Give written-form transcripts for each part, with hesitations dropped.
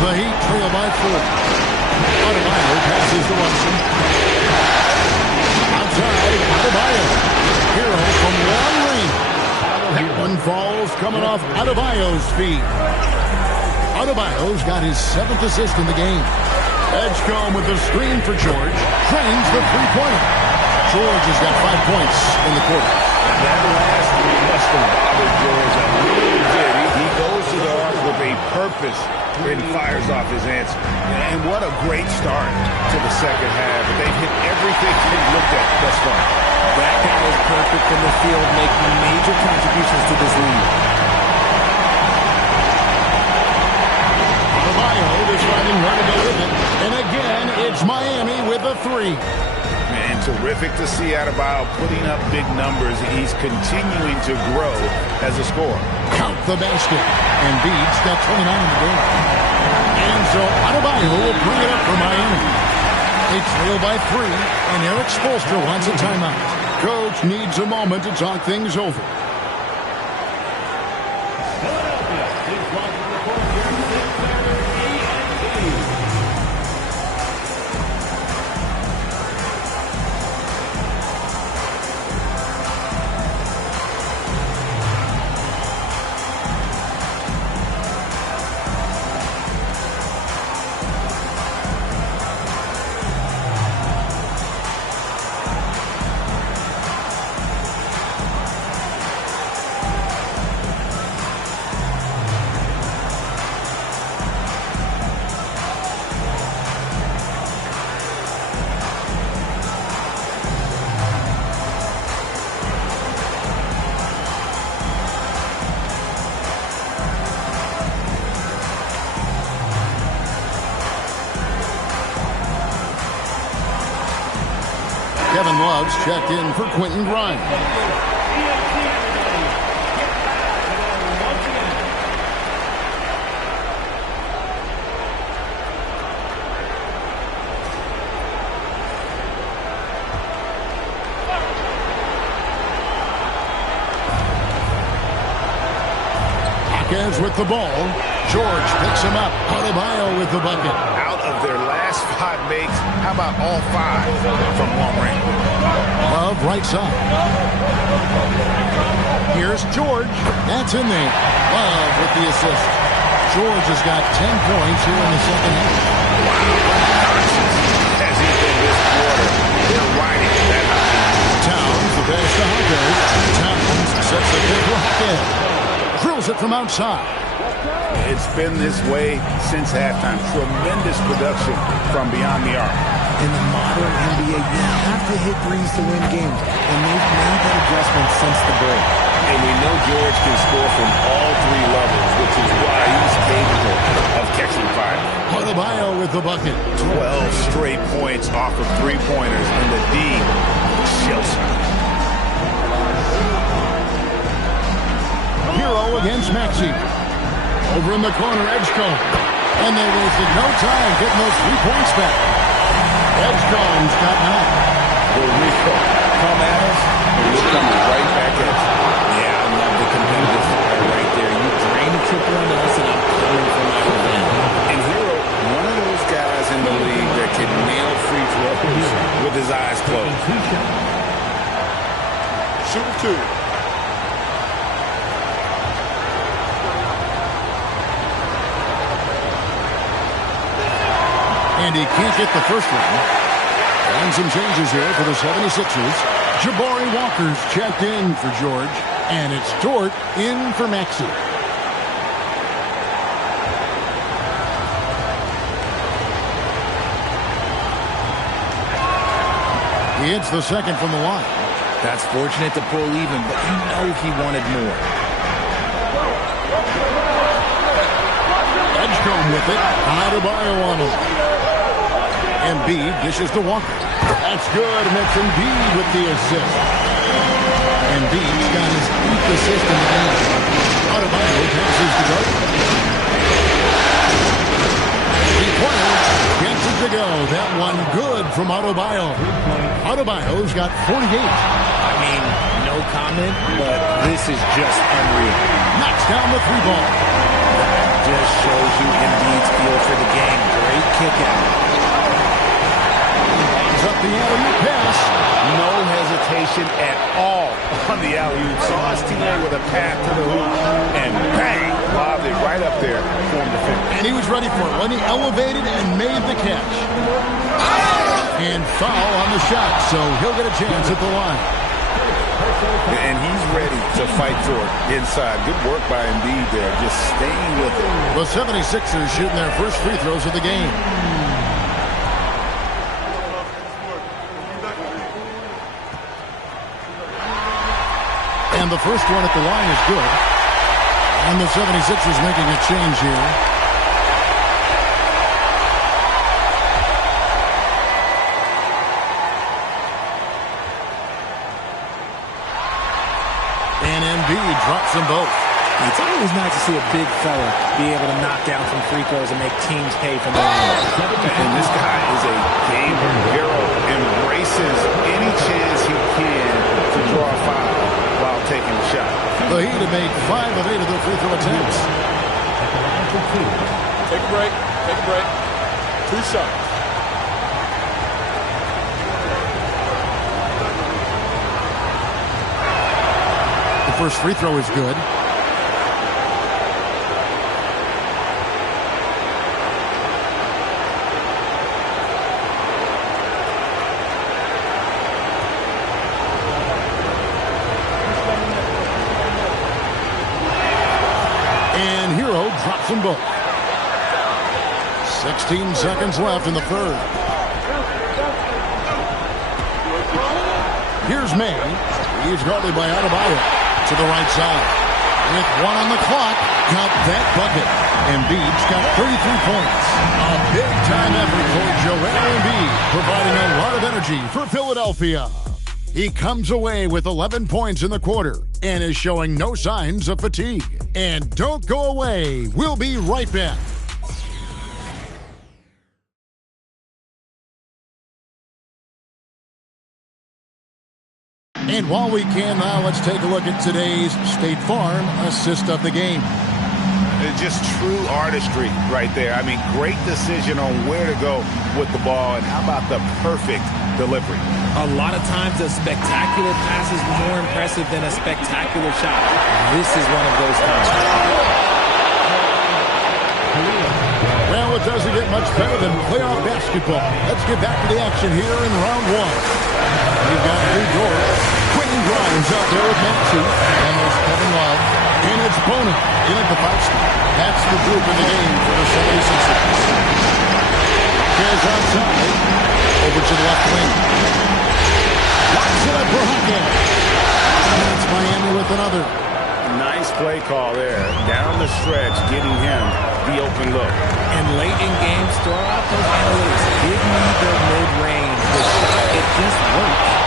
The Heat trail by 4. Adebayo passes to Watson. Outside, Adebayo. Hero from long range. That one falls coming off Adebayo's feet. Adebayo's got his 7th assist in the game. Edgecombe with the screen for George. Drains the three-pointer. George has got 5 points in the quarter. That last three must have bothered George a little bit. He goes to the arc with a purpose and fires off his answer. And what a great start to the second half. They've hit everything they've looked at thus far. That guy is perfect from the field, making major contributions to this lead. Adebayo deciding where to go with it. And again, it's Miami with a 3. Man, terrific to see Adebayo putting up big numbers. He's continuing to grow as a scorer. Count the basket. And Embiid's got 29 in the game. And so Adebayo will bring it up for Miami. They trail by 3, and Eric Spoelstra wants a timeout. Coach needs a moment to talk things over. Kevin Love's checked in for Quentin Grimes. Hawkins with the ball. George picks him up. Adebayo with the bucket. Out of their last 5 makes, how about all 5 from long range? Love right side. Here's George. That's in there. Love with the assist. George has got 10 points here in the second half. Has he been this quarter? They're riding that high. Towns the pass to Hawkins. Towns sets the pick for Hawkins. Drills it from outside. It's been this way since halftime. Tremendous production from beyond the arc. In the modern NBA, you have to hit threes to win games, and they've made that adjustment since the break. And we know George can score from all 3 levels, which is why he's capable of catching fire. Adebayo with the bucket. 12 straight points off of 3-pointers, and the D Chelsea. Hero against Maxey. Over in the corner, Edgecombe. And they wasted no time getting those 3 points back. Edgecombe's got 9. Will we come at us, or we're coming right back at you? Yeah, I love the competitive fire right there. You drain a triple on us, and I'm coming for my revenge. And Hero, one of those guys in the league that can nail free throws with his eyes closed. Shooting 2. And he can't get the first one. And some changes here for the 76ers. Jabari Walker's checked in for George. And it's Dort in for Maxey. He hits the second from the line. That's fortunate to pull even, but you know he wanted more. Edgecombe with it. Adebayo on him. Embiid dishes to Walker. That's good, and it's Embiid with the assist. Embiid's got his 8th assist in the game. Adebayo passes to Gardner. 3-pointer gets it to go. That one good from Adebayo. Adebayo's got 48. I mean, no comment, but this is just unreal. Knocks down the 3 ball. Just shows you Embiid's feel for hesitation at all on the alley-oop. Saw his teammate with a path to the hoop, and bang, lobbed it right up there for him to finish. And he was ready for it when he elevated and made the catch. And foul on the shot, so he'll get a chance at the line. And he's ready to fight for it inside. Good work by Embiid there, just staying with it. The 76ers shooting their first free throws of the game. And the first one at the line is good. And the 76ers making a change here. And Embiid drops them both. It's always nice to see a big fella be able to knock down some free throws and make teams pay for their own. And this guy is a gamer hero, embraces any chance he can to draw a foul while taking a shot. The Heat have made 5 of 8 of their free throw attempts. Take a break. Take a break. 2 shots. The first free throw is good. And Hero drops them both. 16 seconds left in the third. Here's May. He's guarded by Adebayo. To the right side. With 1 on the clock, count that bucket. Embiid's got 33 points. A big-time effort for Joel Embiid, providing a lot of energy for Philadelphia. He comes away with 11 points in the quarter and is showing no signs of fatigue. And don't go away. We'll be right back. And while we can now, let's take a look at today's State Farm assist of the game. It's just true artistry right there. I mean, great decision on where to go with the ball, and how about the perfect delivery? A lot of times a spectacular pass is more impressive than a spectacular shot. This is one of those times. Well, it doesn't get much better than playoff basketball. Let's get back to the action here in round 1. We've got Lou Dort. Quentin Grimes out there with Maxey. And there's Kevin Love. And it's Bono in at the 5 spot. That's the group in the game for the 76ers. Here's outside. Over to the left wing. Locks it up for Hackett. And it's Miami with another. Nice play call there. Down the stretch, getting him the open look. And late in games, throw out those analytics. Give me the mid-range. The shot, it just works.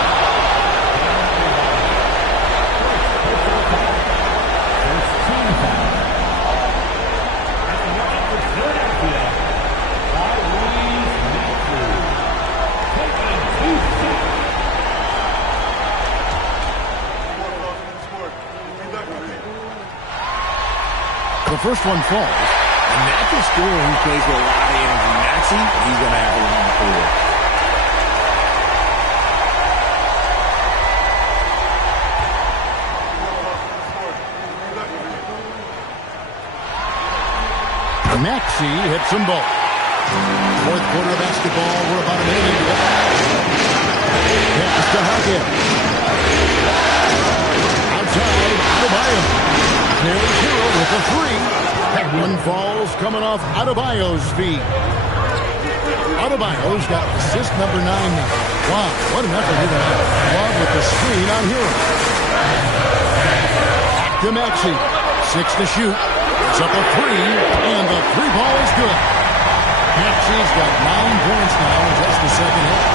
The first one falls. A natural scorer who plays with a lot of energy. Maxey, he's going to have a long career. Maxey hits them both. Fourth quarter of basketball. We're about a minute into it. Pass to Hackett. Outside, Adebayo. There's Hero with a 3. That one falls coming off Adebayo's feet. Adebayo's got assist number 9 now. Wow, what an effort he had. Love with the screen on Hero. Back to Maxey. 6 to shoot. It's up a 3, and the 3 ball is good. Maxey's got 9 points now in just the second half.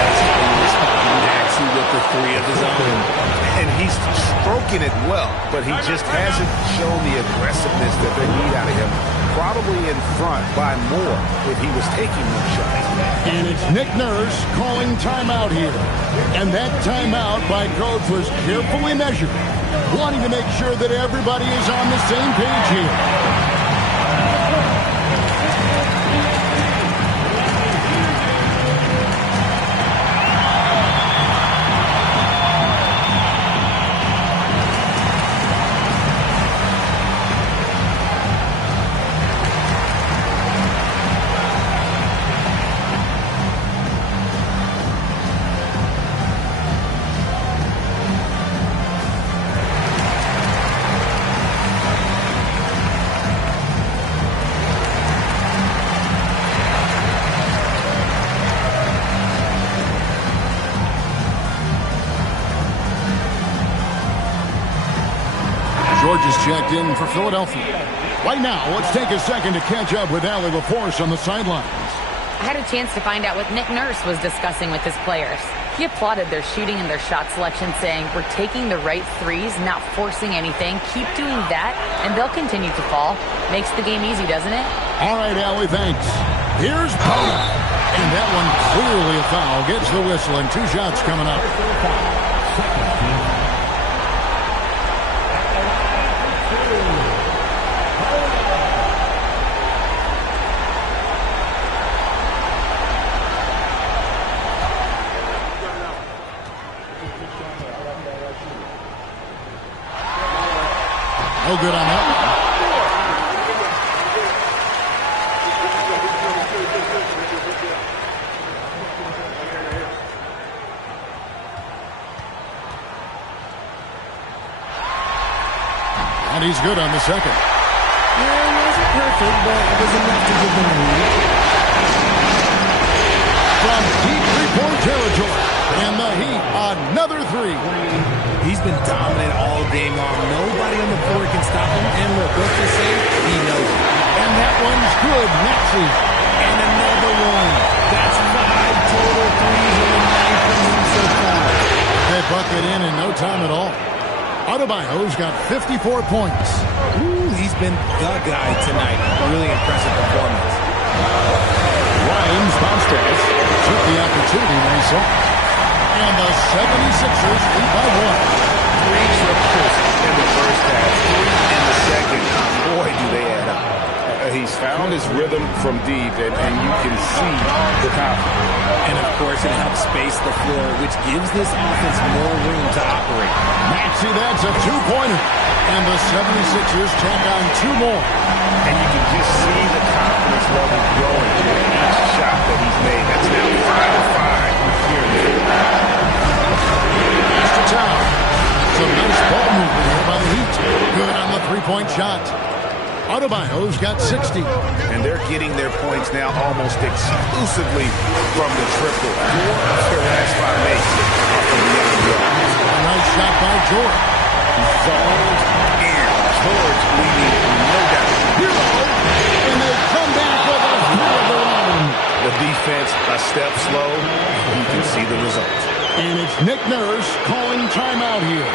That's how you respond. Maxey with the 3 of his own. And he's stroking it well, but he just hasn't shown the aggressiveness that they need out of him. Probably in front by more if he was taking more shots. And it's Nick Nurse calling timeout here. And that timeout by Coach was carefully measured, wanting to make sure that everybody is on the same page here. checked in for Philadelphia. Right now, let's take a second to catch up with Allie LaForce on the sidelines. I had a chance to find out what Nick Nurse was discussing with his players. He applauded their shooting and their shot selection, saying, "We're taking the right threes, not forcing anything. Keep doing that, and they'll continue to fall." Makes the game easy, doesn't it? All right, Allie, thanks. Here's Bowen. And that one clearly a foul. Gets the whistle, and 2 shots coming up. No good on that one. And he's good on the second. Yeah, it wasn't perfect, but it was enough to give them a lead. From deep three-point territory. And the Heat, another 3. He's been dominant all game long. Nobody on the floor can stop him. And look, what's to say? He knows it. And that one's good. Maxey. And another one. That's 5 total threes in the night from him so far. They bucket in no time at all. Adebayo's got 54 points. Ooh, he's been the guy tonight. Really impressive performance. Grimes bounced pass. Took the opportunity when he saw it. And the 76ers lead by 1. 3 triples in the first half, 3 in the second. Boy, do they add up. He's found his rhythm from deep, and you can see the confidence. And, of course, it helps space the floor, which gives this offense more room to operate. Maxey, that's a 2-pointer. And the 76ers tack on 2 more. And you can just see the confidence level growing with each shot that he's made. That's now 5-5 here in the field. Pass to Town. Some nice ball movement here by the Heat. Good on the 3-point shot. Adebayo's got 60. And they're getting their points now almost exclusively from the triple. 4 of their last 5 makes are from beyond the arc. A nice shot by George. Zoned in. George leading, no doubt. Hero. And they come back with a 3 of their own. The defense a step slow. You can see the result. And it's Nick Nurse calling timeout here.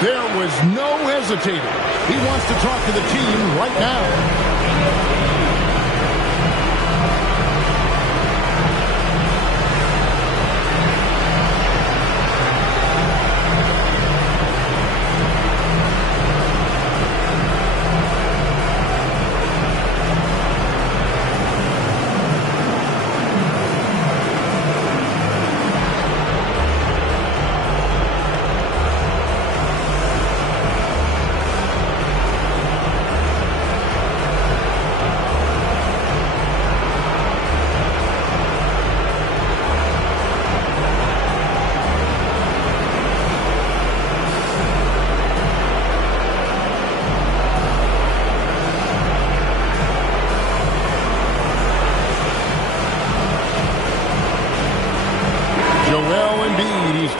There was no hesitating. He wants to talk to the team right now.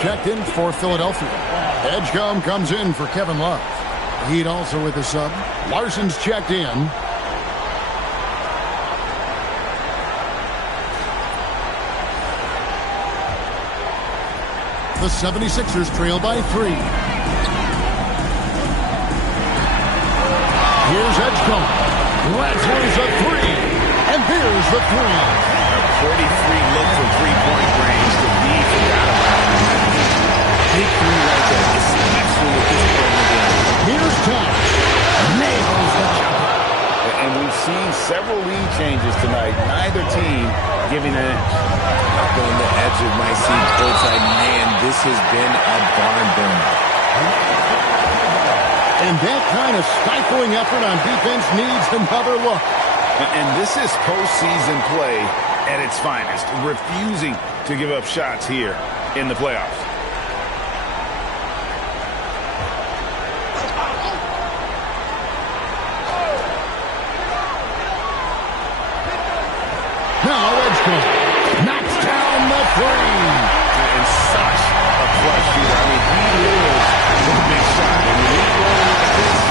Checked in for Philadelphia. Edgecombe comes in for Kevin Love. Heat also with the sub. Larson's checked in. The 76ers trail by 3. Here's Edgecombe. Lansler's a 3. And there's the 3. A pretty free look from three-point range to be forgot about. Big 3 right there, especially with this point in the game. Here's Tom. Nails the jumper. And we've seen several lead changes tonight. Neither team giving an inch. Up on the edge of my seat, courtside, man, this has been a barn burner. And that kind of stifling effort on defense needs another look. And this is postseason play at its finest, refusing to give up shots here in the playoffs. Now Edgecombe knocks down the 3. And such a clutch shooter. I mean, he lives with a big shot. And when he's rolling like this,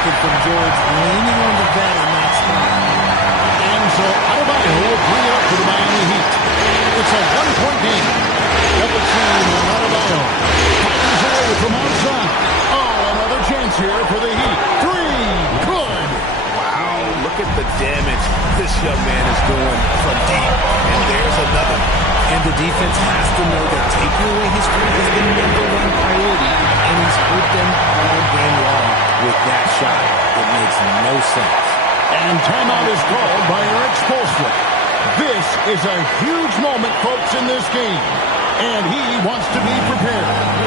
expected from George, leaning on the vet in that spot. And so Adebayo will bring it up to the Miami Heat. It's a one-point game. Double team on Adebayo. Fires away from outside. Oh, another chance here for the Heat. Three. Good. Wow, look at the damage this young man is doing from deep. And there's another. And the defense has to know that taking away his three is the number one priority, and he's hurt them all game long with that shot. It makes no sense. And timeout is called by Erik Spoelstra. This is a huge moment, folks, in this game. And he wants to be prepared.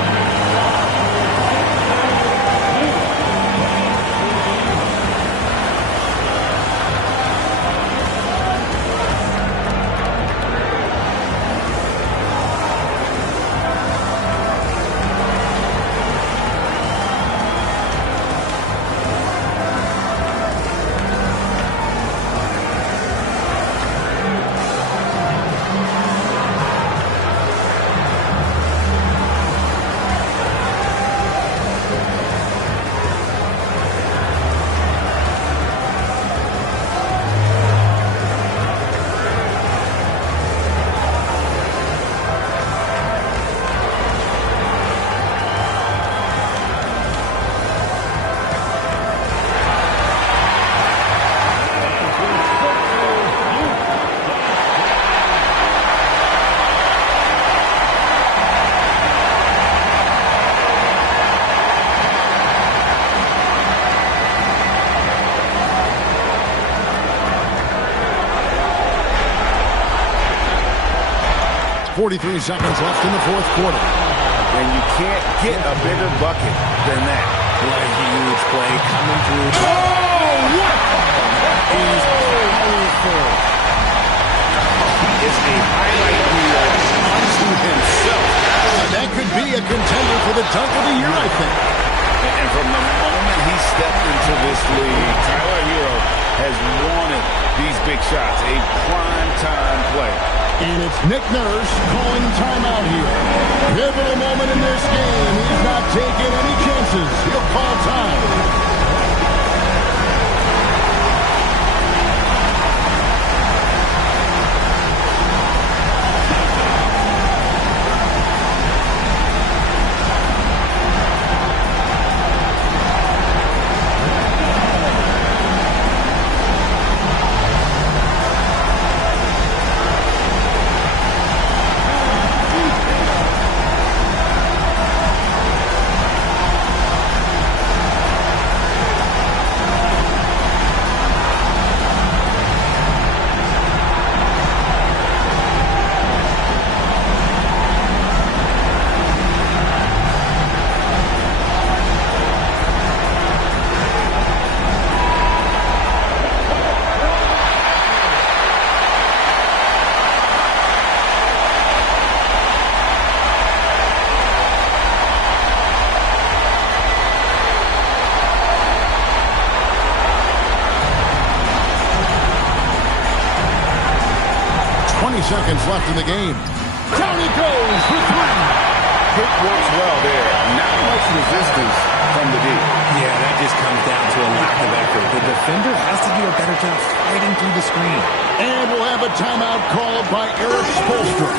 43 seconds left in the fourth quarter. And you can't get a bigger bucket than that. What a huge play coming through. Oh, what? He's powerful. He is a highlight reel unto himself. That could be a contender for the dunk of the year, I think. And from the moment he stepped into this league, Tyler Herro has wanted these big shots, a prime-time play. And it's Nick Nurse calling timeout here. Pivotal moment in this game. He's not taking any chances. He'll call time. Seconds left in the game. Down he goes for three. Pick works well there. Not much resistance from the D. Yeah, that just comes down to a lack of effort. The defender has to do a better job fighting through the screen. And we'll have a timeout called by Erik Spoelstra.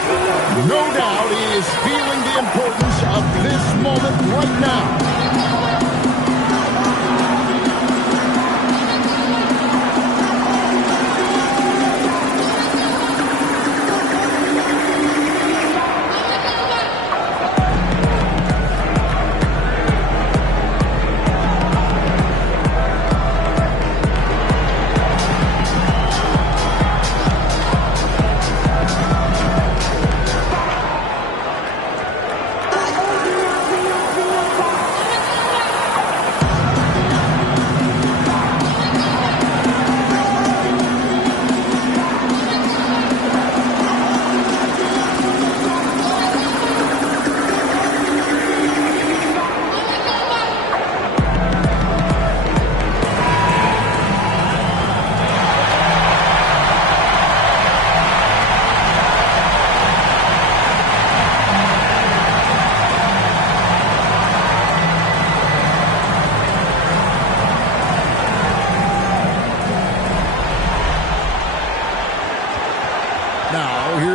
No doubt he is feeling the importance of this moment right now.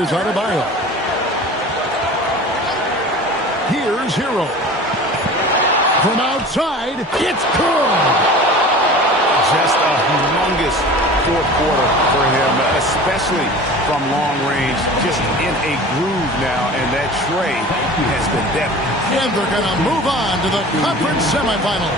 is Adebayo. Here's Hero. From outside, it's good. Just a humongous fourth quarter for him, especially from long range. Just in a groove now, and that Trey has been deadly. And they're going to move on to the conference semifinal.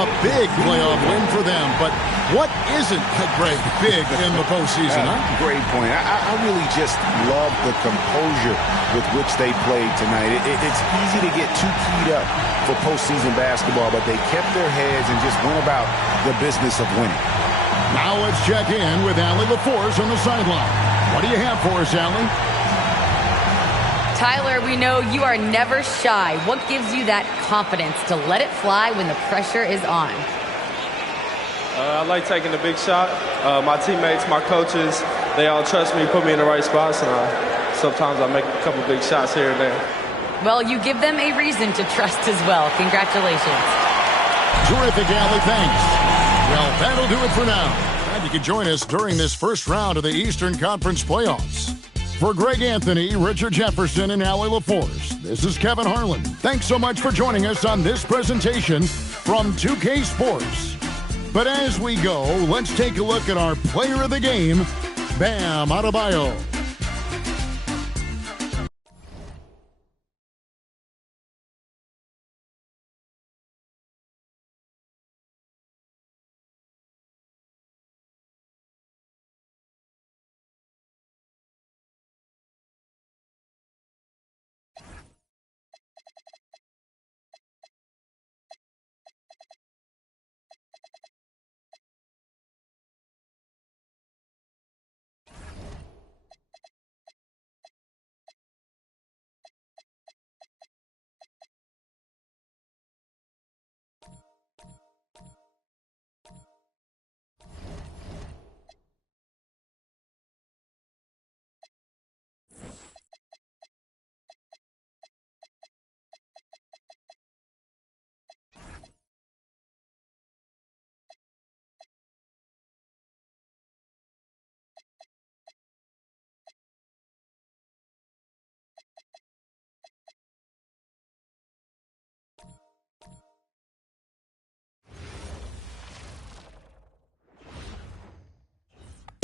A big playoff win for them, but what isn't, Greg, big in the postseason, huh? Great point. I really just love the composure with which they played tonight. It's easy to get too keyed up for postseason basketball, but they kept their heads and just went about the business of winning. Now let's check in with Allie LaForce on the sideline. What do you have for us, Allie? Tyler, we know you are never shy. What gives you that confidence to let it fly when the pressure is on? I like taking the big shot. My teammates, my coaches, they all trust me, put me in the right spots, and sometimes I make a couple big shots here and there. Well, you give them a reason to trust as well. Congratulations. Terrific, Allie. Thanks. Well, that'll do it for now. And you can join us during this first round of the Eastern Conference playoffs. For Greg Anthony, Richard Jefferson, and Allie LaForce, this is Kevin Harlan. Thanks so much for joining us on this presentation from 2K Sports. But as we go, let's take a look at our player of the game, Bam Adebayo.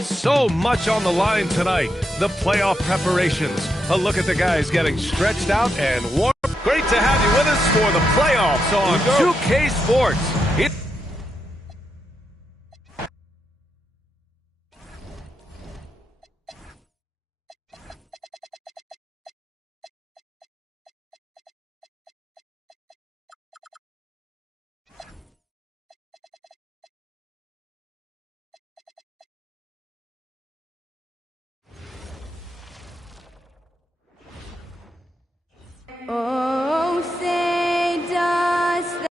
So much on the line tonight. The playoff preparations. A look at the guys getting stretched out and warm. Great to have you with us for the playoffs on 2K Sports. Oh, say does the...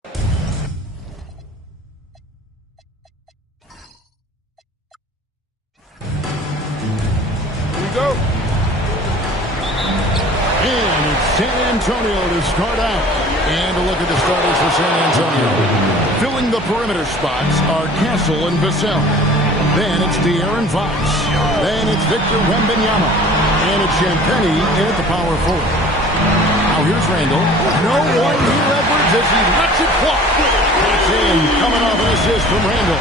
Here we go. And it's San Antonio to start out. And a look at the starters for San Antonio. Filling the perimeter spots are Castle and Vassell. Then it's De'Aaron Fox. Then it's Victor Wembanyama. And it's Champagnie at the power forward. Now here's Randall. No one here, Edwards, as he lets it fly. That's in, coming off an assist from Randall.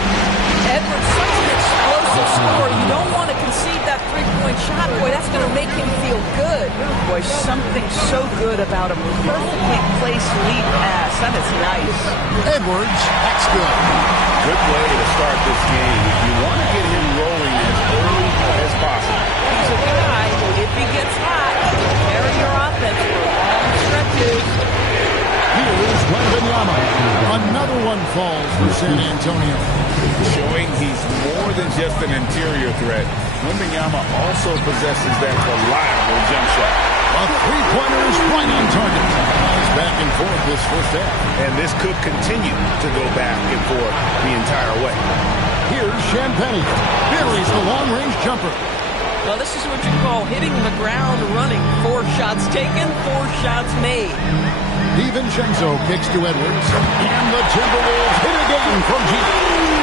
Edwards, such an explosive scorer. You don't want to concede that three-point shot. Boy, that's going to make him feel good. Boy, something so good about a perfectly placed lead pass. That is nice. Edwards, that's good. Good way to start this game. You want to get him rolling as early as possible. He's a guy who, if he gets hot, will carry your offense for long stretches. Here's Wembanyama. Another one falls for San Antonio. Showing he's more than just an interior threat. Wembanyama also possesses that reliable jump shot. A three-pointer is right on target. It's back and forth this first half. And this could continue to go back and forth the entire way. Here's Champagnie. Buries the long-range jumper. Well, this is what you call hitting the ground running. 4 shots taken, 4 shots made. DiVincenzo kicks to Edwards. And the Timberwolves hit again from deep.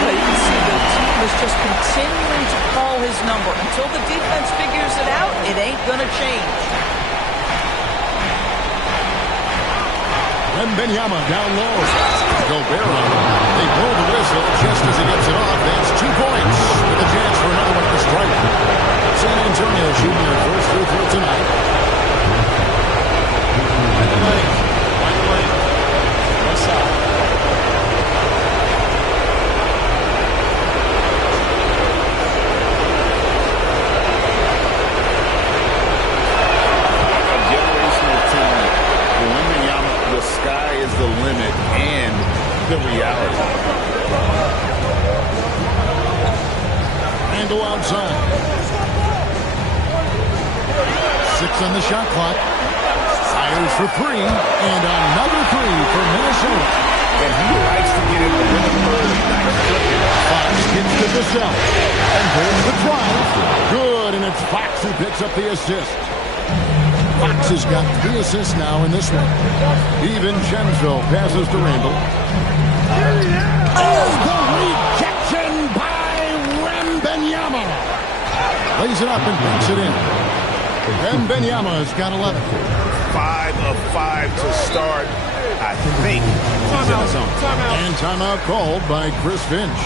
You can see the team is just continuing to call his number. Until the defense figures it out, it ain't going to change. Wembanyama down low. Gobert on him. They blow the whistle just as he gets it off. That's 2 points with a chance for another one at the strike. San Antonio shooting their first free throw tonight. What's up? The sky is the limit and the reality. Randle outside. 6 on the shot clock. Fires for 3. And another 3 for Minnesota. And he likes to get in the rhythm early. Fox gets to Vassell. And holds the drive. Good, and it's Fox who picks up the assist. Fox has got 3 assists now in this one. DiVincenzo passes to Randle. Oh, the rejection by Wembanyama. Lays it up and banks it in. Wembanyama's got 11. 5 of 5 to start. I think he's in the zone. And timeout called by Chris Finch.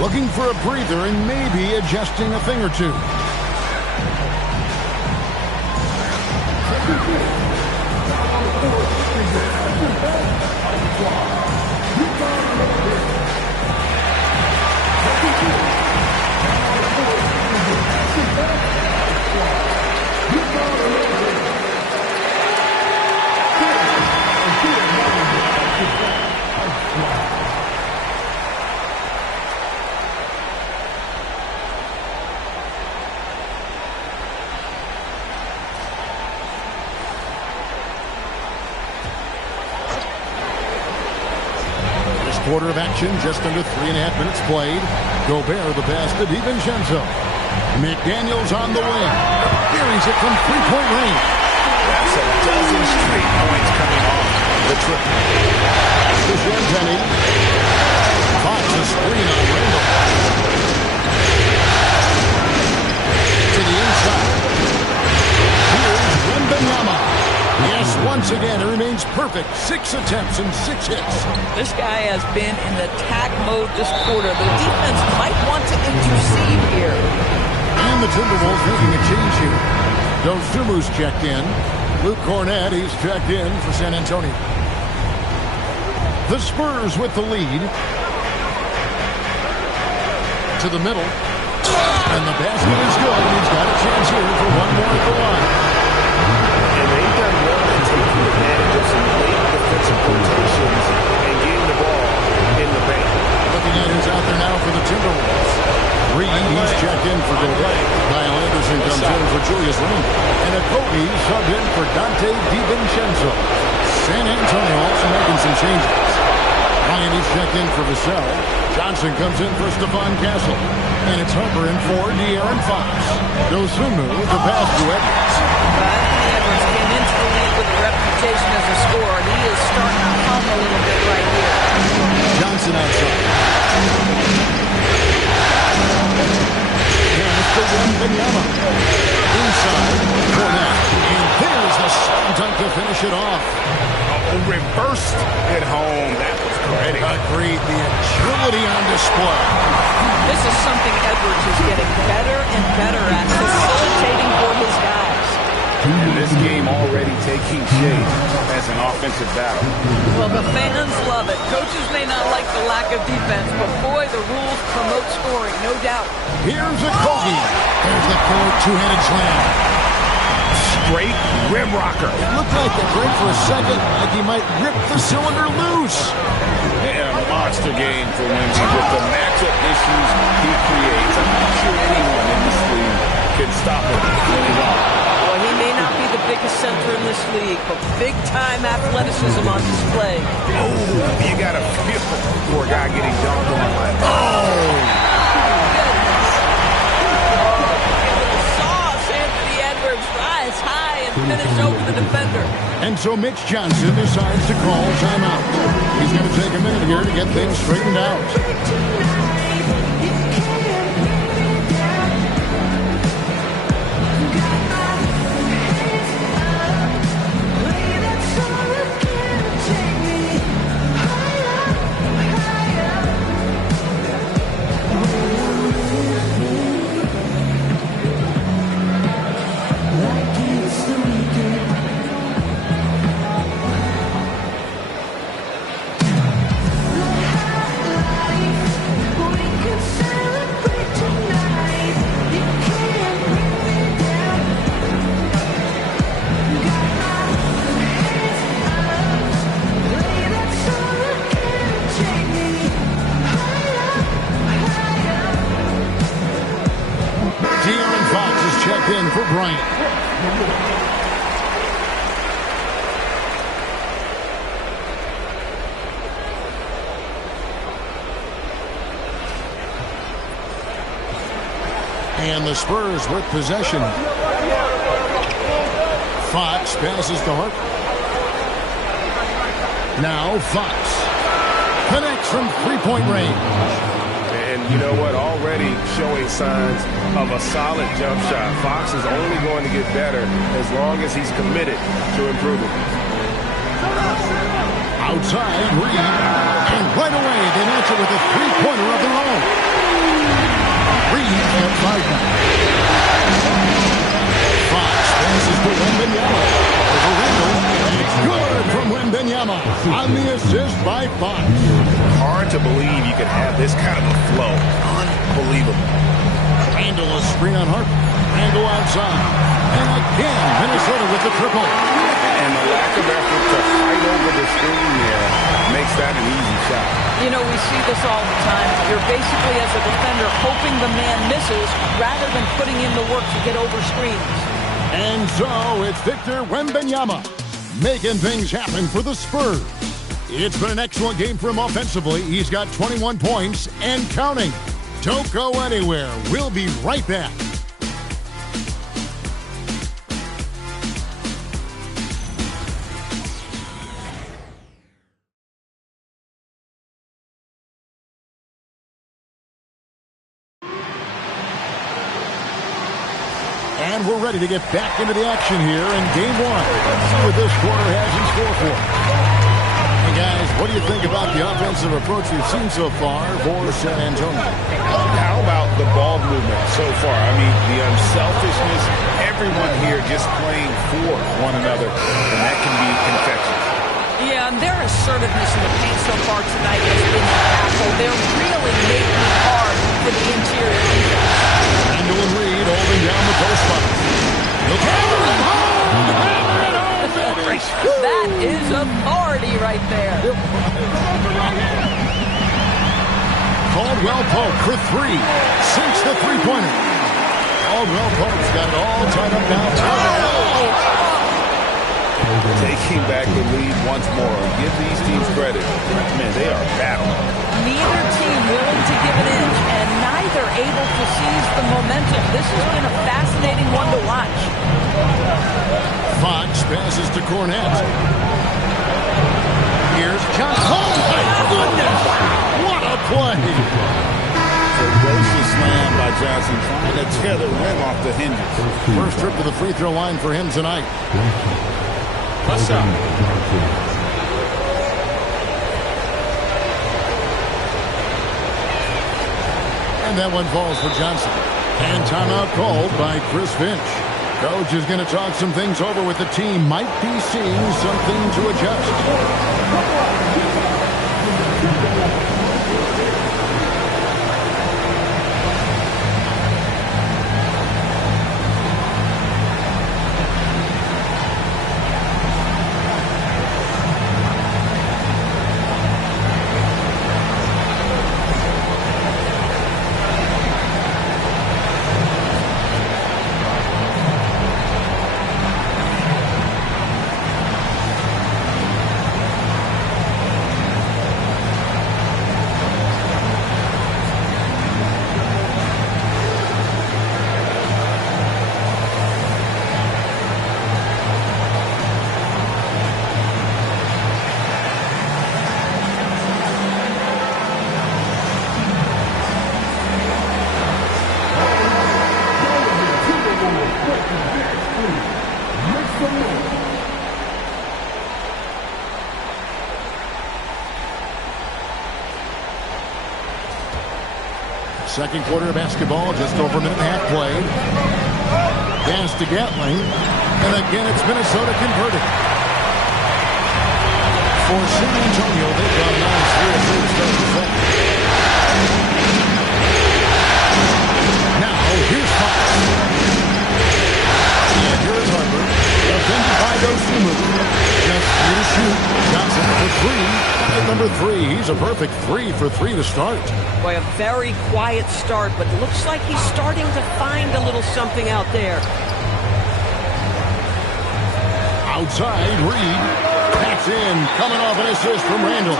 Looking for a breather and maybe adjusting a thing or two. Quarter of action, just under 3.5 minutes played. Gobert the pass to DiVincenzo. McDaniels on the wing. Buries it from three-point range. That's a dozen straight points coming off the triple. To Shantani. Fox a screen on Randle. To the inside. Here's Wembanyama. Yes, once again, it remains perfect. 6 attempts and 6 hits. This guy has been in attack mode this quarter. The defense might want to intercede here. And the Timberwolves making a change here. Dosumu's checked in. Luke Cornett, he's checked in for San Antonio. The Spurs with the lead. To the middle. And the basket is good. He's got a chance here for one more at the line. And they've done well in taking advantage of some late defensive rotations and getting the ball in the paint. Looking at who's out there now for the Timberwolves. Reed, he's checked in for Gobert. Kyle Anderson comes in for Julius Randle. And Okogie subbed in for Dante DiVincenzo. San Antonio also making some changes. Ryan, he's checked in for Vassell. Johnson comes in for Stephon Castle. And it's Harper in for De'Aaron Fox. Dosunmu with the pass to Edwards. Anthony Edwards came into the league with a reputation as a scorer. He is starting to hum a little bit right here. Johnson outside. Pass to Wembanyama. Inside. Cornett. And there's the slam dunk to finish it off. Reversed at home. That was great. Agreed. The agility on display. This is something Edwards is getting better and better at, facilitating for his guys. And this game already taking shape as an offensive battle. Well, the fans love it. Coaches may not like the lack of defense, but boy, the rules promote scoring, no doubt. Here's Okogie. There's the third two-handed slam. Straight rim rocker. It looked like the break for a second, like he might rip the cylinder loose. And a monster game for Wemby with the matchup issues he creates. I'm not sure anyone in this league can stop him when he's on. Well, he may not be the biggest center in this league, but big-time athleticism on display. Oh, you got to feel for a guy getting dunked on like that. Oh! Sauce Anthony Edwards rise high and finish over the defender. And so Mitch Johnson decides to call timeout. He's going to take a minute here to get things straightened out. In for Bryant. And the Spurs with possession. Fox passes to Hart. Now Fox connects from three-point range. And you know what? Already showing signs of a solid jump shot. Fox is only going to get better as long as he's committed to improving. Outside, Reed. And right away, they answer with a three-pointer of their own. Reed at 5 now. Fox passes to Wembanyama. Over Randall. Good from Wembanyama on the assist by Fox. Hard to believe you could have this kind of a flow. Unbelievable. Randall a screen on Hart. Randall outside. And again, Minnesota with the triple. And the lack of effort to fight over the screen there makes that an easy shot. You know, we see this all the time. You're basically, as a defender, hoping the man misses rather than putting in the work to get over screens. And so it's Victor Wembanyama making things happen for the Spurs. It's been an excellent game for him offensively. He's got 21 points and counting. Don't go anywhere. We'll be right back. And we're ready to get back into the action here in Game 1. Let's see what this quarter has in store for us. Hey guys, what do you think about the offensive approach we've seen so far for San Antonio? How about the ball movement so far? I mean, the unselfishness, everyone here just playing for one another, and that can be infectious. Yeah, and their assertiveness in the paint so far tonight has been impactful. They're really making it hard for the interior defense. Randall and Reed holding down the post spots. That is authority right there. Caldwell Pope for three. Sinks the three-pointer. Caldwell Pope's got it all tied up now. Taking back the lead once more. Give these teams credit. Man, they are battling. Neither team willing to give an inch, and neither able to seize the momentum. This has been a fascinating one to watch. Fox passes to Cornette. Here's Johnson. Oh, my goodness! What a play! Ferocious slam by Johnson, trying to tear the rim off the hinges. First trip to the free throw line for him tonight. What's up? And that one falls for Johnson. And timeout called by Chris Finch. Coach is going to talk some things over with the team. Might be seeing something to adjust. Second quarter of basketball, just over a minute and a half played. Pass to Gatling, and again it's Minnesota converted. For San Antonio, they've got a nice 3-3 to start the second. Now, here's Fox. And here is Harper. Defended by Dosunmu. Just 3 to shoot. Johnson for 3. At number 3, he's a perfect 3 for 3 to start. Boy, a very quiet start, but looks like he's starting to find a little something out there. Outside, Reed. That's in. Coming off an assist from Randall.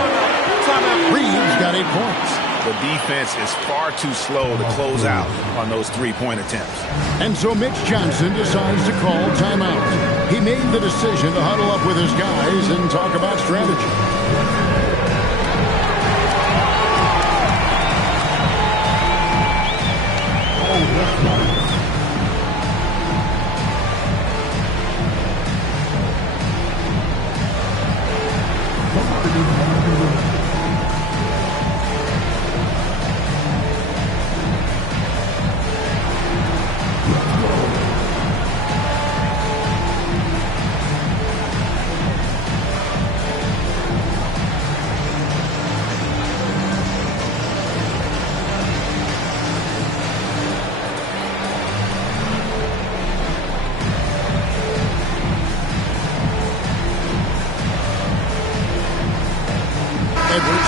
Reed's got 8 points. The defense is far too slow to close out on those three-point attempts. And so Mitch Johnson decides to call timeout. He made the decision to huddle up with his guys and talk about strategy.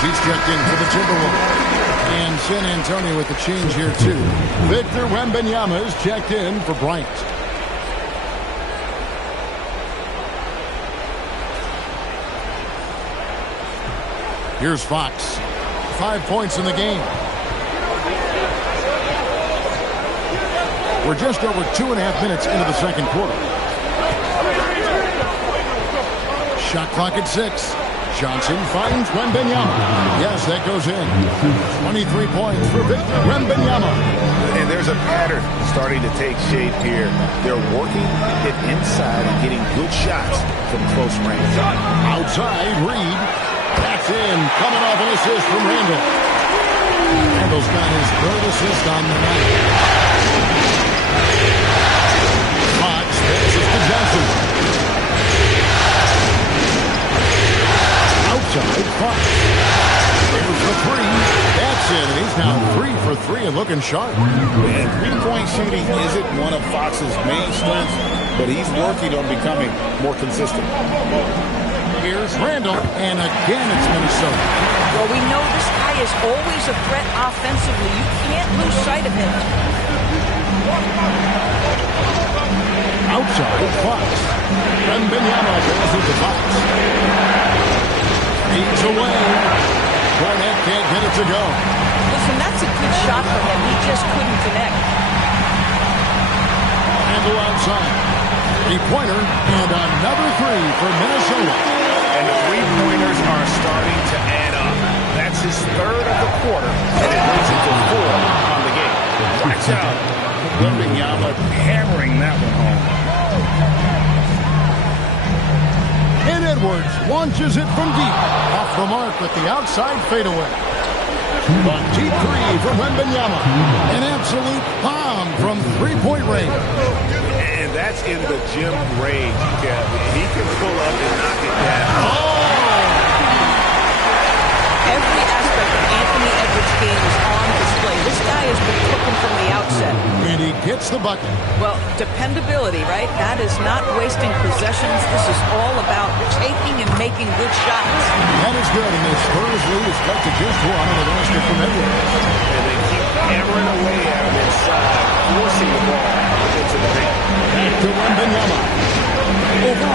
He's checked in for the Timberwolves. And San Antonio with the change here, too. Victor Wembanyama is checked in for Bryant. Here's Fox. 5 points in the game. We're just over 2.5 minutes into the second quarter. Shot clock at 6. Johnson finds Wembanyama. Yes, that goes in. 23 points for Victor Wembanyama. And there's a pattern starting to take shape here. They're working it inside and getting good shots from close range. Outside, Reed. That's in. Coming off an assist from Randall. Randall's got his third assist on the night. Fox passes to Johnson. Outside, Fox. There's the 3. That's in, and he's now 3 for 3 and looking sharp. And three-point shooting isn't one of Fox's main strengths, but he's working on becoming more consistent. Here's Randall, and again it's Minnesota. Well, we know this guy is always a threat offensively. You can't lose sight of him. Outside, Fox. Wembanyama passes to Fox. He's away. Barnett can't get it to go. Listen, that's a good shot for him. He just couldn't connect. Handle outside. 3-pointer and another 3 for Minnesota. And the three-pointers are starting to add up. That's his third of the quarter, and it brings him to 4 on the game. Watch out. Wembanyama hammering that one home. And Edwards launches it from deep. Off the mark with the outside fadeaway. A deep 3 from Wembanyama. An absolute bomb from three-point range. And that's in the gym range. He can pull up and knock it down. Every aspect of Anthony Edwards' game is on display. This guy has been cooking from the outset. And he gets the bucket. Well, dependability, right? That is not wasting possessions. This is all about taking and making good shots. That is good, and the Spurs lead is cut to just 1 on the basket from Edwards. And they keep hammering away at him inside, forcing the ball into the paint. Back to Wembanyama. Over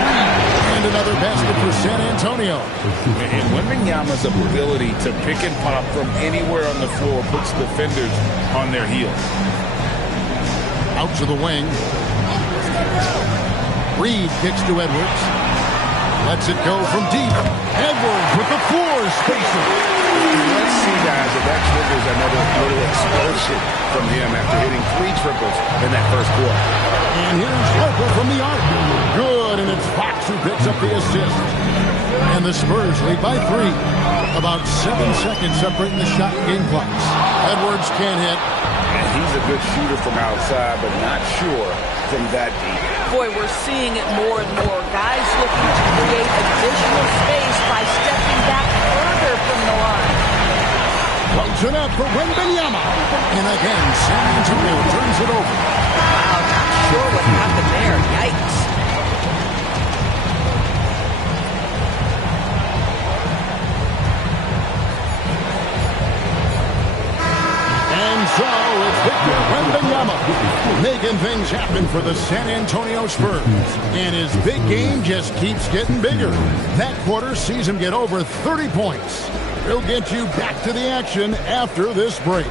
and another basket for San Antonio. And Wembanyama's ability to pick and pop from anywhere on the floor puts defenders on their heels. Out to the wing. Reed kicks to Edwards. Lets it go from deep. Edwards with the floor spacer. Let's see, guys, if that triggers another little explosion from him after hitting 3 triples in that first quarter. And here's Harper from the arc. Good, and it's Fox who picks up the assist. And the Spurs lead by 3. About 7 seconds separating the shot and game clocks. Edwards can't hit. And he's a good shooter from outside, but not sure from that deep. Boy, we're seeing it more and more. Guys looking to create additional space by stepping back further from the line. Close it up for Wembanyama. And again, San Antonio turns it over. Wow, not sure what happened there. Yikes. And so it's Victor Wembanyama making things happen for the San Antonio Spurs. And his big game just keeps getting bigger. That quarter sees him get over 30 points. We'll get you back to the action after this break.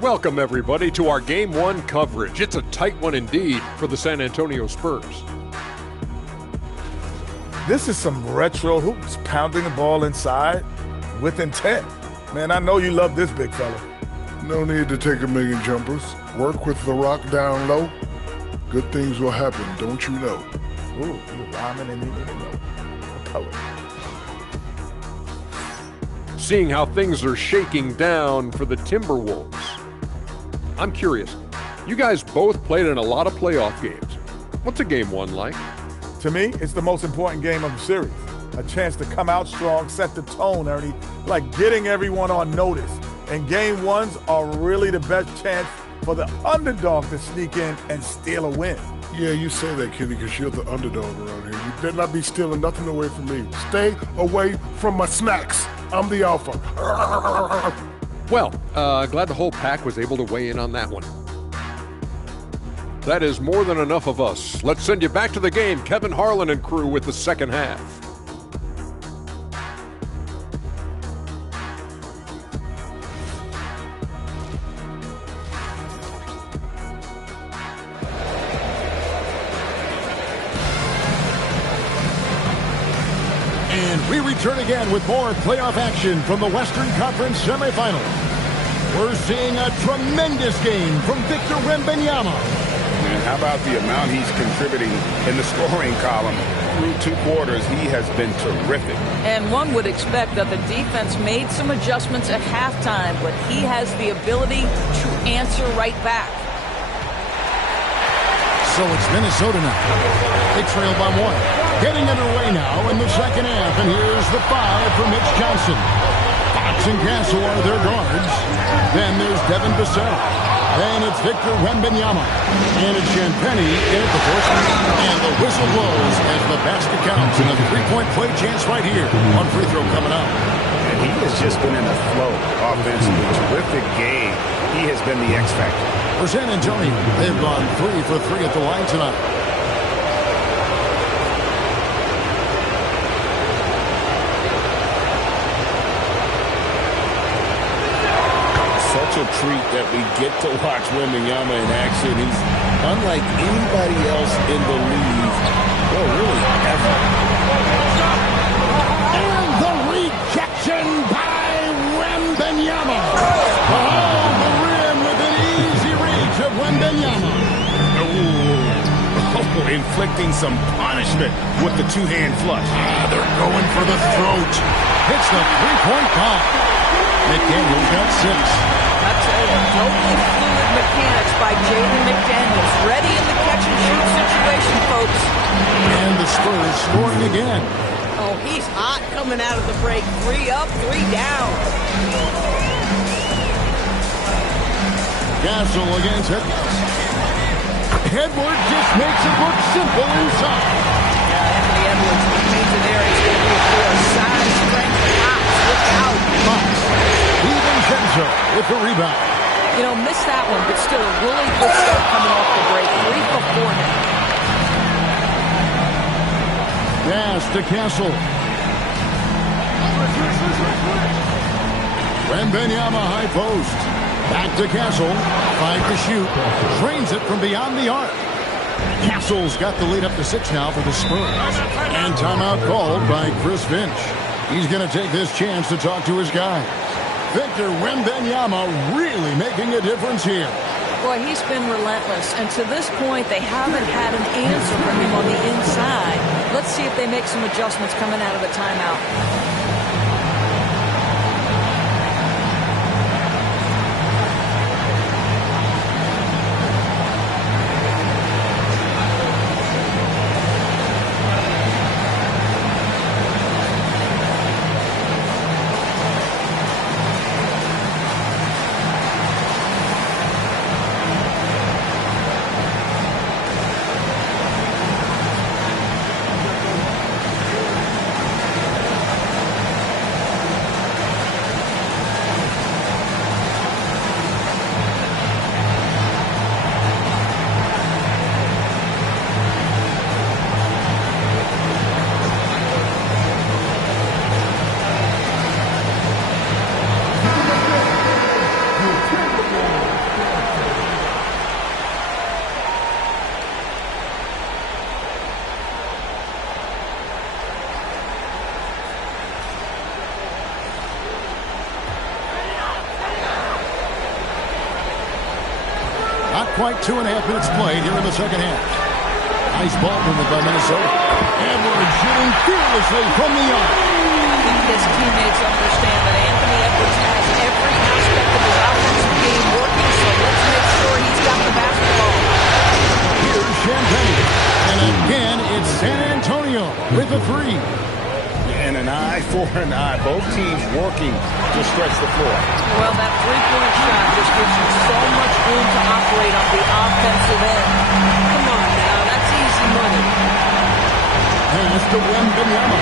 Welcome, everybody, to our Game 1 coverage. It's a tight one indeed for the San Antonio Spurs. This is some retro hoops, pounding the ball inside with intent. Man, I know you love this big fella. No need to take a million jumpers. Work with the rock down low. Good things will happen, don't you know? Ooh, you're rhyming and you didn't know. A color. Seeing how things are shaking down for the Timberwolves. I'm curious, you guys both played in a lot of playoff games. What's a Game 1 like? To me, it's the most important game of the series. A chance to come out strong, set the tone, Ernie, like getting everyone on notice. And Game 1s are really the best chance for the underdog to sneak in and steal a win. Yeah, you say that, Kenny, because you're the underdog around here. You better not be stealing nothing away from me. Stay away from my snacks. I'm the alpha. Well, glad the whole pack was able to weigh in on that one. That is more than enough of us. Let's send you back to the game. Kevin Harlan and crew with the second half. And we return again with more playoff action from the Western Conference semifinal. We're seeing a tremendous game from Victor Wembanyama. And how about the amount he's contributing in the scoring column? Through 2 quarters, he has been terrific. And one would expect that the defense made some adjustments at halftime, but he has the ability to answer right back. So it's Minnesota now. They trail by 1. Getting underway now in the second half, and here's the 5 for Mitch Johnson. Fox and Castle are their guards. Then there's Devin Vassell. Then it's Victor Wembanyama. And it's Champagnie in at the fourth. And the whistle blows as the basket counts. And a 3-point play chance right here on free throw coming up. And he has just been in a flow offensively. Terrific game. He has been the X factor. For San Antonio, they've gone 3 for 3 at the line tonight. Such a treat that we get to watch Wembanyama in action. He's unlike anybody else in the league. Well, really, ever. And the rejection by Wembanyama. Oh, the rim with an easy reach of Wembanyama. Oh, inflicting some punishment with the 2-hand flush. They're going for the throat. Hits the 3-point bomb. McDaniels got 6. I tell you, totally fluid mechanics by Jaden McDaniels. Ready in the catch-and-shoot situation, folks. And the Spurs scoring again. Oh, he's hot coming out of the break. 3 up, 3 down. Castle against Edwards. Edwards just makes it look simple inside. Yeah, Anthony Edwards painted there. He's going to be a force. Size, strength, pops. Look out. Fox. DiVincenzo with the rebound. You know, missed that one, but still a really good start coming off the break. 3 for 4 now. Pass to Castle. Wembanyama high post. Back to Castle. 5 to shoot. Drains it from beyond the arc. Castle's got the lead up to 6 now for the Spurs. And timeout called by Chris Finch. He's going to take this chance to talk to his guys. Victor Wembanyama really making a difference here. Boy, he's been relentless, and to this point, they haven't had an answer for him on the inside. Let's see if they make some adjustments coming out of the timeout. Quite 2.5 minutes played here in the second half. Nice ball movement by Minnesota. Edwards shooting fearlessly from the arc. I think his teammates understand that Anthony Edwards has every aspect of his offensive game working, so let's make sure he's got the basketball. Here's Champagne. And again, it's San Antonio with a 3. And an eye for an eye. Both teams working to stretch the floor. Well, that three-point shot just gives you so much room to operate on the offensive end. Come on now, that's easy money. Pass to Wembanyama.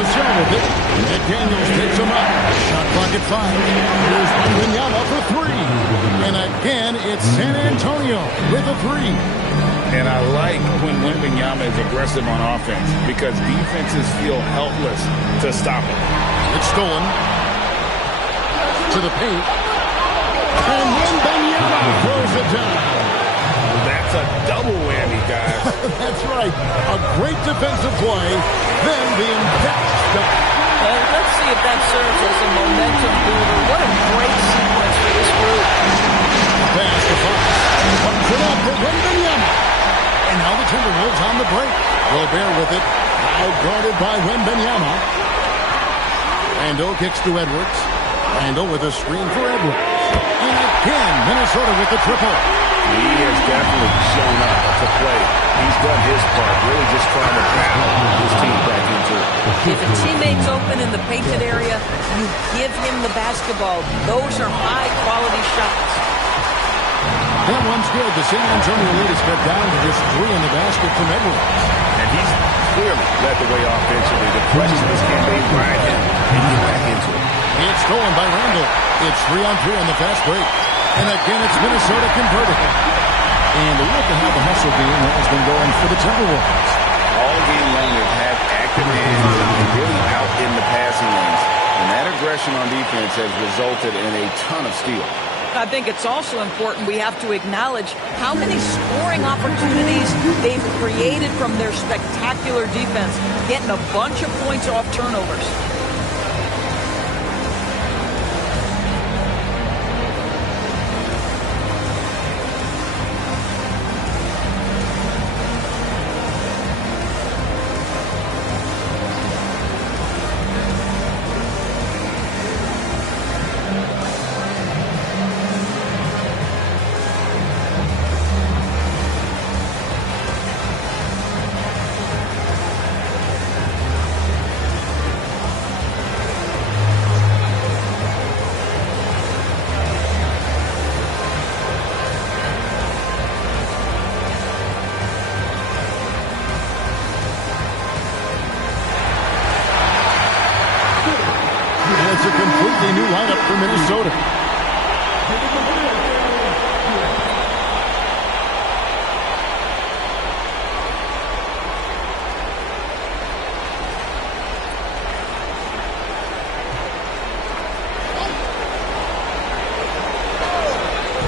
Vassell with it. McDaniels picks him up. Shot clock at 5. Here's Wembanyama for 3. And again, it's San Antonio with a 3. And I like when Wembanyama is aggressive on offense because defenses feel helpless to stop it. It's stolen. To the paint. And Wembanyama throws it down. That's a double whammy, guys. That's right. A great defensive play, then the emphatic stop. Let's see if that serves as a momentum builder. What a great sequence for this group. Pass to Fox. Comes it up for Wembanyama. And now the Timberwolves on the break. Gobert with it. Now guarded by Wembanyama. Randall kicks to Edwards. Randall with a screen for Edwards. And again, Minnesota with the triple. He has definitely shown up to play. He's done his part, really just trying to battle his team back into it. If a teammate's open in the painted area, you give him the basketball. Those are high-quality shots. That one's good. The San Antonio lead is cut down to just 3 in the basket from Edwards. And he's clearly led the way offensively. The question is, can they ride him and get back into it? It's stolen by Randall. It's 3-on-3 on the fast break. And again, it's Minnesota converting. And look at how the hustle game has been going for the Timberwolves. All game long, they've had active hands and really out in the passing lanes. And that aggression on defense has resulted in a ton of steals. I think it's also important we have to acknowledge how many scoring opportunities they've created from their spectacular defense, getting a bunch of points off turnovers. It's a completely new lineup for Minnesota.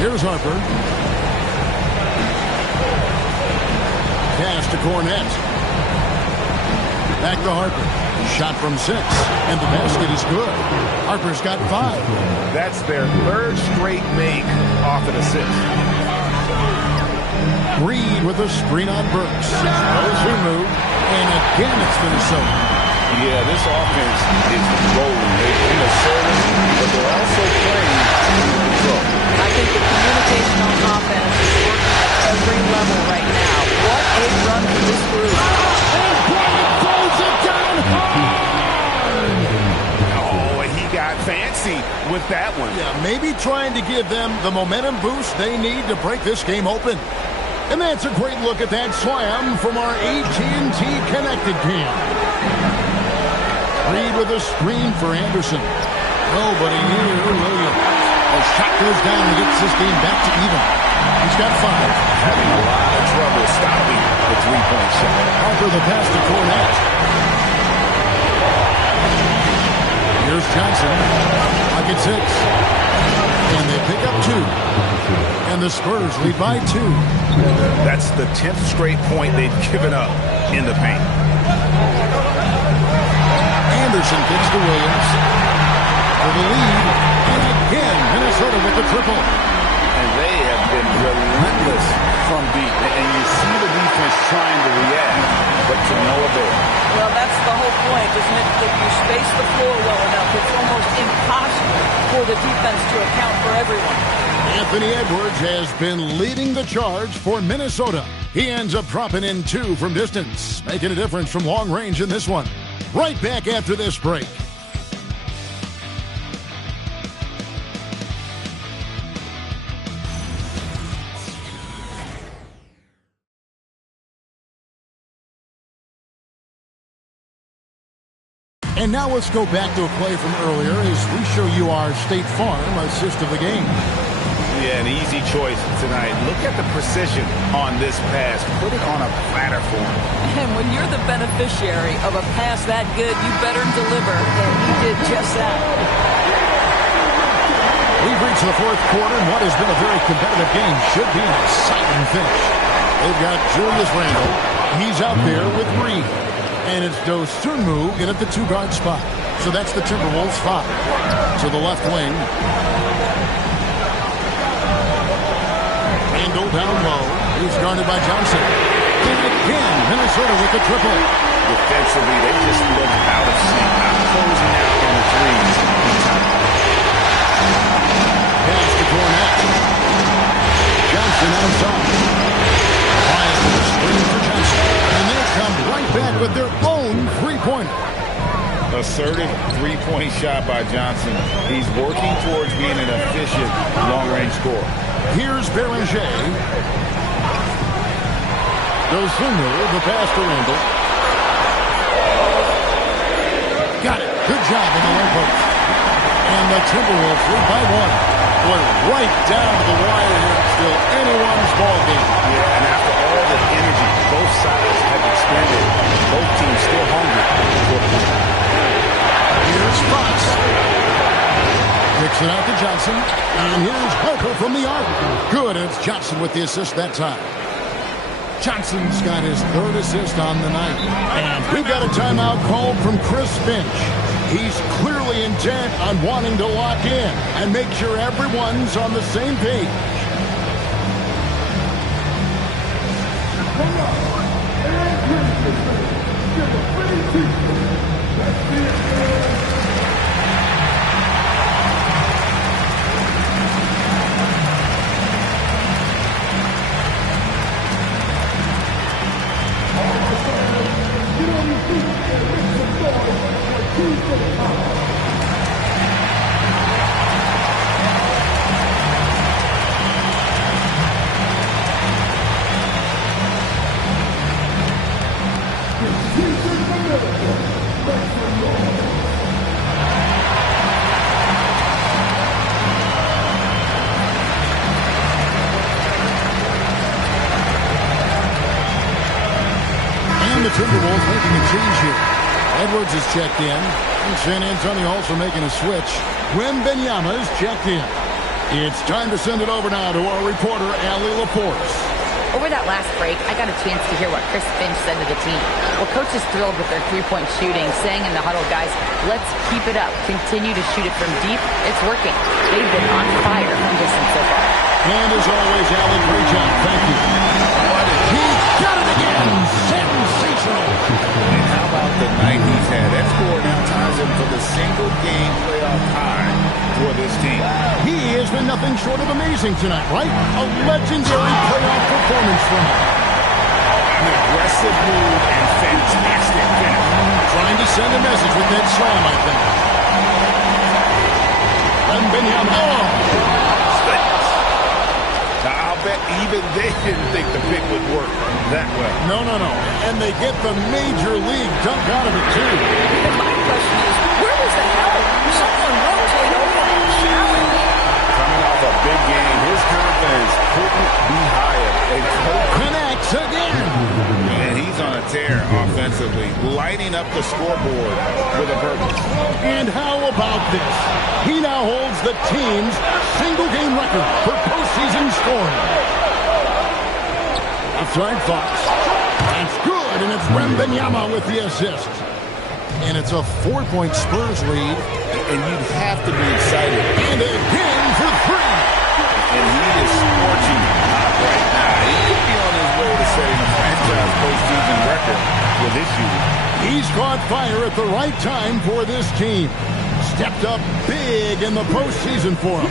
Here's Harper. Pass to Cornette. Back to Harper. Shot from 6. And the basket is good. Harper's got 5. That's their 3rd straight make off an assist. Reed with a screen on Burks. Ozumu. And again it's Minnesota. Yeah, this offense is rolling. They've been assertive, but they're also playing under control. I think the communication on offense is working at every level right now. What a run for this group. And Bryant throws it down hard. Oh, and he got fancy with that one. Yeah, maybe trying to give them the momentum boost they need to break this game open. And that's a great look at that slam from our AT&T Connected Cam. Reed with a screen for Anderson. Nobody near Williams. A shot goes down and gets this game back to even. He's got 5. Having a lot of trouble stopping the three-point shot. Harper the pass to Cornette. Here's Johnson. Pocket 6. And they pick up 2. And the Spurs lead by 2. That's the 10th straight point they've given up in the paint. Anderson gets to Williams for the lead. And again, Minnesota with the triple. And they have been relentless from deep. And you see the defense trying to react, but to no avail. Well, that's the whole point, isn't it? If you space the floor well enough, it's almost impossible for the defense to account for everyone. Anthony Edwards has been leading the charge for Minnesota. He ends up dropping in 2 from distance, making a difference from long range in this one. Right back after this break. And now let's go back to a play from earlier as we show you our State Farm assist of the game. Yeah, an easy choice tonight. Look at the precision on this pass. Put it on a platter for him. And when you're the beneficiary of a pass that good, you better deliver, and he did just that. We've reached the 4th quarter, and what has been a very competitive game should be an exciting finish. They've got Julius Randle. He's out there with Reed. And it's Dosunmu in at the 2-guard spot. So that's the Timberwolves 5. To the left wing. Randle down low. He's guarded by Johnson. And again, Minnesota with the triple. Defensively, they just look out of sync. Not closing out on the threes. Pass to Cornette. Johnson on top. Bryant with a screen for Johnson. And they come right back with their own three-pointer. Assertive three-point shot by Johnson. He's working towards being an efficient long-range scorer. Here's Beringer. Dosunmu, the pass to Randle. Got it. Good job in the low post. And the Timberwolves lead by 1. Boy, right down to the wire here. Still anyone's ball game. Yeah, and after all the energy both sides have expended, both teams still hungry for the win. Here's Fox. Kicks it out to Johnson. And here's Harper from the arc. Good, and it's Johnson with the assist that time. Johnson's got his 3rd assist on the night. And we've got a timeout called from Chris Finch. He's clearly intent on wanting to lock in and make sure everyone's on the same page. The Timberwolves making a change here. Edwards is checked in. And San Antonio also making a switch. Wembanyama is checked in. It's time to send it over now to our reporter, Allie Laporte. Over that last break, I got a chance to hear what Chris Finch said to the team. Well, Coach is thrilled with their three-point shooting, saying in the huddle, guys, let's keep it up. Continue to shoot it from deep. It's working. They've been on fire from distance so far. And as always, Allie, great job. Thank you. He got it again. Sensational. And how about the night he's had? That score now ties him for the single-game playoff high for this team. He has been nothing short of amazing tonight, right? A legendary playoff performance from him. An aggressive move and fantastic finish. Trying to send a message with that slam, I think. Wembanyama. Now, I'll bet even they didn't think the pick would work that well. No. And they get the major league dunk out of it, too. And my question is, where was the help? Someone rotate over and challenge. Coming off a big game, his confidence couldn't be higher. And connects again. And he's on a tear offensively, lighting up the scoreboard with a purpose. And how about this? He now holds the team's single-game record for postseason scoring. Outside Fox. That's good, and it's Wembanyama with the assist. And it's a 4-point Spurs lead. And you'd have to be excited. And again for three. And he is scorching hot right now. He could be on his way to setting a franchise postseason record with his shooting. He's caught fire at the right time for this team. Stepped up big in the postseason for him.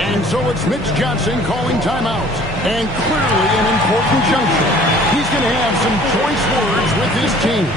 And so it's Mitch Johnson calling timeout. And clearly an important juncture. He's going to have some choice words with his team.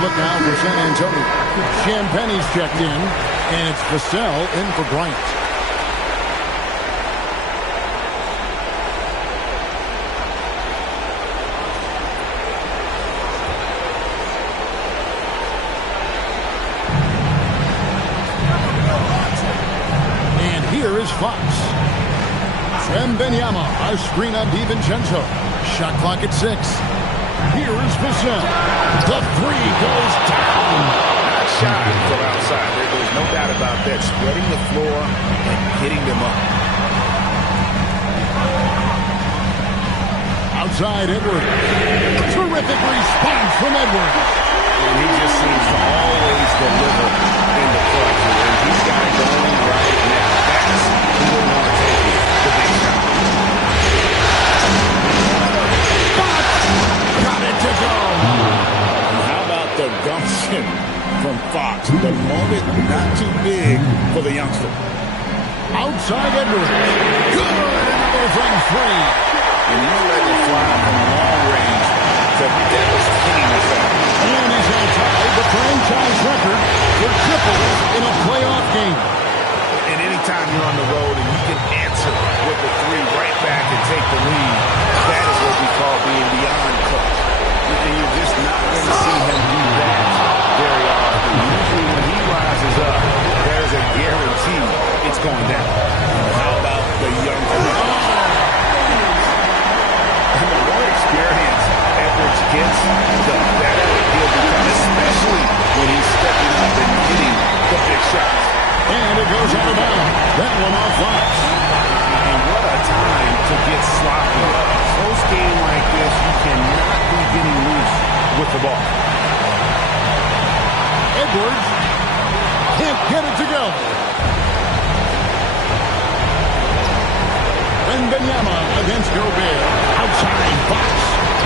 Look now for San Antonio. Champagne's checked in, and it's Vassell in for Bryant. And here is Fox. Wembanyama, a screen on DiVincenzo. Shot clock at 6. Here is Vassell. The three goes down. Not shy from outside. There's no doubt about that. Spreading the floor and hitting them up. Outside Edwards. Terrific response from Edwards. And he just seems to always deliver in the clutch. And he's got it going right now. That's who they want to take it. The big shot. Got it to go. How about the gumption from Fox? The moment not too big for the youngster. Outside Edwards. Good. Another from three. And you let it fly from long range. So that was hitting us up. And he's on tied the franchise record for triples in a playoff game. And anytime you're on the road and you can answer with the three right back and take the lead, that is what we call being beyond clutch. And you're just not going to see him do that very often. Usually when he rises up, there's a guarantee it's going down. How about the young man? And the more experience Edwards gets, the better he'll become, especially when he's stepping up and hitting the big shots. And it goes out of bounds. That one off Fox. And what a time to get sloppy. Close game like this, you cannot be getting loose with the ball. Edwards can't get it to go. Wembanyama against Gobert. Outside Fox.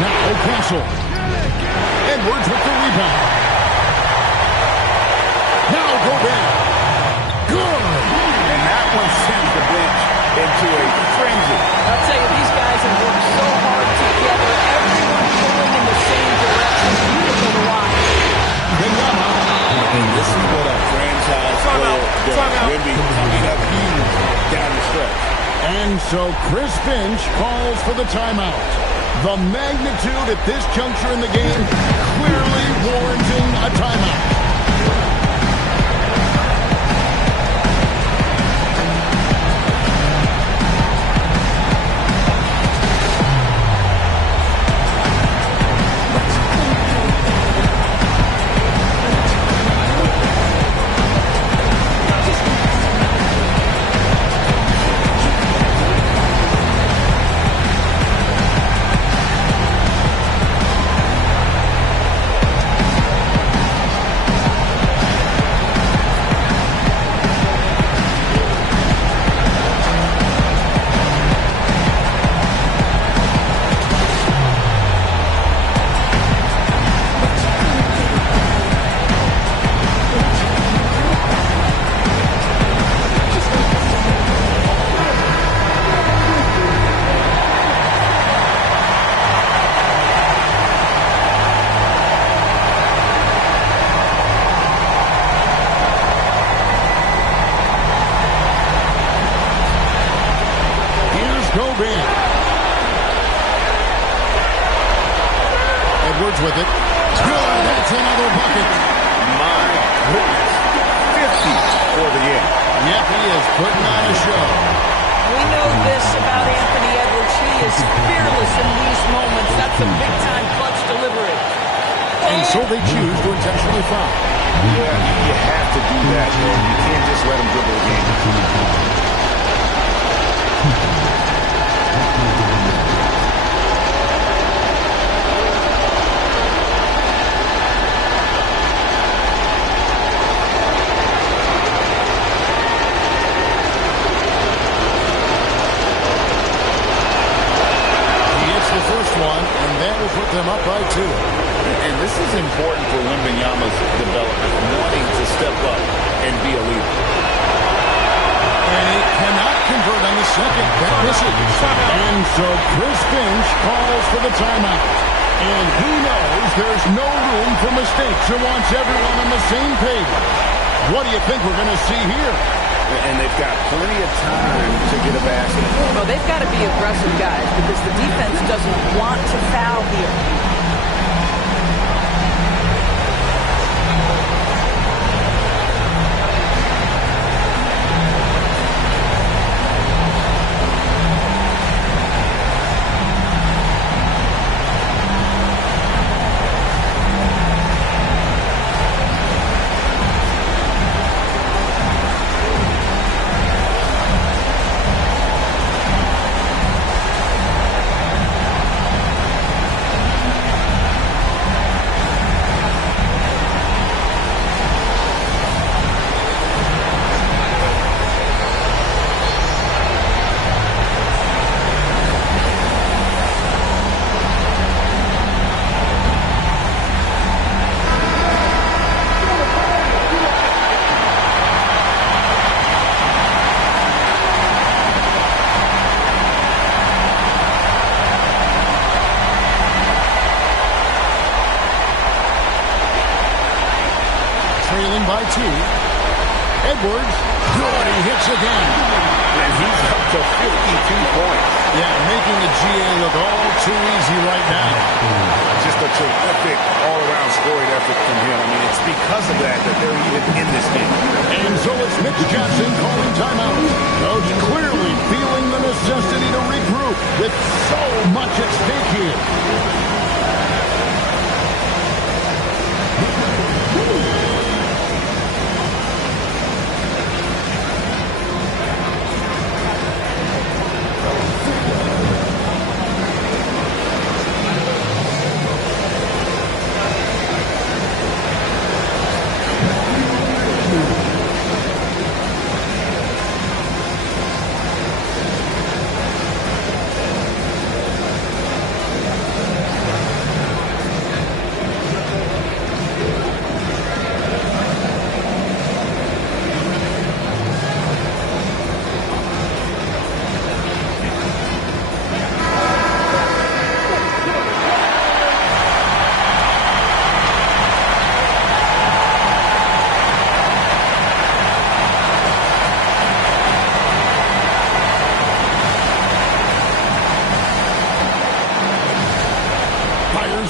Now Castle. Edwards with the rebound. Now Gobert. Good. And that one sends the bench into a frenzy. And so Chris Finch calls for the timeout. The magnitude at this juncture in the game clearly warranting a timeout. Edwards with it. Good. That's another bucket. My goodness. 50 for the game. Yep, he is putting on a show. We know this about Anthony Edwards. He is fearless in these moments. That's a big-time clutch delivery. And so they choose to intentionally foul. Yeah, you have to do that, man. You can't just let him dribble the game. And that will put them up by 2. And this is important for Wembanyama's development, wanting to step up and be a leader. And he cannot convert on the second. That misses. And so Chris Finch calls for the timeout. And he knows there's no room for mistakes and wants everyone on the same page. What do you think we're going to see here? And they've got plenty of time to get a basket. Well, they've got to be aggressive, guys, because the defense doesn't want to foul here. Trailing by 2. Edwards, good, he hits again. And he's up to 52 points. Yeah, making the GA look all too easy right now. Just a terrific all-around scoring effort from him. I mean, it's because of that they're even in this game. And so it's Mitch Johnson calling timeout. Coach clearly feeling the necessity to regroup with so much at stake here.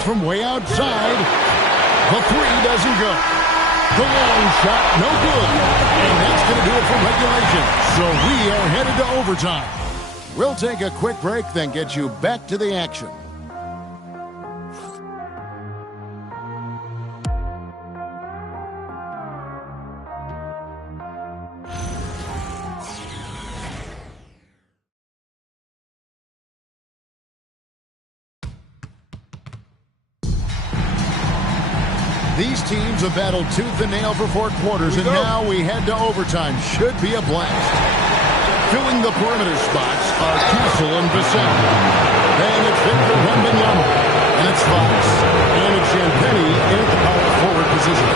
from way outside. The three doesn't go. The long shot, no good. And that's going to do it for regulation. So we are headed to overtime. We'll take a quick break, then get you back to the action. These teams have battled tooth and nail for 4 quarters, and now we head to overtime. Should be a blast. Filling the perimeter spots are Castle and Bissell. Then it's Victor Wembanyama. And it's Fox. And it's Champagnie in at the power forward position.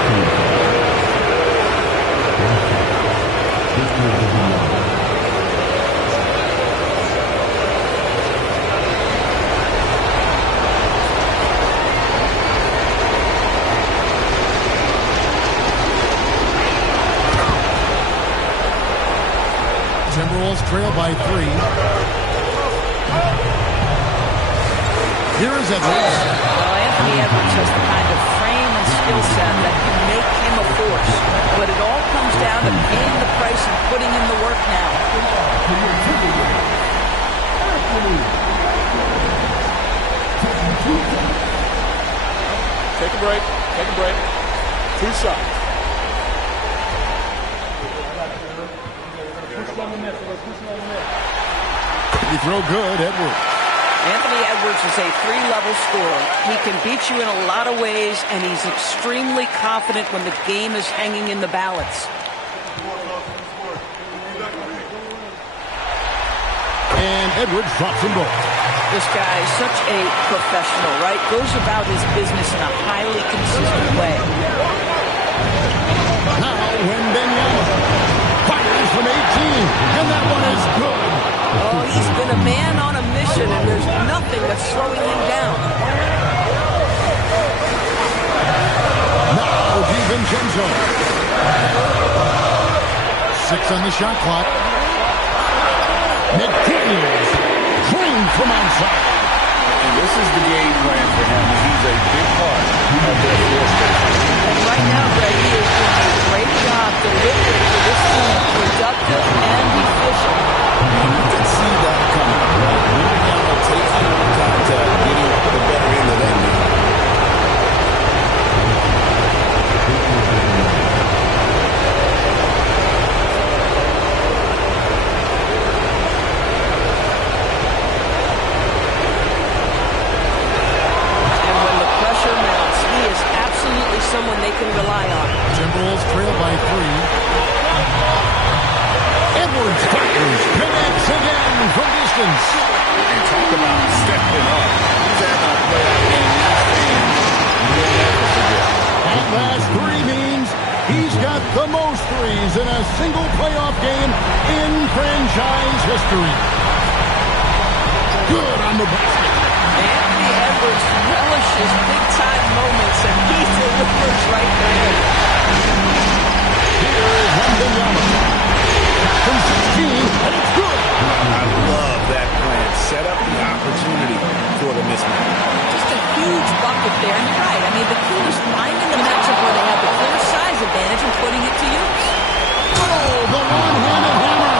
Timberwolves trail by 3. Here is Edwards. Well, Anthony Edwards has the kind of frame and skill set that can make him a force. But it all comes down to paying the price and putting in the work now. Take a break. Take a break. 2 shots. You throw good, Edwards. Anthony Edwards is a 3-level scorer. He can beat you in a lot of ways, and he's extremely confident when the game is hanging in the balance. And Edwards drops them both. This guy is such a professional, right? Goes about his business in a highly consistent way. Now, Wembanyama fires from 18, and that one is good. Oh, he's been a man on a mission, and there's nothing that's slowing him down. Now, DiVincenzo. 6 on the shot clock. McDaniels drained from outside. And this is the game plan for him. He's a big part of their floor space. And right now, Greg, he is doing a great job delivering for this team, productive and efficient. You can see that coming. Wembanyama taking contact, getting the better end of that game. And when the pressure mounts, he is absolutely someone they can rely on. Timberwolves trail by 3. Edwards fires, connects again from distance. And talk about stepping up. He's having a playoff game. These fans will never forget. That last 3 means he's got the most threes in a single playoff game in franchise history. Good on the basket. Anthony Edwards relishes big-time moments, and he delivers right there. Here is Wembanyama. From 16, and it's good. I love that plan. Set up the opportunity for the mismatch. Just a huge bucket there, and you're right. I mean, the key was finding the matchup where they have the clear size advantage and putting it to use. Oh, the one-handed hammer.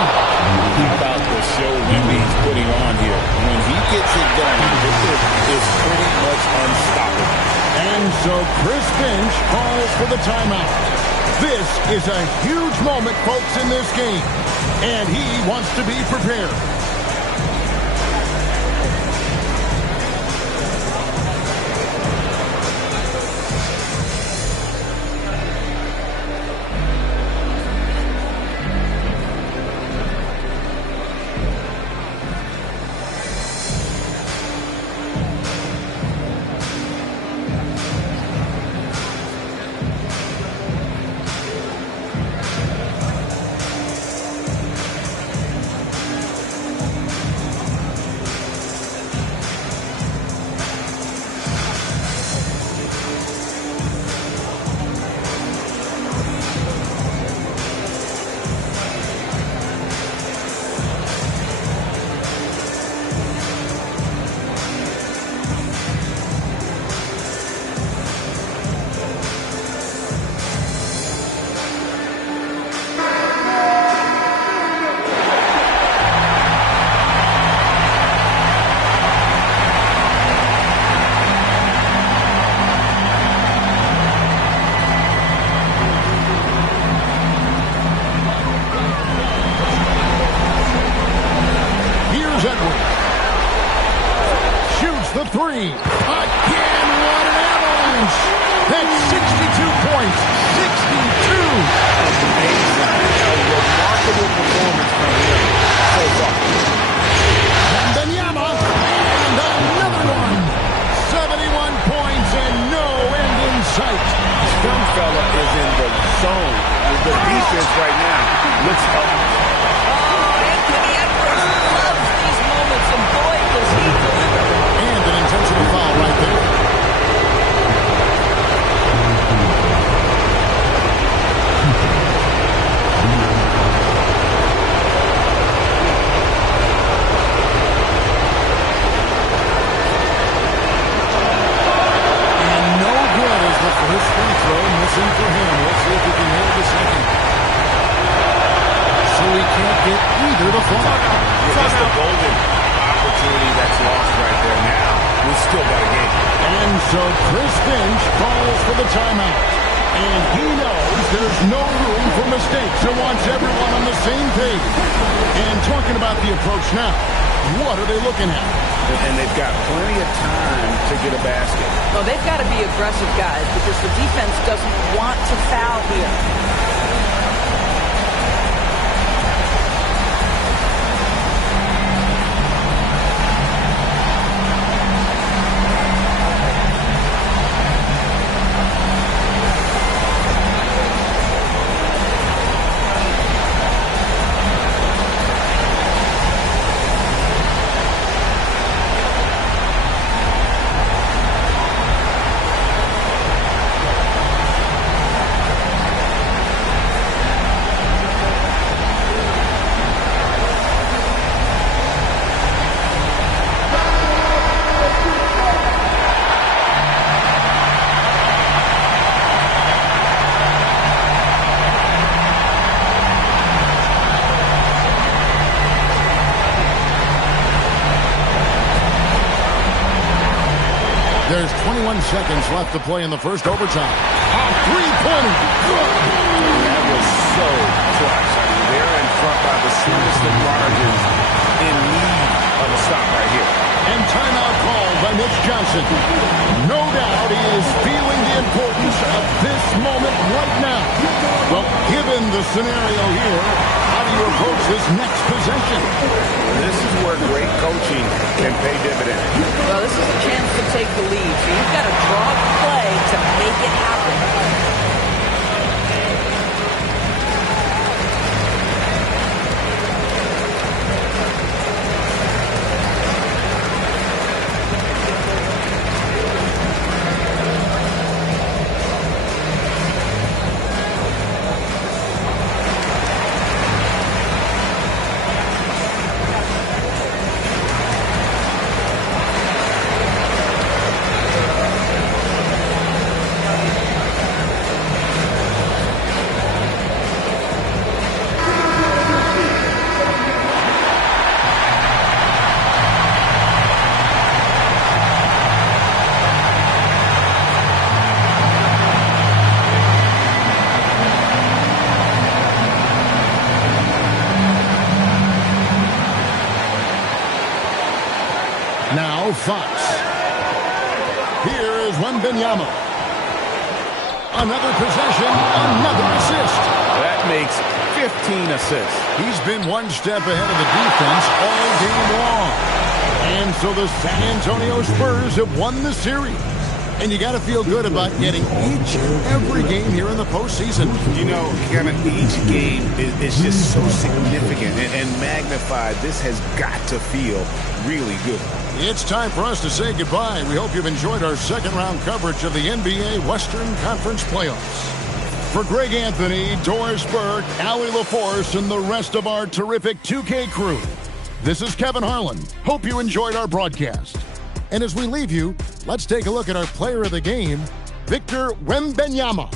How about the show Wemby's putting on here? When he gets it done, Victor is pretty much unstoppable. And so Chris Finch calls for the timeout. This is a huge moment, folks, in this game. And he wants to be prepared. the three. Again, what an avalanche. That's 62 points. 62. Amazing. A remarkable performance from him so far. Wembanyama, and another one. 71 points and no end in sight. This young fella is in the zone. The defense right now looks up. Anthony Edwards loves these moments, and boy, does he deliver. And an intentional foul right there. His free throw missing for him. Let's see if he can nail the second. So he can't get either to fall. It's the golden opportunity that's lost right there. Now, we've still got a game. And so Chris Finch calls for the timeout. And he knows there's no room for mistakes and wants everyone on the same page. And talking about the approach now, what are they looking at? And they've got plenty of time to get a basket. No, they've got to be aggressive, guys, because the defense doesn't want to foul here. There's 21 seconds left to play in the first overtime. A three-pointer. Good. That was so clutch. I mean, they're in front by the slimmest of margins, in need of a stop right here. And timeout called by Mitch Johnson. No doubt he is feeling the importance of this moment right now. Well, given the scenario here, how do you approach this next possession? This is where great coaching can pay dividends. Well, this is a chance to take the lead, so you've got to draw the play to make it happen. Now Fox. Here is Wembanyama. Another possession, another assist. That makes 15 assists. He's been one step ahead of the defense all game long. And so the San Antonio Spurs have won the series. And you got to feel good about getting each and every game here in the postseason. You know, Kevin, each game is just so significant and magnified. This has got to feel really good. It's time for us to say goodbye. We hope you've enjoyed our second round coverage of the NBA Western Conference Playoffs. For Greg Anthony, Doris Burke, Allie LaForce, and the rest of our terrific 2K crew, this is Kevin Harlan. Hope you enjoyed our broadcast. And as we leave you, let's take a look at our player of the game, Victor Wembanyama.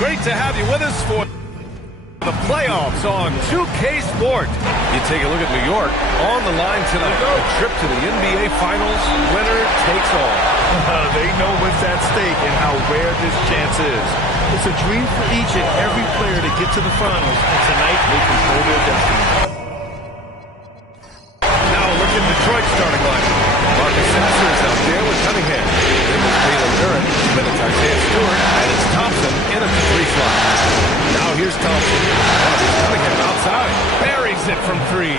Great to have you with us for the playoffs on 2K Sport. You take a look at New York on the line tonight. A trip to the NBA Finals. Winner takes all. They know what's at stake and how rare this chance is. It's a dream for each and every player to get to the finals, and tonight they control their destiny. Now look at Detroit's starting line. Marcus Sasser is out there with Cunningham. Then with Jalen Duren. Then it's Isaiah Stewart. And it's Thompson in at the 3 slot. Now here's Thompson. Oh, here's Cunningham outside. Buries it from 3.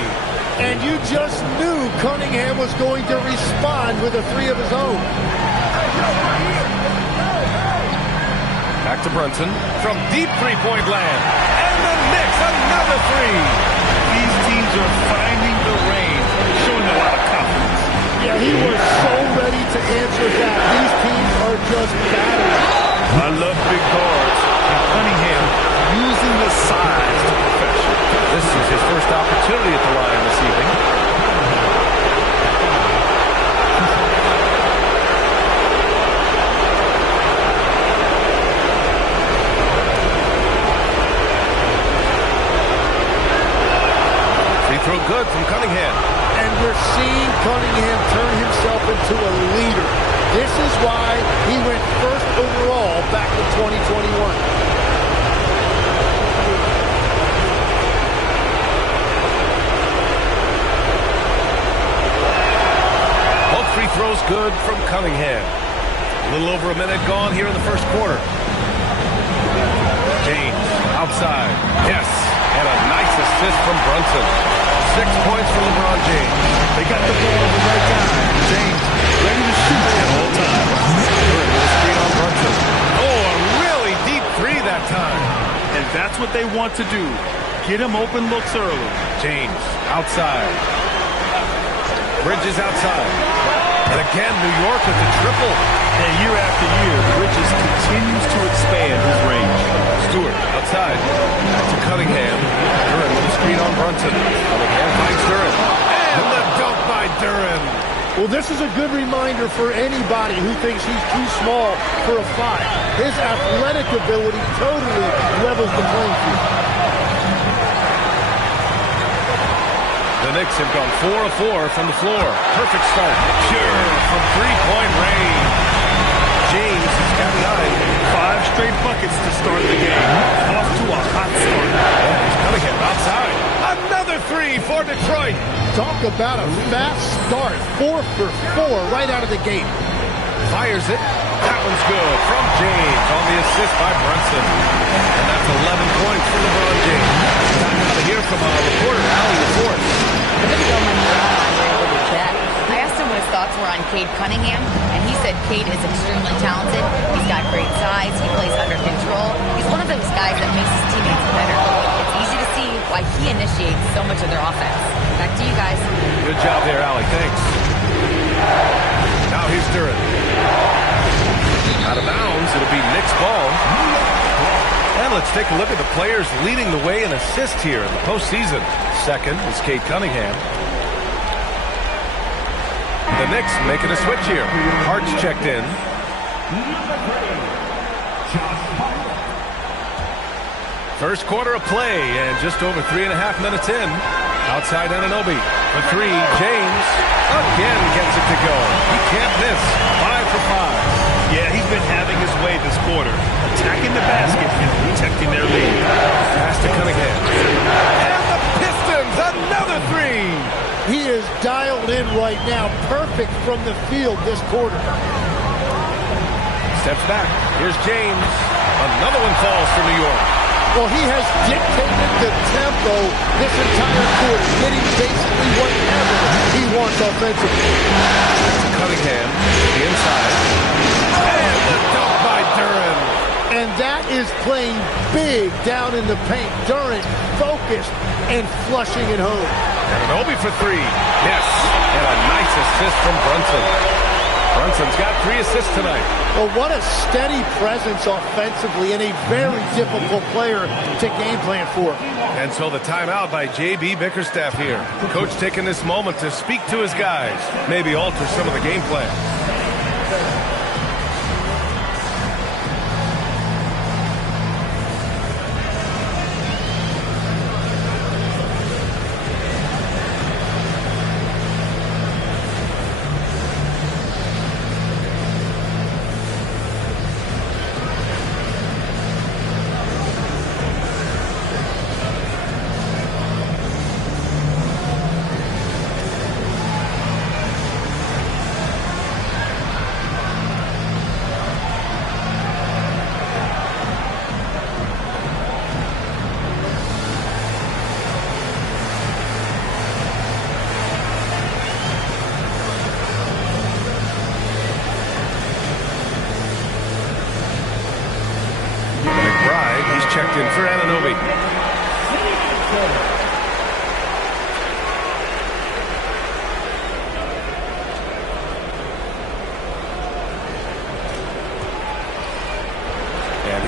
And you just knew Cunningham was going to respond with a 3 of his own. Back to Brunson from deep three-point land. And the Knicks, another 3. These teams are finding the range, showing a lot of confidence. Yeah, he was so ready to answer that. These teams are just battling. I love big guards, and Cunningham using the size to perfection. This is his first opportunity at the line this evening. Free throw good from Cunningham. And we're seeing Cunningham turn himself into a leader. This is why he went first overall back in 2021. Free throws good from Cunningham. A little over a minute gone here in the first quarter. James outside. Yes. And a nice assist from Brunson. 6 points for LeBron James. They got the ball at the right time. James ready to shoot at all times. Good with a screen on Brunson. Oh, a really deep 3 that time. And that's what they want to do. Get him open looks early. James outside. Bridges outside. And again, New York with the triple. And year after year, Bridges continues to expand his range. Stewart outside. Back to Cunningham. Duren with a screen on Brunson. Cunningham finds Duren. And the dunk by Duren. Well, this is a good reminder for anybody who thinks he's too small for a 5. His athletic ability totally levels the playing field. The Knicks have gone 4 of 4 from the floor. Perfect start. Pure from three-point range. James has got 9. 5 straight buckets to start the game. Off to a hot start. And Cunningham outside. Another 3 for Detroit. Talk about a fast start. 4 for 4 right out of the gate. Fires it. That one's good from James on the assist by Brunson. And that's 11 points for LeBron James. Time now to hear from our reporter, Allie LaForce. The video went around on my older chat. I asked him what his thoughts were on Cade Cunningham, and he said Cade is extremely talented. He's got great size. He plays under control. He's one of those guys that makes his teammates better. It's easy to see why he initiates so much of their offense. Back to you guys. Good job there, Allie. Thanks. Now here's Duren. Out of bounds. It'll be Knicks ball. And let's take a look at the players leading the way in assists here in the postseason. Second is Cade Cunningham. The Knicks making a switch here. Hart's checked in. First quarter of play, and just over 3.5 minutes in. Outside Anunoby. For 3, James again gets it to go. He can't miss. 5 for 5. Yeah, he's been having his way this quarter. Attacking the basket and protecting their lead. Pass to Cunningham. And the Pistons, another 3. He is dialed in right now. Perfect from the field this quarter. Steps back. Here's James. Another one falls for New York. Well, he has dictated the tempo this entire quarter, getting basically whatever he wants offensively. Cunningham, the inside. And the dunk by Duren. And that is playing big down in the paint. Duren focused and flushing it home. Anunoby for 3. Yes. And a nice assist from Brunson. Brunson's got 3 assists tonight. Well, what a steady presence offensively and a very difficult player to game plan for. And so the timeout by J.B. Bickerstaff here. Coach taking this moment to speak to his guys. Maybe alter some of the game plan.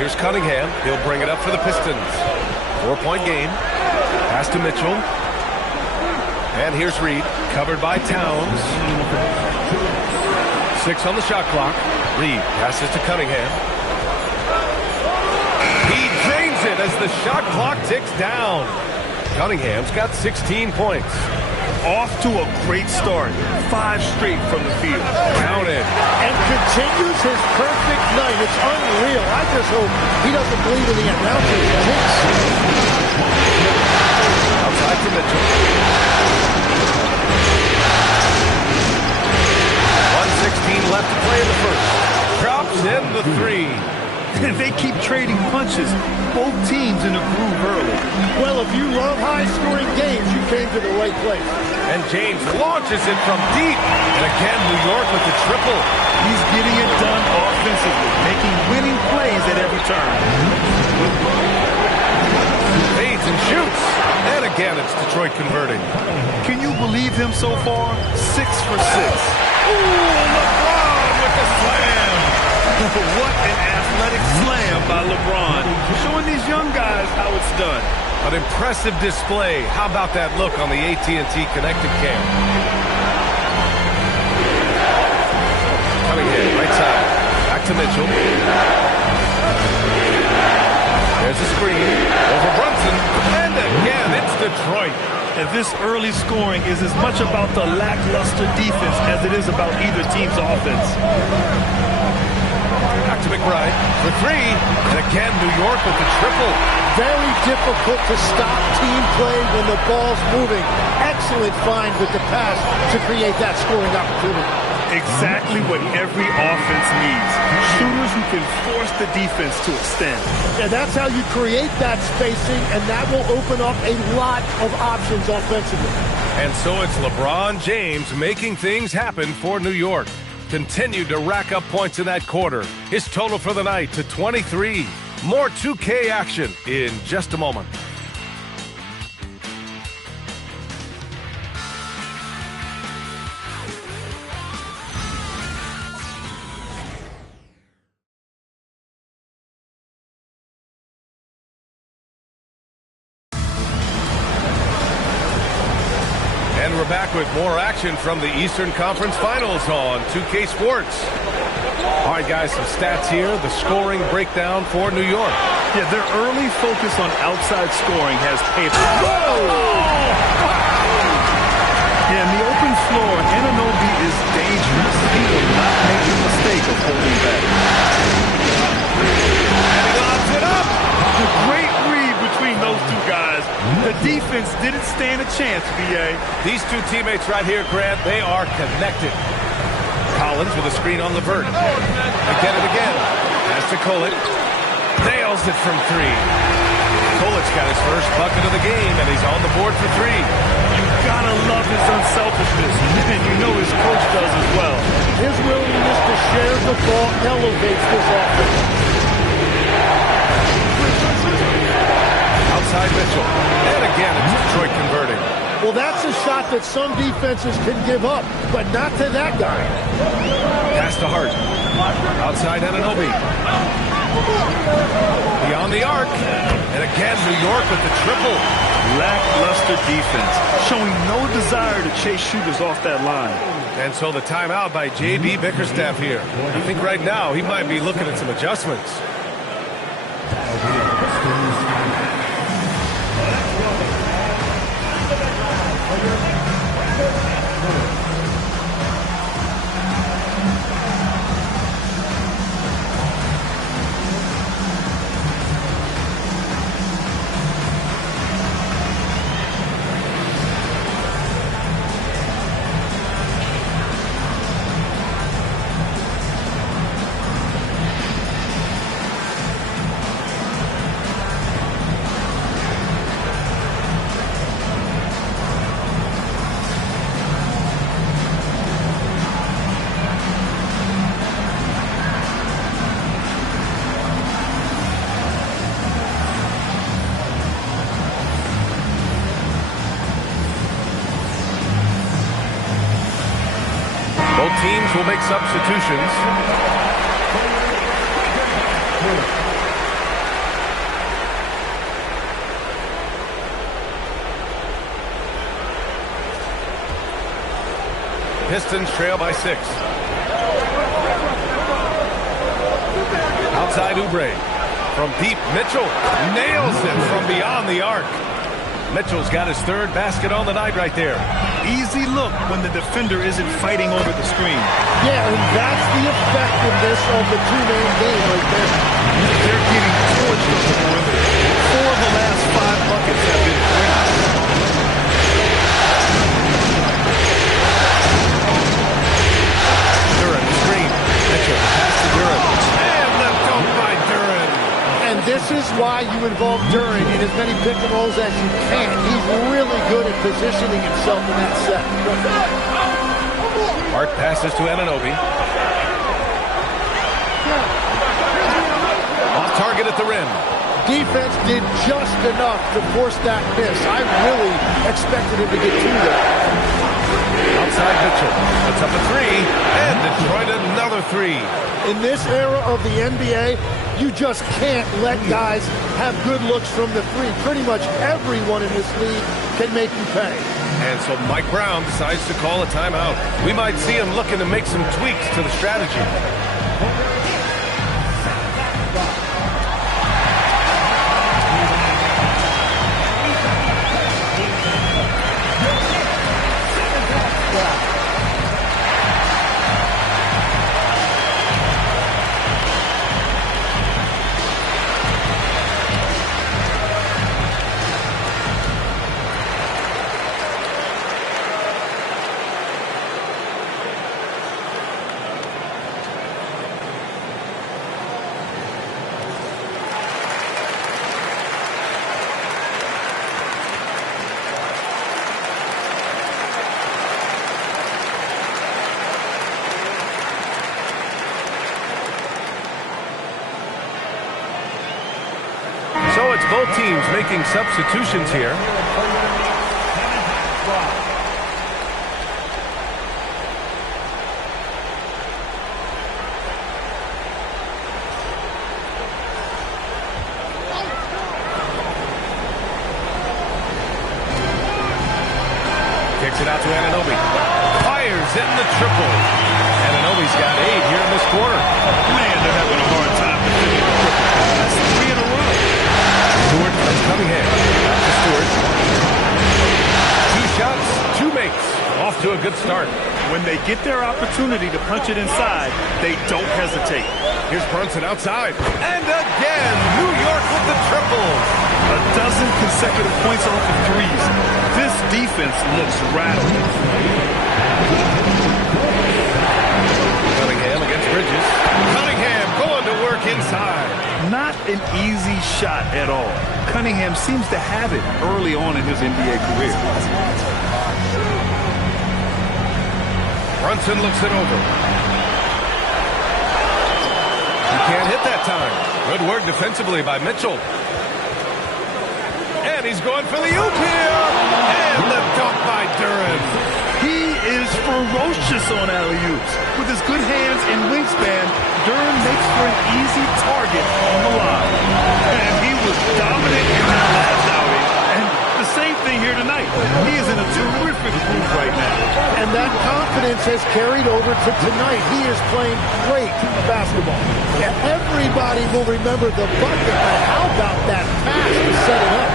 Here's Cunningham. He'll bring it up for the Pistons. 4-point game. Pass to Mitchell. And here's Reed, covered by Towns. 6 on the shot clock. Reed passes to Cunningham. He drains it as the shot clock ticks down. Cunningham's got 16 points. Off to a great start. 5 straight from the field. Counted. And continues his perfect night. It's unreal. I just hope he doesn't believe in the announcer's jinx. Outside to Mitchell. 1:16 left to play in the first. Drops in the 3. And they keep trading punches. Both teams in a groove early. Well, if you love high-scoring games, you came to the right place. And James launches it from deep. And again, New York with the triple. He's getting it done offensively, making winning plays at every turn. Fades and shoots. And again, it's Detroit converting. Can you believe him so far? 6 for 6. Ooh, LeBron with the slam. What an athletic slam by LeBron. Showing these young guys how it's done. An impressive display. How about that look on the AT&T Connected Cam? Coming in, right side. Back to Mitchell. There's a screen. Over Brunson. And again, it's Detroit. And this early scoring is as much about the lackluster defense as it is about either team's offense. Back to McBride for 3. And again, New York with the triple. Very difficult to stop team play when the ball's moving. Excellent find with the pass to create that scoring opportunity. Exactly what every offense needs. Shooters who can force the defense to extend. And that's how you create that spacing, and that will open up a lot of options offensively. And so it's LeBron James making things happen for New York. Continued to rack up points in that quarter. His total for the night to 23. More 2K action in just a moment. And we're back with more action from the Eastern Conference Finals on 2K Sports. All right, guys, some stats here. The scoring breakdown for New York. Yeah, their early focus on outside scoring has paid off. Yeah, in the open floor, Anunoby is dangerous. He will not make the mistake of holding back. And he lobs it up. A great read between those two guys. The defense didn't stand a chance, B.A. These two teammates right here, Grant, they are connected. Collins with a screen on Levert. Again and again. Pass to Kolek. Nails it from 3. Kolek's got his first bucket of the game, and he's on the board for 3. You gotta love his unselfishness, and you know his coach does as well. His willingness to share the ball elevates this offense. Outside Mitchell. And again, it's Detroit converting. Well, that's a shot that some defenses can give up, but not to that guy. Pass to Hart. Outside Anunoby. Beyond the arc. And again, New York with the triple. Lackluster defense, showing no desire to chase shooters off that line. And so the timeout by J.B. Bickerstaff here. I think right now he might be looking at some adjustments. Both teams will make substitutions. Pistons trail by 6. Outside Oubre. From deep, Mitchell nails it from beyond the arc. Mitchell's got his 3rd basket on the night right there. Easy look when the defender isn't fighting over the screen. Yeah, and that's the effectiveness of the two-man game right there. They're getting torched on the perimeter. 4 of the last 5 buckets have been threes. Duren, screen. Mitchell, pass to Duren. And the dunk by Duren. And this is why you involve Duren in as many pick and rolls as you can. He's really good at positioning himself in that set. Hart passes to Anunoby. Off target at the rim. Defense did just enough to force that miss. I really expected him to get 2 there. Outside Mitchell. Puts up a 3. And Detroit another 3. In this era of the NBA, you just can't let guys have good looks from the 3. Pretty much everyone in this league can make you pay. And so Mike Brown decides to call a timeout. We might see him looking to make some tweaks to the strategy. Both teams making substitutions here. Kicks it out to Anunoby. Fires in the triple. Anunoby's got 8 here in this quarter. Man, they're having a hard time defending the triple. That's 3 in a row. Stewart from Cunningham. Back to Stewart. 2 shots, 2 makes. Off to a good start. When they get their opportunity to punch it inside, they don't hesitate. Here's Brunson outside. And again, New York with the triples. A dozen consecutive points off of threes. This defense looks rattled. Cunningham against Bridges. Cunningham going to work inside. Not an easy shot at all. Cunningham seems to have it early on in his NBA career. Brunson looks it over. He can't hit that time. Good work defensively by Mitchell. And he's going for the oop here. And the dunk by Duren. He is ferocious on alley-oops. With his good hands and wingspan, Duren makes for an easy target on the line. And he was dominant in that last outing. And the same thing here tonight. He is in a terrific groove right now. And that confidence has carried over to tonight. He is playing great basketball. And everybody will remember the bucket, but how about that pass to set it up?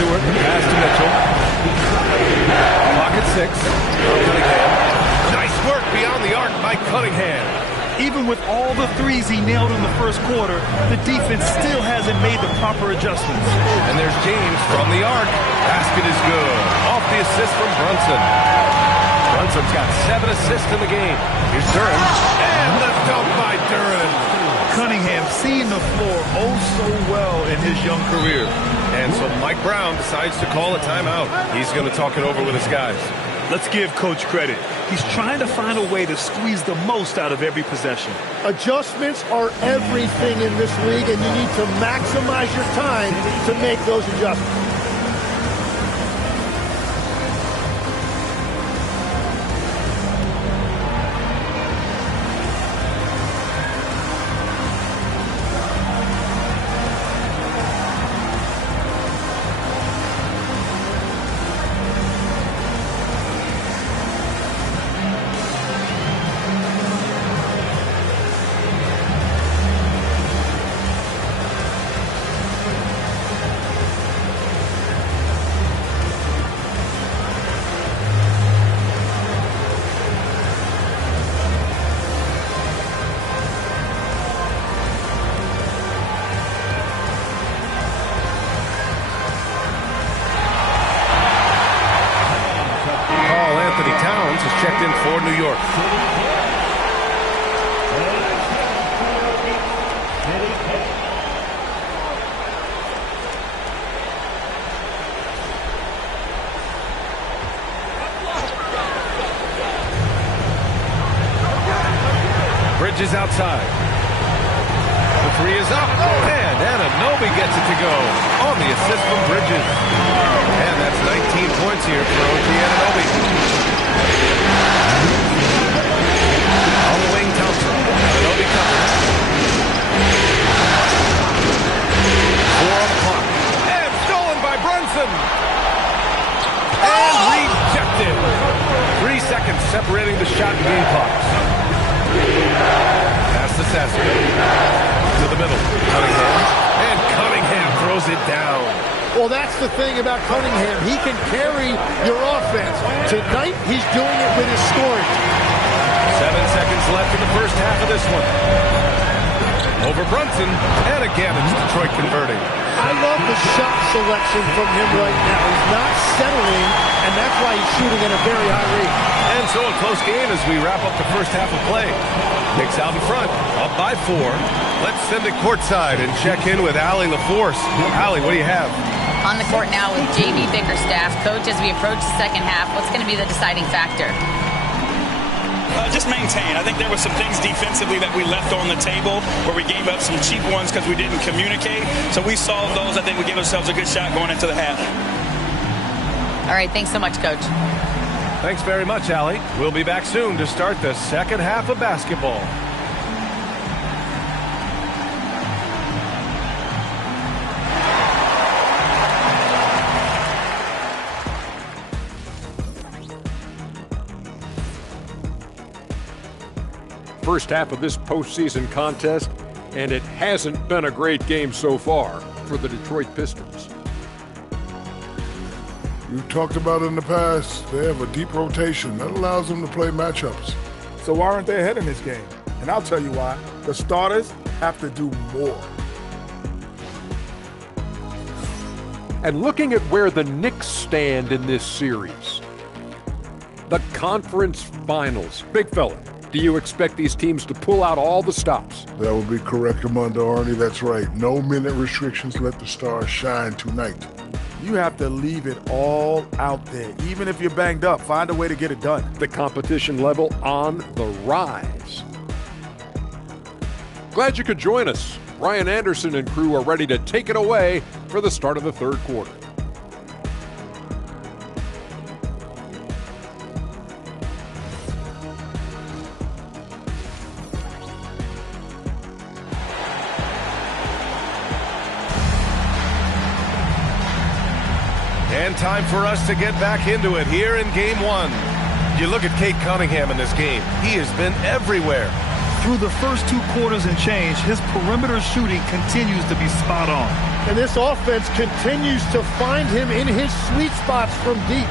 Stewart, pass to Mitchell. Pocket 6. Cunningham. Nice work beyond the arc by Cunningham. Even with all the threes he nailed in the first quarter, the defense still hasn't made the proper adjustments. And there's James from the arc. Basket is good. Off the assist from Brunson. Brunson's got 7 assists in the game. Here's Duren. And the dunk by Duren. Cunningham seeing the floor oh so well in his young career. And so Mike Brown decides to call a timeout. He's going to talk it over with his guys. Let's give Coach credit. He's trying to find a way to squeeze the most out of every possession. Adjustments are everything in this league, and you need to maximize your time to make those adjustments. Jones has checked in for New York. Bridges outside. The three is up, and Anunoby gets it to go on the assist from Bridges. And that's 19 points here for OG Anunoby. On the wing, Thompson. Anunoby covers. 4 on the clock. And stolen by Brunson. And rejected. 3 seconds separating the shot and game clocks. Pass to Sasser. To the middle. Cunningham. And Cunningham throws it down. Well, that's the thing about Cunningham. He can carry your offense. Tonight, he's doing it with his scoring. 7 seconds left in the first half of this one. Over Brunson. And again, it's Detroit converting. I love the shot selection from him right now. He's not settling, and that's why he's shooting at a very high rate. And so a close game as we wrap up the first half of play. Knicks out in front, up by 4. Let's send it courtside and check in with Allie LaForce. Allie, what do you have? On the court now with J.B. Bickerstaff. Coach, as we approach the second half, what's going to be the deciding factor? Just maintain. I think there were some things defensively that we left on the table where we gave up some cheap ones because we didn't communicate. So we solved those. I think we gave ourselves a good shot going into the half. All right, thanks so much, Coach. Thanks very much, Allie. We'll be back soon to start the second half of basketball. First half of this postseason contest, and it hasn't been a great game so far for the Detroit Pistons. We've talked about it in the past. They have a deep rotation that allows them to play matchups. So why aren't they ahead in this game? And I'll tell you why. The starters have to do more. And looking at where the Knicks stand in this series, the conference finals. Big fella, do you expect these teams to pull out all the stops? That would be correct, Armando Arnie. That's right. No minute restrictions. Let the stars shine tonight. You have to leave it all out there. Even if you're banged up, find a way to get it done. The competition level on the rise. Glad you could join us. Ryan Anderson and crew are ready to take it away for the start of the third quarter. And time for us to get back into it here in Game 1. You look at Cade Cunningham in this game. He has been everywhere. Through the first 2 quarters and change, his perimeter shooting continues to be spot on. And this offense continues to find him in his sweet spots from deep.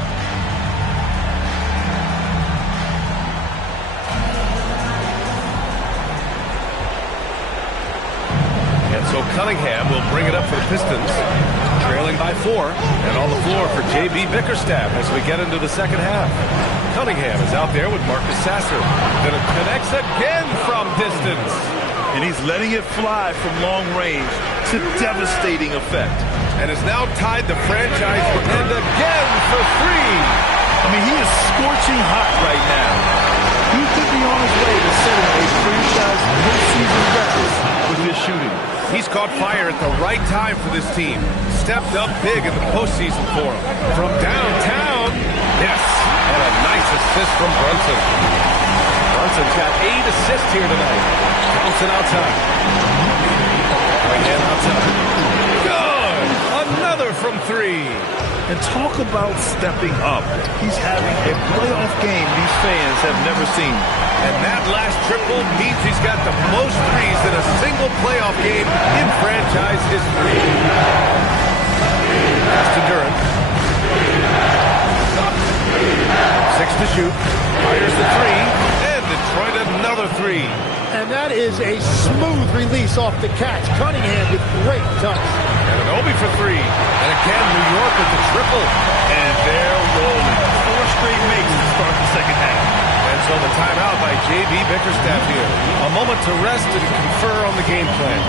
And so Cunningham will bring it up for the Pistons, trailing by 4. And on the floor for J.B. Bickerstaff as we get into the second half. Cunningham is out there with Marcus Sasser. Then it connects again from distance. And he's letting it fly from long range to devastating effect. And is now tied the franchise and again for 3. I mean, he is scorching hot right now. He could be on his way to setting a franchise postseason record with his shooting. He's caught fire at the right time for this team. Stepped up big in the postseason for him. From downtown, yes, and a nice assist from Brunson. Brunson's got 8 assists here tonight. Thompson outside. Right hand outside. Good! Another from 3. And talk about stepping up. He's having a playoff game these fans have never seen. And that last triple means he's got the most threes in a single playoff game in franchise history. Pass to Durant. 6 to shoot. Fires the 3. And Detroit another 3. And that is a smooth release off the catch. Cunningham with great touch. Anunoby for 3. And again, New York with the triple. And they're rolling. 4 straight makes to start the second half. J.B. Bickerstaff here. A moment to rest and confer on the game plan.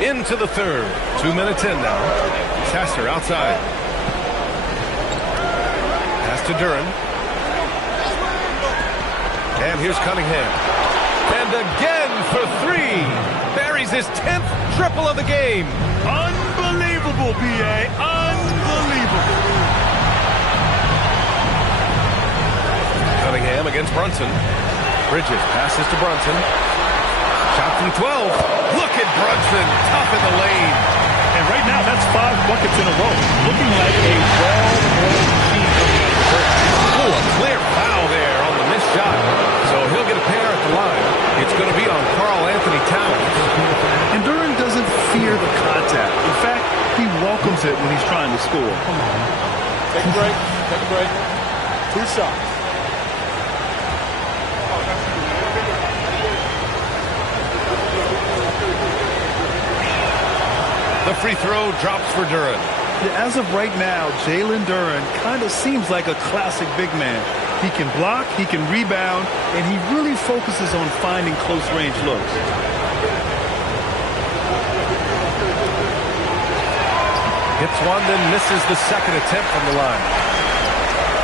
Into the third. 2 minutes in now. Sasser outside. Pass to Duren. And here's Cunningham. And again for three. Buries his 10th triple of the game. Unbelievable, B.A. Unbelievable. Cunningham against Brunson. Bridges passes to Brunson. Shot from 12. Look at Brunson, tough in the lane. And right now, that's 5 buckets in a row. Looking like a well-oiled machine coming out of the court. Oh, a clear foul there on the missed shot. So he'll get a pair at the line. It's going to be on Karl Anthony Towns. And Duren doesn't fear the contact. In fact, he welcomes it when he's trying to score. Take a break. Take a break. 2 shots. The free throw drops for Duren. Yeah, as of right now, Jalen Duren kind of seems like a classic big man. He can block, he can rebound, and he really focuses on finding close-range looks. Hits one, then misses the second attempt from the line.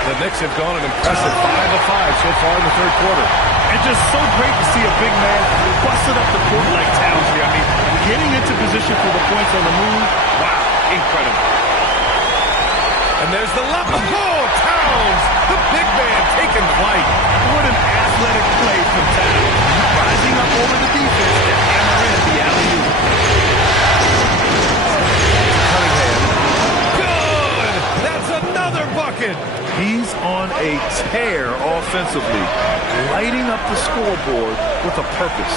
The Knicks have gone an impressive 5 of 5 so far in the third quarter. And just so great to see a big man busted up the court like Towns here. I mean, getting into position for the points on the move, wow, incredible. And there's the left. Oh, Towns, the big man taking flight. What an athletic play from Towns. Rising up over the defense to hammer in the alley-oop. Cunningham. Good! That's another bucket. He's on a tear offensively, lighting up the scoreboard with a purpose.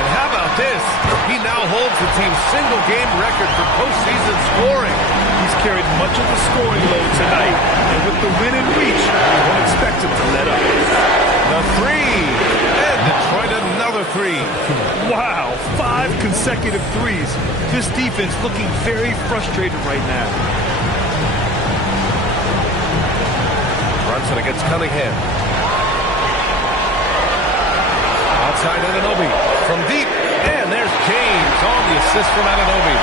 And how about this? He now holds the team's single-game record for postseason scoring. He's carried much of the scoring load tonight, and with the win in reach, we won't expect him to let up. The three, and Detroit another three. Wow, 5 consecutive threes. This defense looking very frustrated right now. Brunson against Cunningham. Outside Anunoby from deep. And there's James on the assist from Anunoby.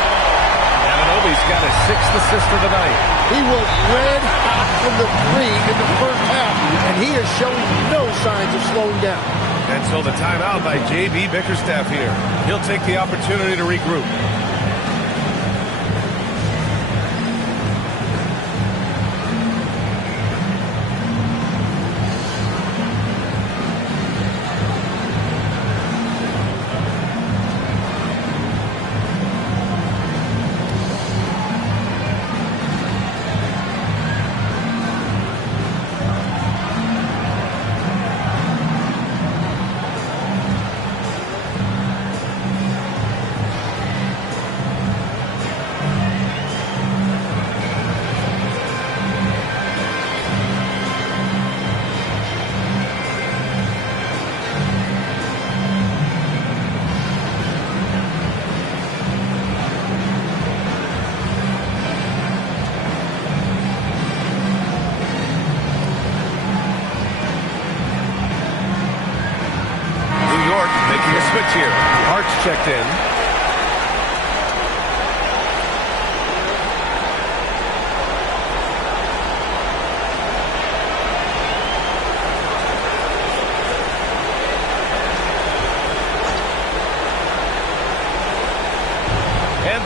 Anunoby's got his 6th assist of the night. He was red hot from the three in the first half, and he is showing no signs of slowing down. And so the timeout by J.B. Bickerstaff here. He'll take the opportunity to regroup.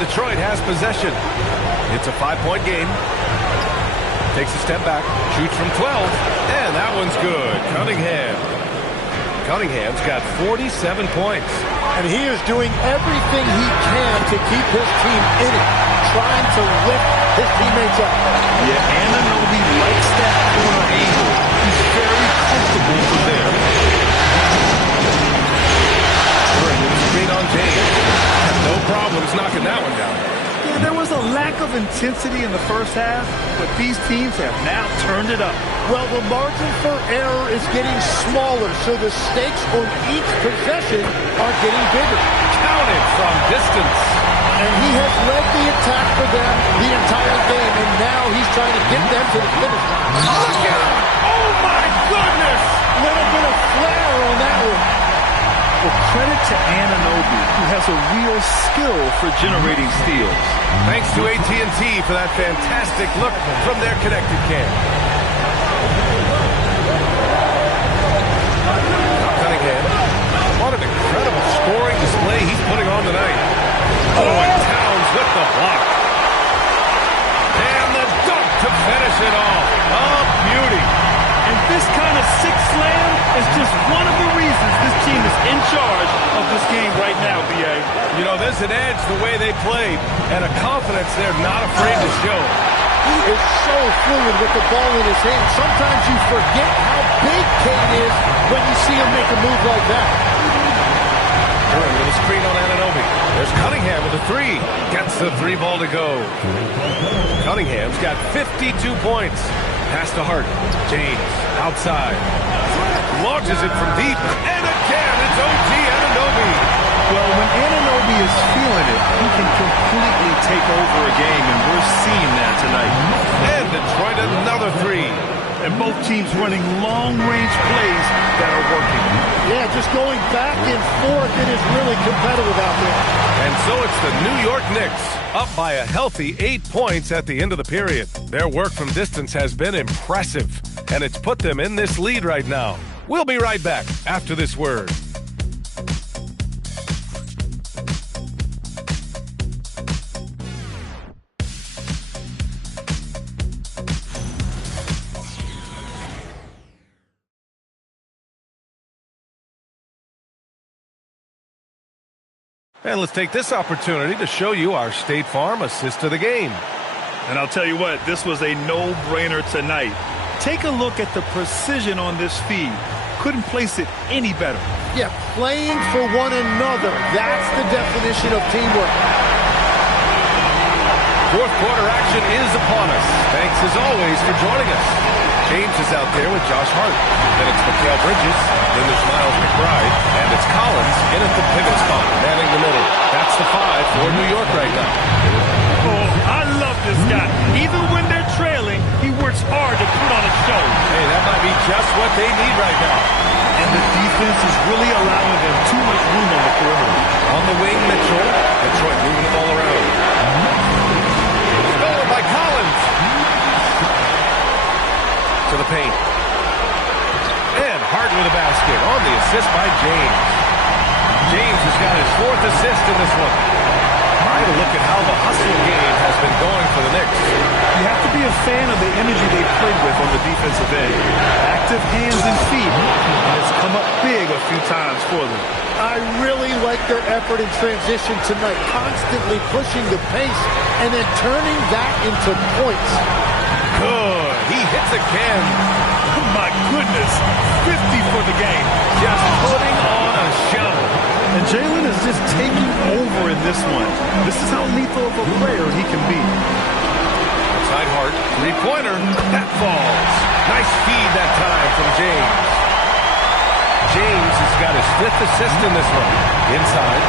Detroit has possession. It's a 5-point game. Takes a step back, shoots from 12, and that one's good. Cunningham's got 47 points. And he is doing everything he can to keep his team in it, trying to lift his teammates up. Yeah, Anunoby likes that corner angle. He's very comfortable from there. Screen on James. No problems knocking that one down. Yeah, there was a lack of intensity in the first half, but these teams have now turned it up. Well, the margin for error is getting smaller, so the stakes on each possession are getting bigger. Counted from distance. And he has led the attack for them the entire game, and now he's trying to get them to the finish line. Look at him! Oh, my goodness! Little bit of flair on that one. Well, credit to Anunoby, who has a real skill for generating steals. Thanks to AT&T for that fantastic look from their connected cam. Cunningham. What an incredible scoring display he's putting on tonight. Oh, and Towns with the block. And the dunk to finish it off. Oh, beauty. And this kind of sixth slam is just one of the reasons this team is in charge of this game right now, B.A. You know, there's an edge the way they played and a confidence they're not afraid to show. He is so fluid with the ball in his hand. Sometimes you forget how big Kane is when you see him make a move like that. Curran with a screen on Anunoby. There's Cunningham with a three. Gets the three ball to go. Cunningham's got 52 points. Pass to Hart. James outside. Launches it from deep. And again, it's OG Anunoby. Well, when Anunoby is feeling it, he can completely take over a game, and we're seeing that tonight. And Detroit another three. And both teams running long-range plays that are working. Yeah, just going back and forth. It is really competitive out there. And so it's the New York Knicks, up by a healthy 8 points at the end of the period. Their work from distance has been impressive, and it's put them in this lead right now. We'll be right back after this word. And let's take this opportunity to show you our State Farm assist of the game. And I'll tell you what, this was a no-brainer tonight. Take a look at the precision on this feed. Couldn't place it any better. Yeah, playing for one another. That's the definition of teamwork. Fourth quarter action is upon us. Thanks as always for joining us. James is out there with Josh Hart. Then it's Mikal Bridges. Then there's Miles McBride. And it's Collins in at the pivot spot, manning the middle. That's the 5 for New York right now. Oh, I love this guy. Even when they're trailing, he works hard to put on a show. Hey, that might be just what they need right now. And the defense is really allowing them too much room on the perimeter. On the wing, Mitchell. Detroit moving the ball around. Stolen by Collins. To the paint. And Hart with a basket on the assist by James. James has got his 4th assist in this one. Trying to look at how the hustle game has been going for the Knicks. You have to be a fan of the energy they played with on the defensive end. Active hands and feet. It's come up big a few times for them. I really like their effort in transition tonight, constantly pushing the pace and then turning that into points. Good. He hits again. Oh, my goodness. 50 for the game. Just putting on a show. And Jalen is just taking over in this one. This is how lethal of a player he can be. Outside Hart. Three-pointer. That falls. Nice feed that time from James. James has got his 5th assist in this one. Inside.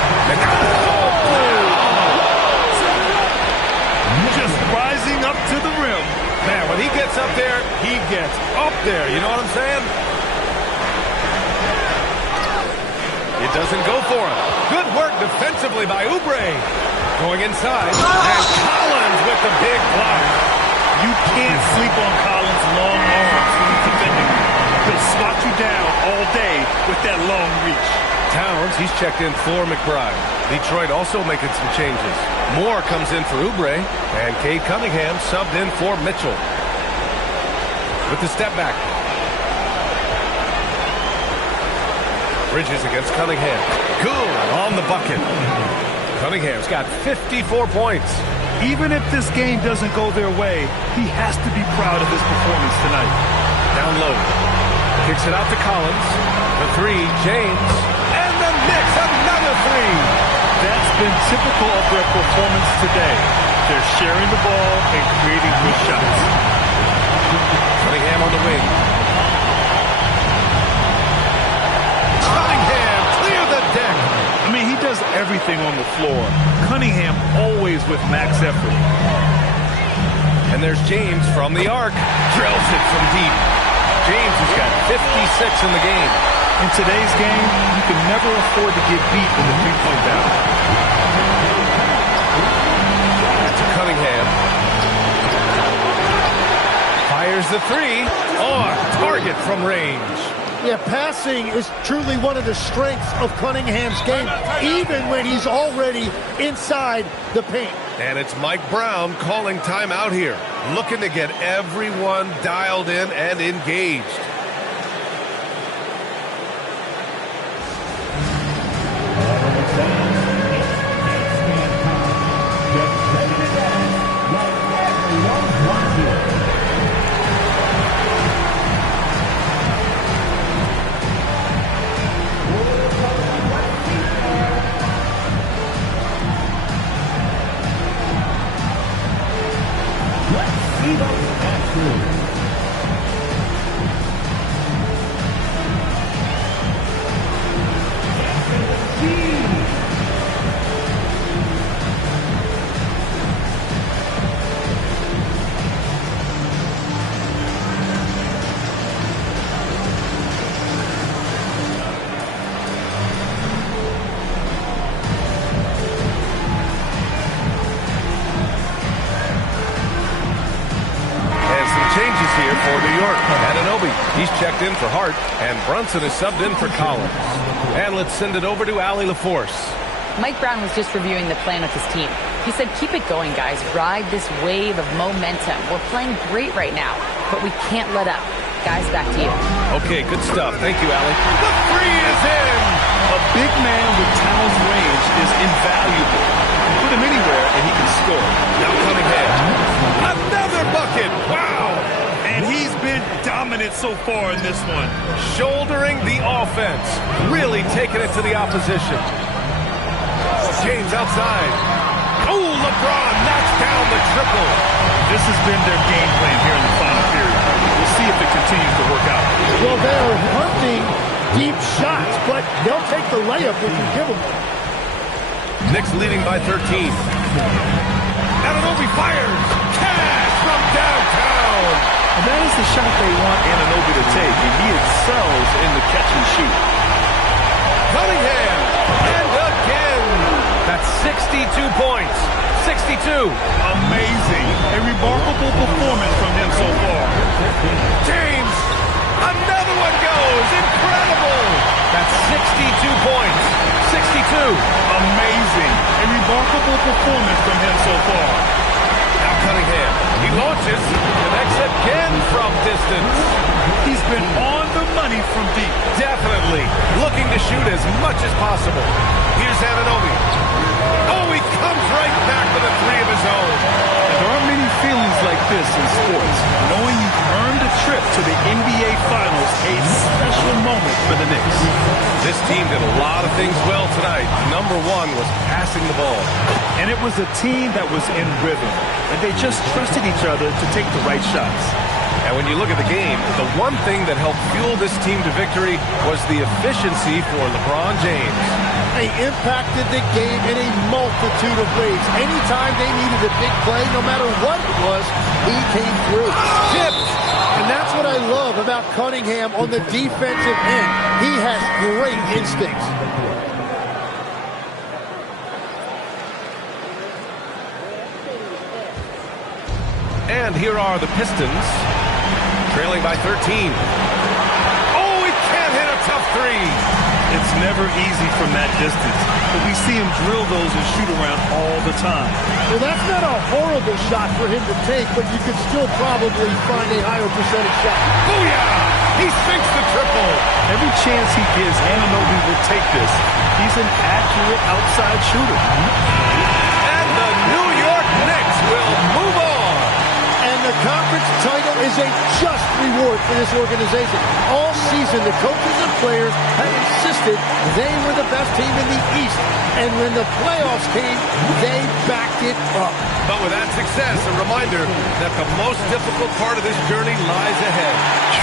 Just rising up to the rim. Man, when he gets up there, he gets up there. You know what I'm saying? It doesn't go for him. Good work defensively by Oubre. Going inside. And Collins with the big block. You can't sleep on Collins' long arms when he's defending. He'll spot you down all day with that long reach. Towns, he's checked in for McBride. Detroit also making some changes. Moore comes in for Oubre, and Cade Cunningham subbed in for Mitchell. With the step back. Bridges against Cunningham. Good on the bucket. Cunningham's got 54 points. Even if this game doesn't go their way, he has to be proud of his performance tonight. Down low. Kicks it out to Collins. The three, James. And the Knicks, another three. That's been typical of their performance today. They're sharing the ball and creating good shots. Cunningham on the wing. Cunningham, clear the deck. I mean, he does everything on the floor. Cunningham always with max effort. And there's James from the arc. Drills it from deep. James has got 56 in the game. In today's game, you can never afford to get beat in the three-point battle. To Cunningham. Fires the three. Oh, target from range. Yeah, passing is truly one of the strengths of Cunningham's game, even when he's already inside the paint. And it's Mike Brown calling timeout here, looking to get everyone dialed in and engaged. Here for New York. Anunoby, he's checked in for Hart, and Brunson is subbed in for Collins. And let's send it over to Allie LaForce. Mike Brown was just reviewing the plan with his team. He said, keep it going, guys. Ride this wave of momentum. We're playing great right now, but we can't let up. Guys, back to you. Okay, good stuff. Thank you, Allie. The three is in! A big man with Towns' range is invaluable. You put him anywhere, and he can score. Now Cunningham. Another bucket! Wow! And he's been dominant so far in this one. Shouldering the offense. Really taking it to the opposition. James outside. Oh, LeBron knocks down the triple. This has been their game plan here in the final period. We'll see if it continues to work out. Well, they're hunting deep shots, but they'll take the layup if you give them one. Knicks leading by 13. Anunoby fires. Cash from downtown. And that is the shot they want Anunoby to take, and he excels in the catch and shoot. Cunningham, and again. That's 62 points. 62. Amazing. A remarkable performance from him so far. James, another one goes. Incredible. That's 62 points. 62. Amazing. A remarkable performance from him so far. Now Cunningham. He launches. Connects again from distance. He's been on the money from deep. Definitely. Looking to shoot as much as possible. Here's Anunoby. Oh, he comes right back with a three of his own. There are many feelings like this in sports. Knowing you've earned a trip to the NBA Finals, a special moment for the Knicks. This team did a lot of things well tonight. Number one was passing the ball. And it was a team that was in rhythm. And they just trusted each other to take the right shots. And when you look at the game, the one thing that helped fuel this team to victory was the efficiency for LeBron James. They impacted the game in a multitude of ways. Anytime they needed a big play, no matter what it was, he came through. Tipped. And that's what I love about Cunningham on the defensive end. He has great instincts. And here are the Pistons, trailing by 13. Oh, he can't hit a tough three. It's never easy from that distance, but we see him drill those and shoot around all the time. Well, that's not a horrible shot for him to take, but you could still probably find a higher percentage shot. Booyah! He sinks the triple. Every chance he gives, Anunoby will take this. He's an accurate outside shooter. And the New York Knicks will move on. And the conference title is a just reward for this organization. All season, the coaches and players have insisted they were the best team in the East. And when the playoffs came, they backed it up. But with that success, a reminder that the most difficult part of this journey lies ahead.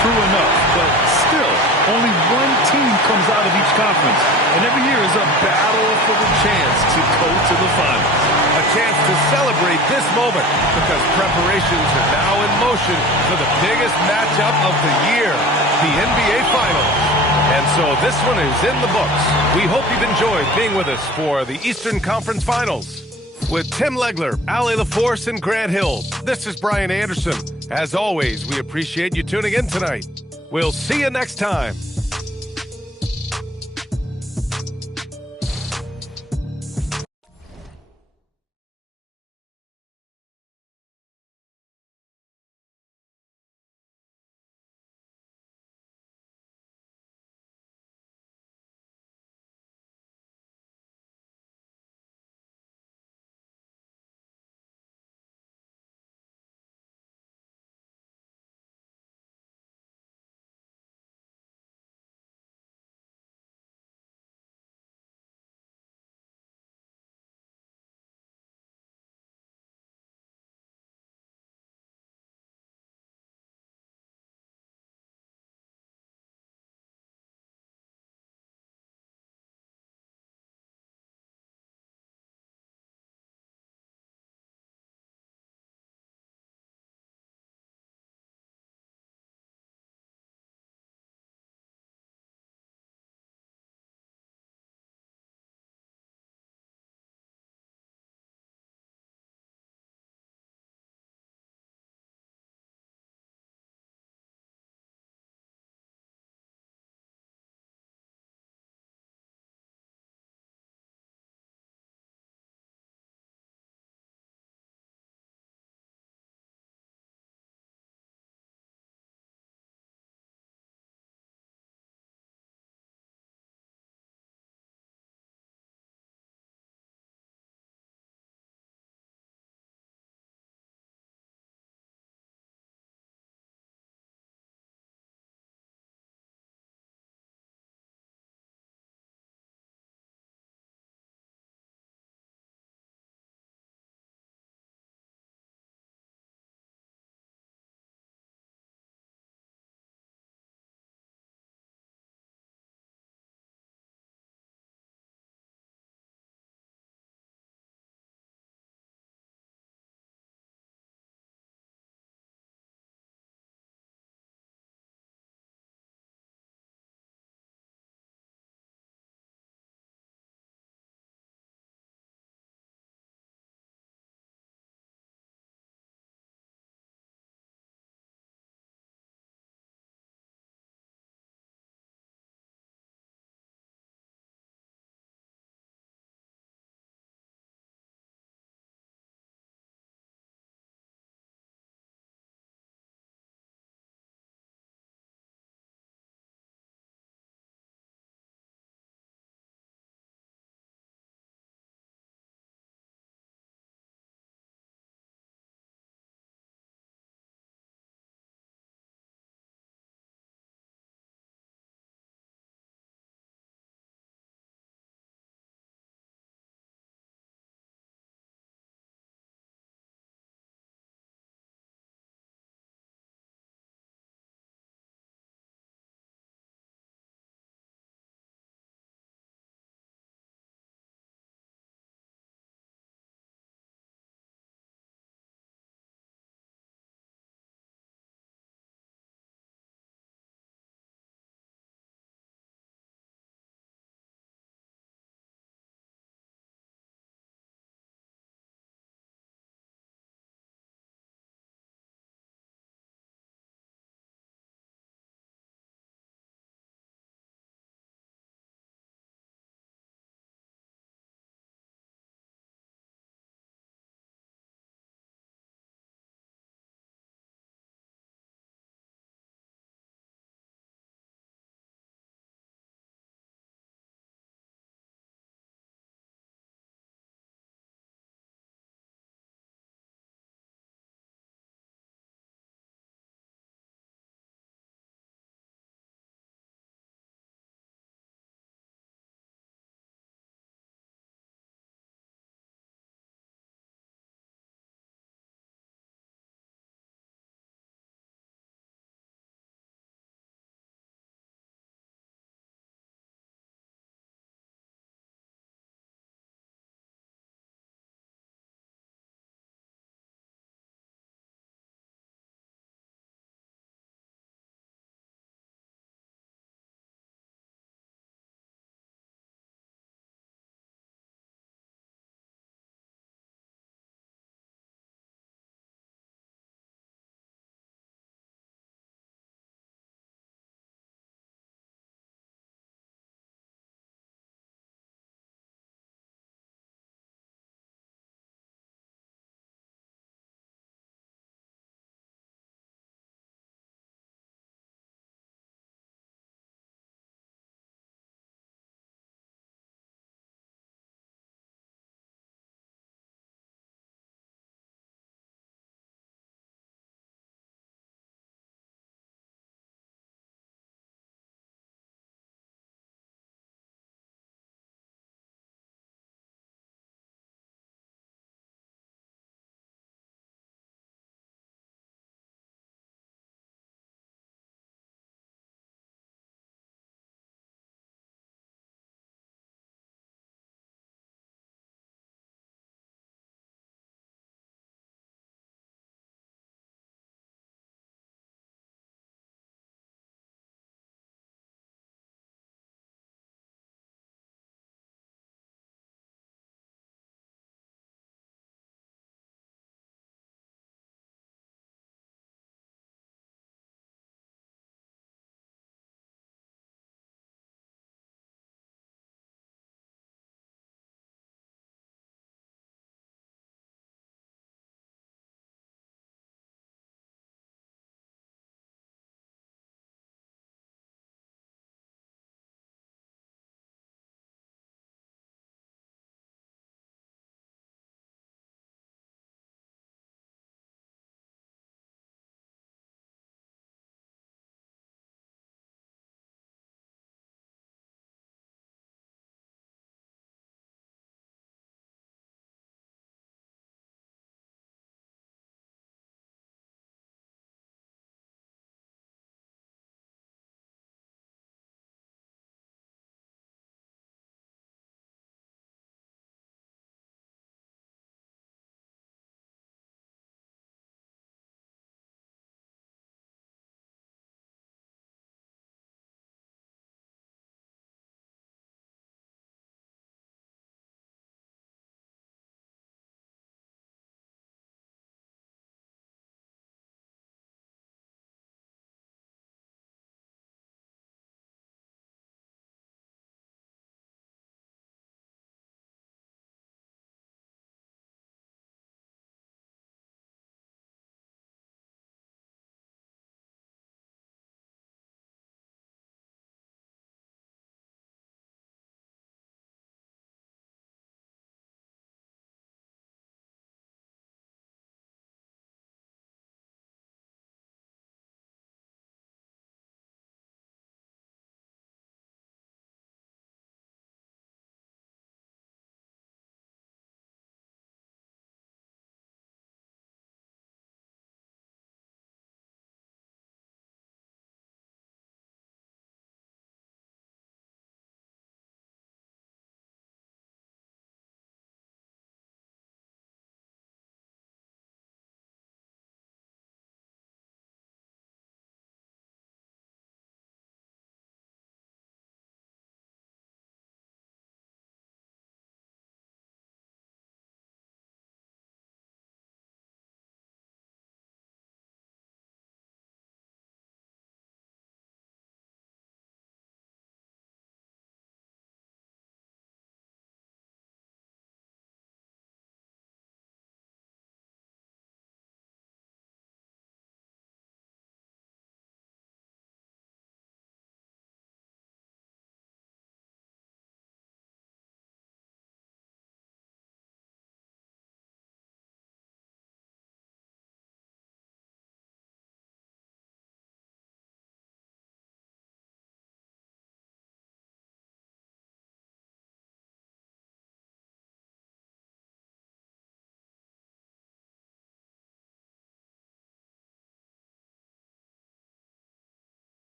True enough, but still, only one team comes out of each conference. And every year is a battle for the chance to go to the finals. A chance to celebrate this moment because preparations are now in motion for the biggest matchup of the year, the NBA Finals. And so this one is in the books. We hope you've enjoyed being with us for the Eastern Conference Finals. With Tim Legler, Allie LaForce, and Grant Hill, this is Brian Anderson. As always, we appreciate you tuning in tonight. We'll see you next time.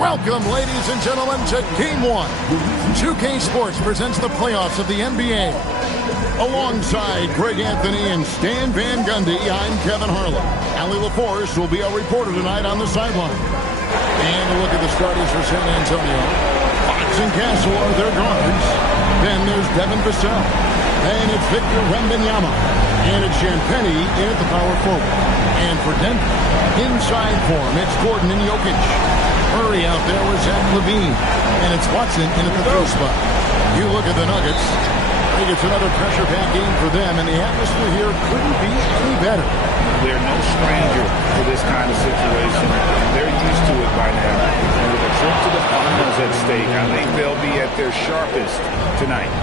Welcome, ladies and gentlemen, to Game 1. 2K Sports presents the playoffs of the NBA. Alongside Greg Anthony and Stan Van Gundy, I'm Kevin Harlan. Allie LaForce will be our reporter tonight on the sideline. And a look at the starters for San Antonio. Fox and Castle are their guards. Then there's Devin Vassell. And it's Victor Wembanyama. And it's Champagnie in at the power forward. And for Denver, inside form, it's Gordon and Jokic. Murray out there with Zach LaVine. And it's Watson in at the throw spot. You look at the Nuggets. I think it's another pressure-packed game for them, and the atmosphere here couldn't be any better. They're no stranger to this kind of situation. They're used to it by now. And with a trip to the finals at stake, I think they'll be at their sharpest tonight.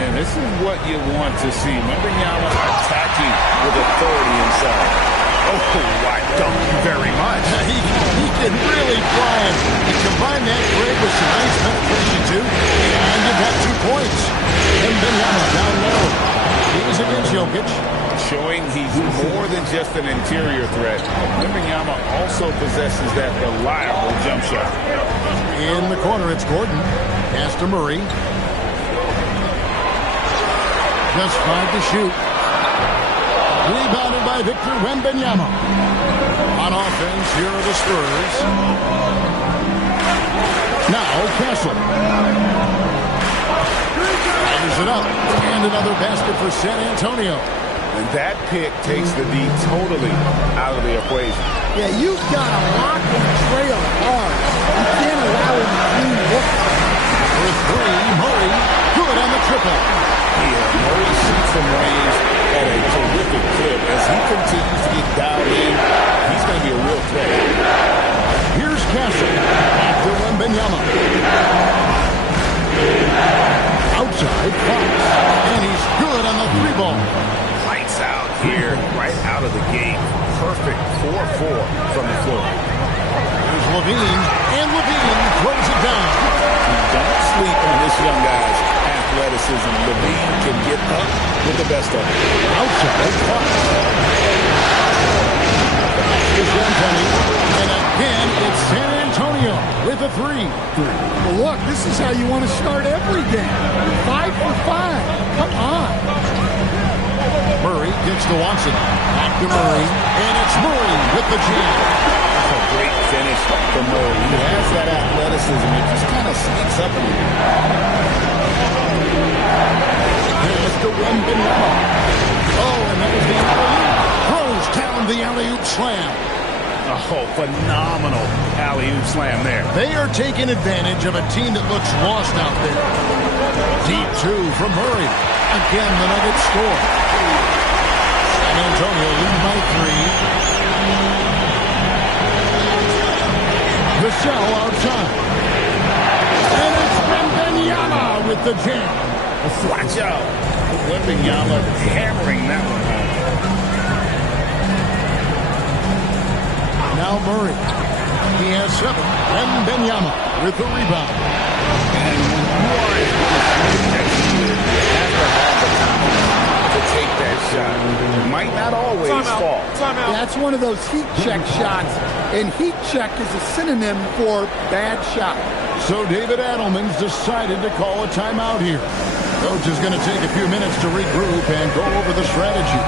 And this is what you want to see. Wembanyama attacking with authority inside. Oh, I don't very much. He can really fly. You combine that grade with some nice penetration, too, and you've got 2 points. And Wembanyama down low. He's against Jokic. Showing he's more than just an interior threat. Wembanyama also possesses that reliable jump shot. In the corner, it's Gordon. Pass to Murray. Just 5 to shoot. Rebounded by Victor Wembanyama. On offense, here are the Spurs. Now, Castle. Fires it up. And another basket for San Antonio. And that pick takes the D totally out of the equation. Yeah, you've got to lock and trail hard. You can't allow him to clean look. For 3, Murray. Good on the triple. Yeah, Murray shoots from range at a terrific clip. As he continues to get dialed in, he's going to be a real threat. Here's Castle. After Wembanyama. Outside, Fox. And he's good on the 3-ball. Lights out here, right out of the gate. Perfect 4-4 from the floor. Here's LaVine. And LaVine throws it down. Don't sleep on this young guy's athleticism. LaVine can get up with the best of it. Outside, Fox. Here's Champagnie. And again, it's San Antonio with a 3. Well, look, this is how you want to start every game. 5 for 5. Come on. Murray gets to Watson. Back to Murray. And it's Murray with the jam. A great finish from Murray. He has that athleticism. It just kind of sneaks up on him. Here's the Wembanyama. Oh, and that was the alley-oop. Throws down the alley-oop slam. Oh, phenomenal alley-oop slam there. They are taking advantage of a team that looks lost out there. Deep 2 from Murray. Again, the Nuggets score. San Antonio leading by 3. Vassell outside. And it's Wembanyama with the jam. Watch out. Wembanyama hammering that one home. Now Murray. He has 7. Wembanyama with the rebound. And to take that shot. It might not always fall. That's one of those heat check shots, and heat check is a synonym for bad shot. So David Adelman's decided to call a timeout here. Coach is going to take a few minutes to regroup and go over the strategy.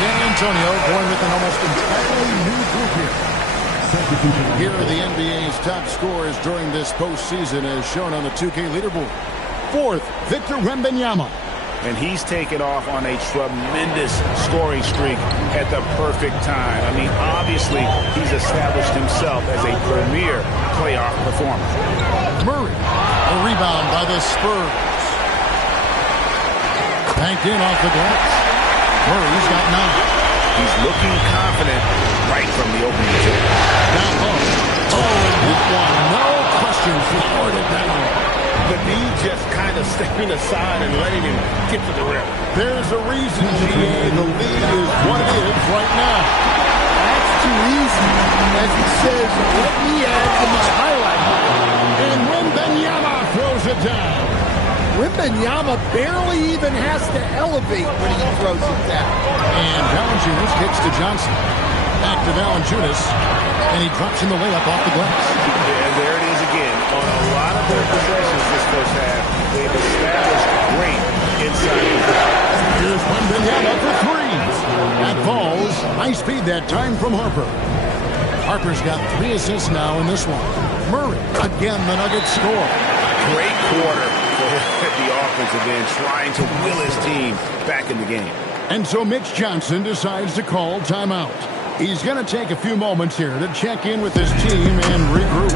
San Antonio going with an almost entirely new group here. Here are the NBA's top scorers during this postseason as shown on the 2K leaderboard. 4th, Victor Wembanyama. and he's taken off on a tremendous scoring streak at the perfect time. I mean, obviously, he's established himself as a premier playoff performer. Murray, a rebound by the Spurs. Banked in off the glass. Murray's got 9. He's looking confident right from the opening tip. Down low. Oh, and hit one. No question. Floored it down. The knee just kind of stepping aside and letting him get to the rim. There's a reason, GA. The lead is what it is right now. That's too easy. As he says, let me add to my highlight. And Wembanyama throws it down. Wembanyama barely even has to elevate when he throws it down. And Valanciunas kicks to Johnson. Back to Valanciunas. And he drops in the layup off the glass. And there it is again. On a lot of their possessions this first half, they've established great inside position. Here's Wembanyama for 3. That falls. High speed that time from Harper. Harper's got 3 assists now in this one. Murray, again the Nuggets score. Great quarter for the offensive end, trying to will his team back in the game. And so Mitch Johnson decides to call timeout. He's going to take a few moments here to check in with his team and regroup.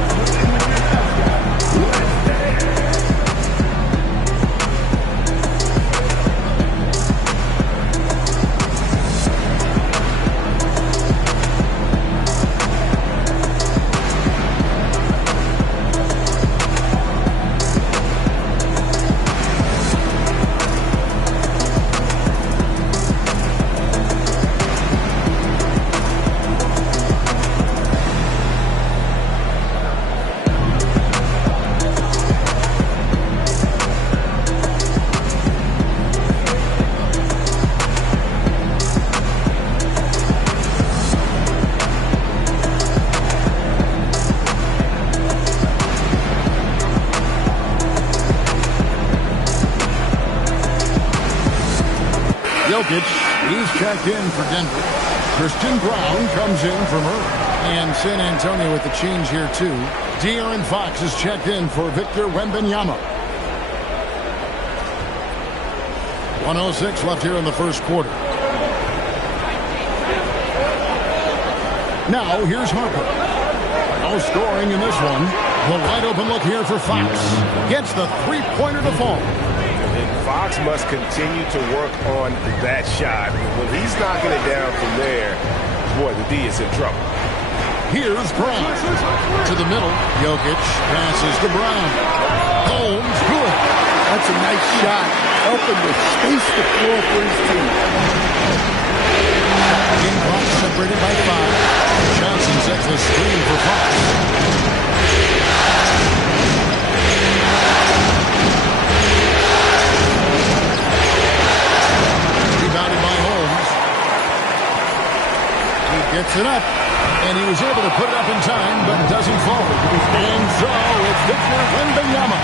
Jokic, he's checked in for Denver. Christian Brown comes in for Murray. And San Antonio with the change here, too. De'Aaron Fox is checked in for Victor Wembanyama. 1:06 left here in the first quarter. Now, here's Harper. No scoring in this one. The wide open look here for Fox. Gets the three-pointer to fall. Fox must continue to work on that shot. When he's knocking it down from there, boy, the D is in trouble. Here's Brown. To the middle. Jokic passes to Brown. Holmes, good. That's a nice shot. Helping to space the floor for his team. Game clock separated by 5. Johnson sets the screen for Fox. Rebounded by Holmes. He gets it up. And he was able to put it up in time, but doesn't fall. And so it's Victor Wembanyama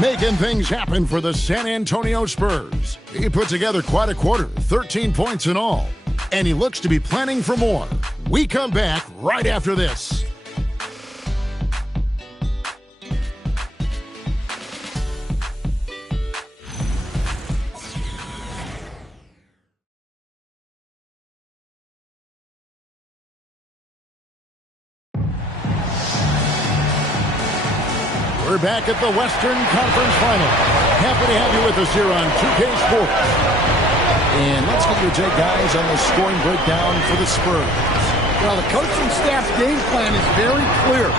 making things happen for the San Antonio Spurs. He put together quite a quarter, 13 points in all. And he looks to be planning for more. We come back right after this. We're back at the Western Conference Final. Happy to have you with us here on 2K Sports. And let's get your take, guys, on the scoring breakdown for the Spurs. Well, the coaching staff's game plan is very clear.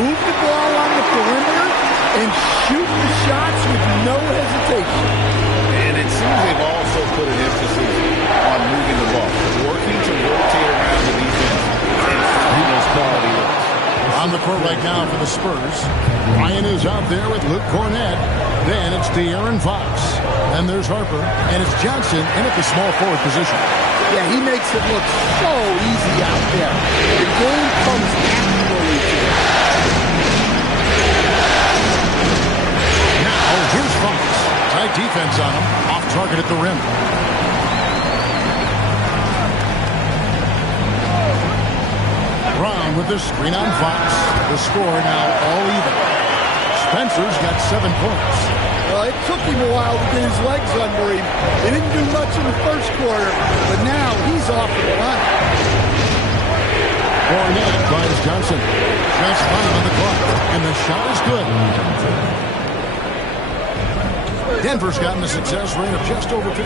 Move the ball on the perimeter and shoot the shots with no hesitation. And it seems they've also put an emphasis on moving the ball, working to rotate around the defense and finding those quality looks. On the court right now for the Spurs, Ryan is out there with Luke Cornett. Then it's De'Aaron Fox. Then there's Harper. And it's Johnson in at the small forward position. Yeah, he makes it look so easy out there. The game comes naturally to him. Now, here's Fox. Tight defense on him. Off target at the rim. Brown with the screen on Fox. The score now all even. Spencer's got 7 points. Well, it took him a while to get his legs under him. He didn't do much in the first quarter, but now he's off the line. Fournette finds Johnson. Just 5 on the clock, and the shot is good. Denver's gotten a success rate of just over 50%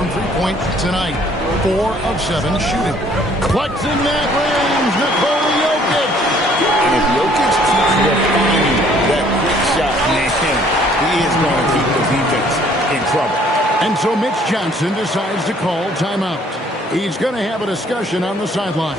from three-point tonight. 4 of 7 shooting. Flexing that range, Nikola Jokic. And if Jokic keeps refining that quick shot, man, he is going to keep the defense in trouble. And so Mitch Johnson decides to call timeout. He's going to have a discussion on the sideline.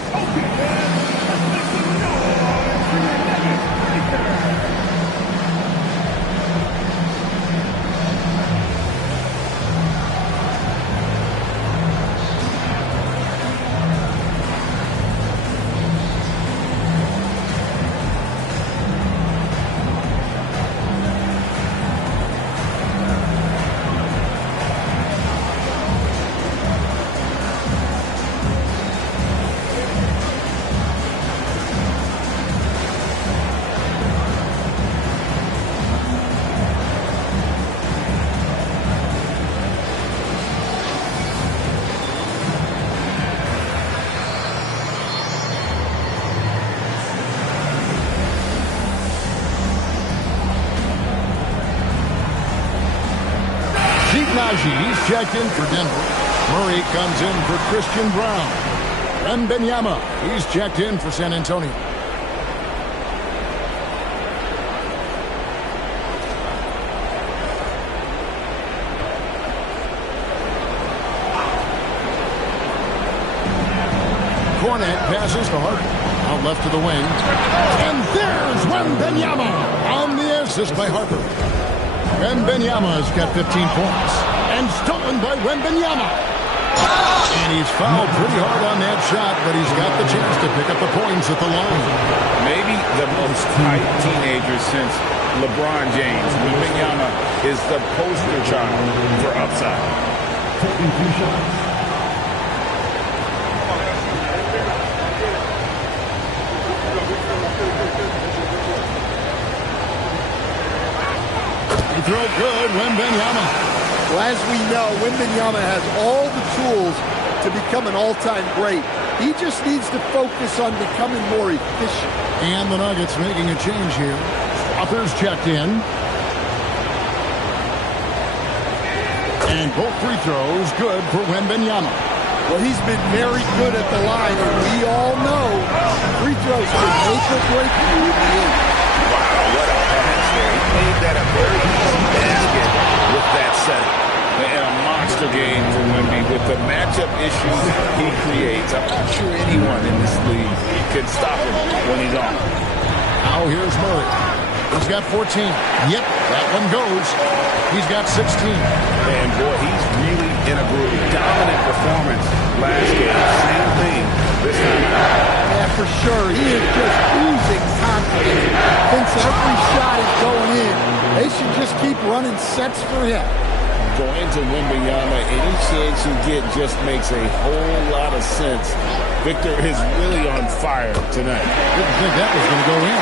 He's checked in for Denver. Murray comes in for Christian Brown. Wembanyama, he's checked in for San Antonio. Fournette passes to Harden. Out left to the wing. And there's Wembanyama on the assist by Harper. Wembanyama's got 15 points. And stolen by Wembanyama. And he's fouled pretty hard on that shot, but he's got the chance to pick up the points at the line. Maybe the most hyped teenager since LeBron James. Wembanyama is the poster child for upside. Taking 2 shots. He throw good, Wembanyama. Well, as we know, Wembanyama has all the tools to become an all-time great. He just needs to focus on becoming more efficient. And the Nuggets making a change here. Authors checked in. And both free throws good for Wembanyama. Well, he's been very good at the line, and we all know free throws can make or break you in the end. Wow, what a pass there. He made that a very easy basket with that setup. And a monster game for Wemby with the matchup issues he creates. I'm not sure anyone in this league can stop him when he's on. Now here's Murray. He's got 14. Yep, that one goes. He's got 16. And boy, he's really in a groove. Dominant performance last game. Same thing this time out. Yeah, for sure. He is just oozing confidence. Thinks every shot is going in. They should just keep running sets for him. Going to Wembanyama, any chance you get just makes a whole lot of sense. Victor is really on fire tonight. Didn't think that was going to go in.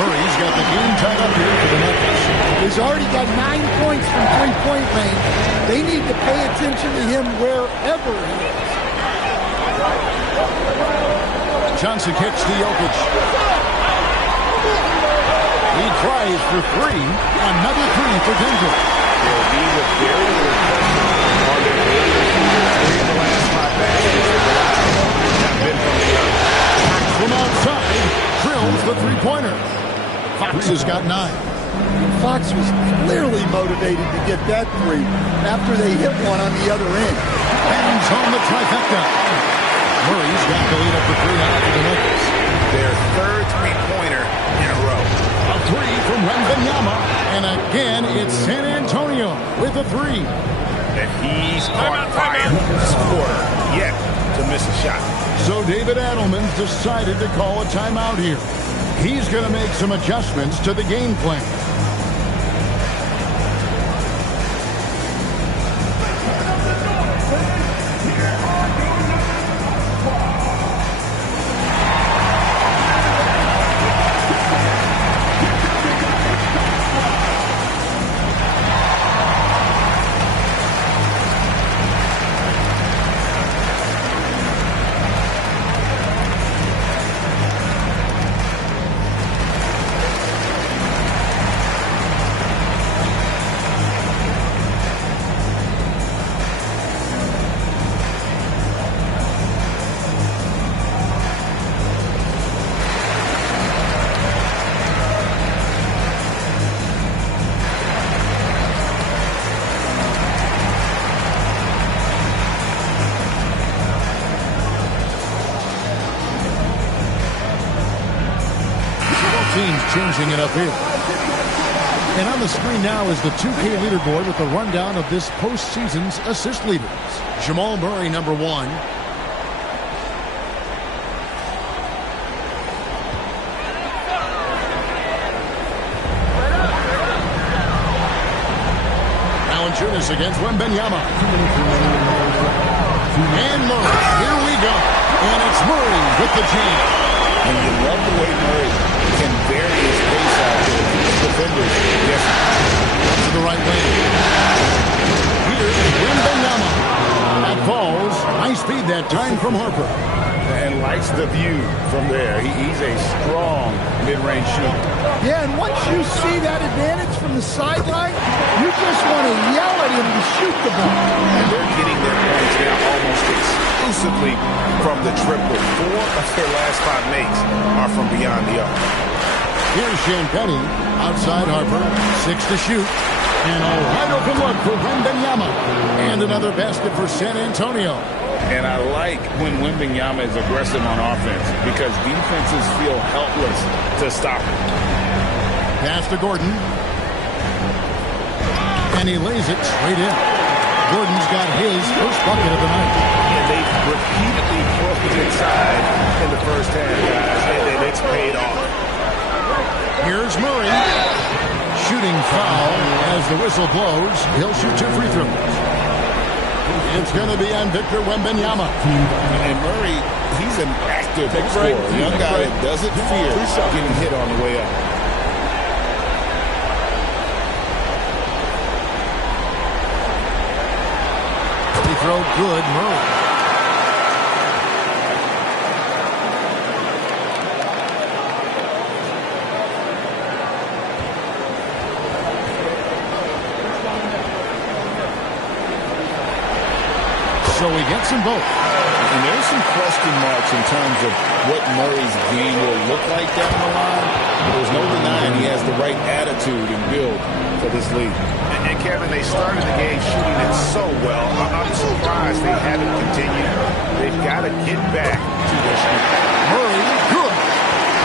Murray's got the game tied up here for the Nuggets. He's already got 9 points from three-point range. They need to pay attention to him wherever he is. Johnson kicks to Jokic. He tries for 3. Another 3 for Denver. Will be with very little question on their ability to in the last 5 baskets have been from the other. From outside, drills the three-pointer. Fox has got 9. Fox was clearly motivated to get that 3 after they hit one on the other end. Hands on the trifecta. Murray's got the lead up to 3 now for the Nuggets. Their third three-pointer in a row. A 3 from Wembanyama. And again, it's San Antonio with a 3. And he's caught fire this quarter yet to miss a shot. So David Adelman's decided to call a timeout here. He's going to make some adjustments to the game plan. teams changing it up here. And on the screen now is the 2K leaderboard with the rundown of this postseason's assist leaders. Jamal Murray, number 1. Valanciunas against Wembanyama. And Murray, here we go. And it's Murray with the jam. And you love the way Murray can vary his pace out there. Defenders, yes. To the right wing. Here's Wembanyama. That falls. High speed that time from Harper. And likes the view from there. He's a strong mid-range shooter. Yeah, and once you see that advantage from the sideline, you just want to yell at him to shoot the ball. And they're getting their points now almost exclusively from the triple. 4 of their last 5 makes are from beyond the arc. Here's Champagnie. Outside Harper. 6 to shoot. And a wide open look for Wembanyama. And another basket for San Antonio. And I like when Wembanyama is aggressive on offense because defenses feel helpless to stop him. Pass to Gordon. And he lays it straight in. Gordon's got his first bucket of the night. And they've repeatedly closed inside in the first half, guys, and it's paid off. Here's Murray. Shooting foul as the whistle blows. He'll shoot 2 free throws. It's going to be on Victor Wembanyama. And Murray, he's an active scorer. A young guy that doesn't fear getting hit on the way up. Free throw good, Murray. So he gets them both. And there's some question marks in terms of what Murray's game will look like down the line. But there's no denying he has the right attitude and build for this league. And Kevin, they started the game shooting it so well. I'm surprised they haven't continued. They've got to get back to their shooting. Murray, good.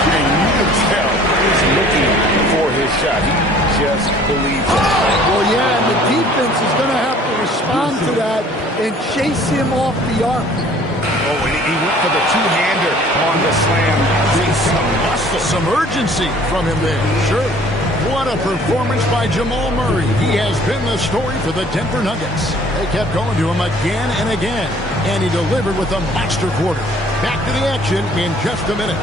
And you can tell he's looking for his shot. He just believes it. Well, yeah, and the defense is going to have to respond to that and chase him off the arc. Oh, and he went for the two-hander on the slam. Some muscle. Some urgency from him there. Sure. What a performance by Jamal Murray. He has been the story for the Denver Nuggets. They kept going to him again and again, and he delivered with a monster quarter. Back to the action in just a minute.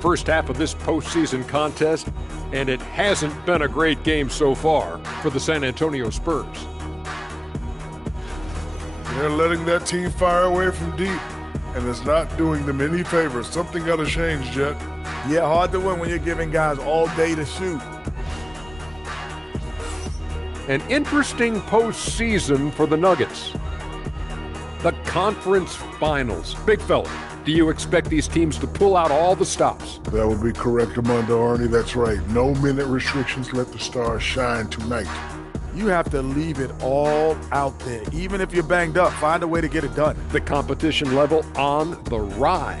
First half of this postseason contest, and it hasn't been a great game so far for the San Antonio Spurs. They're letting that team fire away from deep, and it's not doing them any favors. Something got to change, Jet. Yeah, hard to win when you're giving guys all day to shoot. An interesting postseason for the Nuggets. The conference finals. Big fella, do you expect these teams to pull out all the stops? That would be correct, Armando Arnie. That's right. No minute restrictions. Let the stars shine tonight. You have to leave it all out there. Even if you're banged up, find a way to get it done. The competition level on the rise.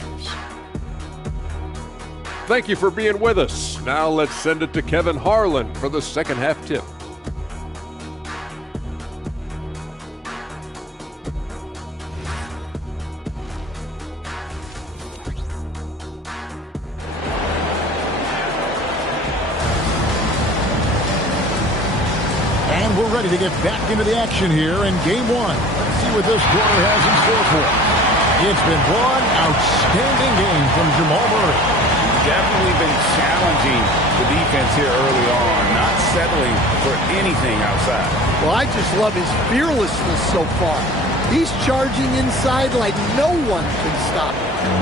Thank you for being with us. Now let's send it to Kevin Harlan for the second half tip. And we're ready to get back into the action here in Game 1. Let's see what this quarter has in store for us. It's been one outstanding game from Jamal Murray. Definitely been challenging the defense here early on, not settling for anything outside. Well, I just love his fearlessness so far. He's charging inside like no one can stop him.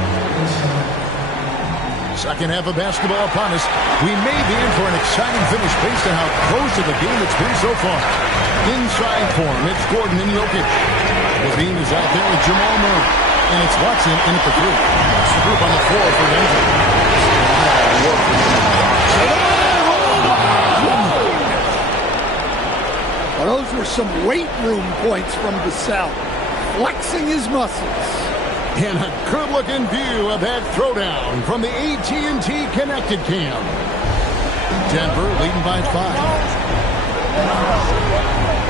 Second half of basketball upon us. We may be in for an exciting finish based on how close to the game it's been so far. Inside form, it's Gordon and Jokic. Levine is out there with Jamal Murray. And it's Watson in at the 3. That's the group on the floor for Denver. Well, those were some weight room points from Vassell, flexing his muscles. And a good-looking view of that throwdown from the AT&T Connected Cam. Denver leading by 5.